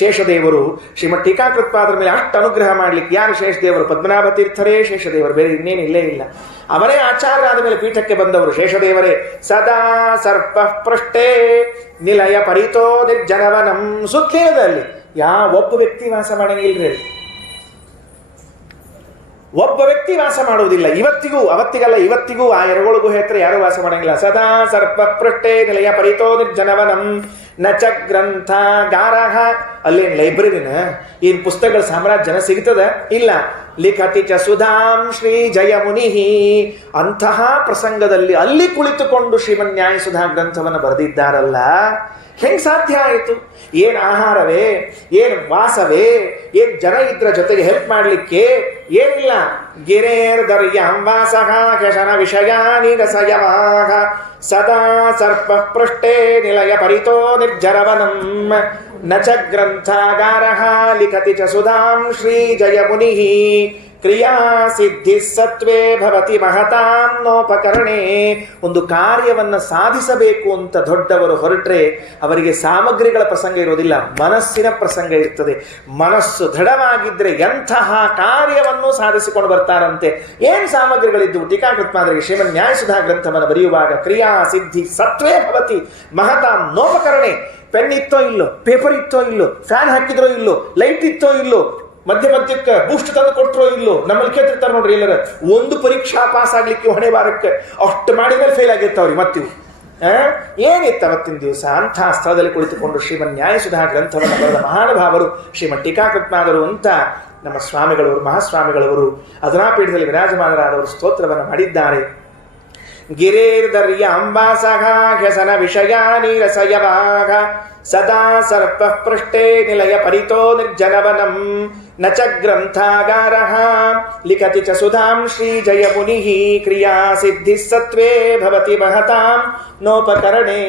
ಶೇಷದೇವರು ಶ್ರೀಮದ್ ಟೀಕಾಕೃತ್ಪಾದರ ಮೇಲೆ ಅಷ್ಟು ಅನುಗ್ರಹ ಮಾಡ್ಲಿಕ್ಕೆ ಯಾರು ಶೇಷದೇವರು? ಪದ್ಮನಾಭ ತೀರ್ಥರೇ ಶೇಷದೇವರು, ಬೇರೆ ಇನ್ನೇನು ಇಲ್ಲೇ ಇಲ್ಲ. ಅವರೇ ಆಚಾರ್ಯರಾದ ಮೇಲೆ ಪೀಠಕ್ಕೆ ಬಂದವರು ಶೇಷದೇವರೇ. ಸದಾ ಸರ್ಪ ಪೃಷ್ಠೇ ನಿಲಯ ಪರಿತೋ ನಿರ್ಜನವನಂ. ಸುಖೇನದಲ್ಲಿ ಒಬ್ಬ ವ್ಯಕ್ತಿ ವಾಸ ಮಾಡಂಗಿಲ್ರಿ, ಒಬ್ಬ ವ್ಯಕ್ತಿ ವಾಸ ಮಾಡುವುದಿಲ್ಲ. ಇವತ್ತಿಗೂ, ಅವತ್ತಿಗಲ್ಲ ಇವತ್ತಿಗೂ ಆ ಎರಗೋಳು ಗುಹೆ ಹತ್ರ ಯಾರು ವಾಸ ಮಾಡಂಗಿಲ್ಲ. ಸದಾ ಸರ್ಪ ಪೃಷ್ಠೇ ನಿಲಯ ಪರಿತೋ ನಿರ್ಜನವನಂ ನಚ ಗ್ರಂಥಾಗಾರಃ. ಅಲ್ಲೇನು ಲೈಬ್ರರಿನ ಏನ್ ಪುಸ್ತಕಗಳ ಸಾಮ್ರಾಜ್ಯನ ಸಿಗ್ತದ? ಇಲ್ಲ. ಲಿಖತಿ ಚ ಸುಧಾಂ ಶ್ರೀ ಜಯಮುನಿ. ಅಂತಹ ಪ್ರಸಂಗದಲ್ಲಿ ಅಲ್ಲಿ ಕುಳಿತುಕೊಂಡು ಶ್ರೀಮನ್ ನ್ಯಾಯ ಸುಧಾ ಗ್ರಂಥವನ್ನು ಬರೆದಿದ್ದಾರಲ್ಲ, ಹೆಂಗ್ ಸಾಧ್ಯ ಆಯಿತು? ಏನ್ ಆಹಾರವೇ, ಏನ್ ವಾಸವೇ, ಏನ್ ಜನ ಇದ್ರ ಜೊತೆಗೆ ಹೆಲ್ಪ್ ಮಾಡ್ಲಿಕ್ಕೆ ಏನಿಲ್ಲ. ಗಿರೇರ್ ದರ್ಯಾಂ ವಾಸಃ ಕೆಶನ ವಿಷಯಾನಿ ರಸಯವಾಹ ಸದಾ ಸರ್ಪ ಪೃಷ್ಠೇ ನಿಲಯ ಪರಿತೋ ನಿರ್ಜರವನಂ ನ ಚ ಗ್ರಂಥಾಗಾರಃ ಲಿಖತಿ ಚ ಸುಧಾಂ ಶ್ರೀ ಜಯಮುನಿ. ಕ್ರಿಯಾ ಸಿದ್ಧಿ ಸತ್ವೇ ಭವತಿ ಮಹತಾಂ ನೋಪಕರಣೆ. ಒಂದು ಕಾರ್ಯವನ್ನು ಸಾಧಿಸಬೇಕು ಅಂತ ದೊಡ್ಡವರು ಹೊರಟ್ರೆ ಅವರಿಗೆ ಸಾಮಗ್ರಿಗಳ ಪ್ರಸಂಗ ಇರೋದಿಲ್ಲ, ಮನಸ್ಸಿನ ಪ್ರಸಂಗ ಇರ್ತದೆ. ಮನಸ್ಸು ದೃಢವಾಗಿದ್ರೆ ಎಂತಹ ಕಾರ್ಯವನ್ನು ಸಾಧಿಸಿಕೊಂಡು ಬರ್ತಾರಂತೆ. ಏನ್ ಸಾಮಗ್ರಿಗಳಿದ್ದು? ಟೀಕಾಕೃತ್ಪಾದರಿಗೆ ಶ್ರೀಮನ್ ನ್ಯಾಯ ಸುಧಾ ಗ್ರಂಥವನ್ನು ಬರೆಯುವಾಗ ಕ್ರಿಯಾ ಸಿದ್ಧಿ ಸತ್ವೇ ಭವತಿ ಮಹತಾಂ ನೋಪಕರಣೆ. ಪೆನ್ ಇತ್ತೋ ಇಲ್ಲೋ, ಪೇಪರ್ ಇತ್ತೋ ಇಲ್ಲೋ, ಫ್ಯಾನ್ ಹಾಕಿದ್ರೋ ಇಲ್ಲೋ, ಲೈಟ್ ಇತ್ತೋ ಇಲ್ಲೋ, ಮಧ್ಯಕ್ಕೆ ಬೂಸ್ಟ್ ತಂದು ಕೊಟ್ಟರೋ ಇಲ್ಲೋ, ನಮ್ಮಲ್ಲಿ ಕೇಳ್ತಿರ್ತಾರೆ ನೋಡ್ರಿ ಎಲ್ಲರ. ಒಂದು ಪರೀಕ್ಷಾ ಪಾಸ್ ಆಗ್ಲಿಕ್ಕೆ ಹೊಣೆ ಬಾರಕ್ಕೆ ಅಷ್ಟು ಮಾಡಿದ್ಮೇಲೆ ಫೇಲ್ ಆಗಿರ್ತಾವ್ರಿ ಮತ್ತಿವು. ಏನಿತ್ತು ಅವತ್ತಿನ ದಿವಸ? ಅಂಥ ಸ್ಥಳದಲ್ಲಿ ಕುಳಿತುಕೊಂಡು ಶ್ರೀಮನ್ ನ್ಯಾಯ ಸುಧಾ ಗ್ರಂಥವನ್ನು ಬರೆದ ಮಹಾನುಭಾವರು ಶ್ರೀಮನ್ ಟೀಕಾಕೃತ್ಪಾದರು ಅಂತ ನಮ್ಮ ಸ್ವಾಮಿಗಳವರು, ಮಹಾಸ್ವಾಮಿಗಳವರು ಅದನಾಪೀಠದಲ್ಲಿ ವಿರಾಜಮಾನರಾದವರು ಸ್ತೋತ್ರವನ್ನು ಮಾಡಿದ್ದಾರೆ. ಗಿರೇರ್ದರ್ಯಾಂ ವಾಸಃ ಹ್ಯಸನ ವಿಷಯಾನಿ ರಸಯವಾಹ ಸದಾ ಸರ್ಪ ಪೃಷ್ಠೇ ನಿಲಯ ಪರಿತೋ ನಿರ್ಜನವನಂ ನ ಚ ಗ್ರಂಥಾಗಾರಃ ಲಿಖತಿ ಚ ಸುಧಾಂ ಶ್ರೀ ಜಯಮುನಿ. ಕ್ರಿಯಾ ಸಿದ್ಧಿ ಸತ್ವೇ ಭವತಿ ಮಹತಾಂ ನೋಪಕರಣೆ.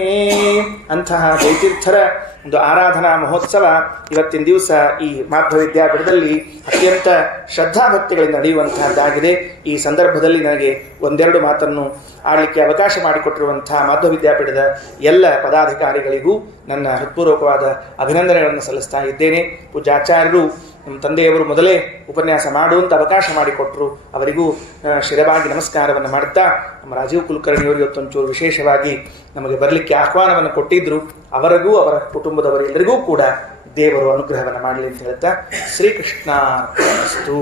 ಅಂತಹ ಜಯತೀರ್ಥರ ಒಂದು ಆರಾಧನಾ ಮಹೋತ್ಸವ ಇವತ್ತಿನ ದಿವಸ ಈ ಮಾಧ್ವ ವಿದ್ಯಾಪೀಠದಲ್ಲಿ ಅತ್ಯಂತ ಶ್ರದ್ಧಾಭಕ್ತಿಗಳಿಂದ ನಡೆಯುವಂತಹದ್ದಾಗಿದೆ. ಈ ಸಂದರ್ಭದಲ್ಲಿ ನನಗೆ ಒಂದೆರಡು ಮಾತನ್ನು ಆಡಲಿಕ್ಕೆ ಅವಕಾಶ ಮಾಡಿಕೊಟ್ಟಿರುವಂತಹ ಮಾಧ್ವ ವಿದ್ಯಾಪೀಠದ ಎಲ್ಲ ಪದಾಧಿಕಾರಿಗಳಿಗೂ ನನ್ನ ಹೃತ್ಪೂರ್ವಕವಾದ ಅಭಿನಂದನೆಗಳನ್ನು ಸಲ್ಲಿಸ್ತಾ ಇದ್ದೇನೆ. ಪೂಜ್ಯಾಚಾರ್ಯರು ನಮ್ಮ ತಂದೆಯವರು ಮೊದಲೇ ಉಪನ್ಯಾಸ ಮಾಡುವಂಥ ಅವಕಾಶ ಮಾಡಿಕೊಟ್ಟರು. ಅವರಿಗೂ ಶಿರವಾಗಿ ನಮಸ್ಕಾರವನ್ನು ಮಾಡ್ತಾ, ನಮ್ಮ ರಾಜೀವ್ ಕುಲಕರ್ಣಿಯವರು ಇವತ್ತೊಂಚೂರು ವಿಶೇಷವಾಗಿ ನಮಗೆ ಬರಲಿಕ್ಕೆ ಆಹ್ವಾನವನ್ನು ಕೊಟ್ಟಿದ್ದರು. ಅವರಿಗೂ ಅವರ ಕುಟುಂಬದವರೆಲ್ಲರಿಗೂ ಕೂಡ ದೇವರು ಅನುಗ್ರಹವನ್ನು ಮಾಡಲಿ ಅಂತ ಹೇಳ್ತಾ ಶ್ರೀಕೃಷ್ಣ ಅಸ್ತು.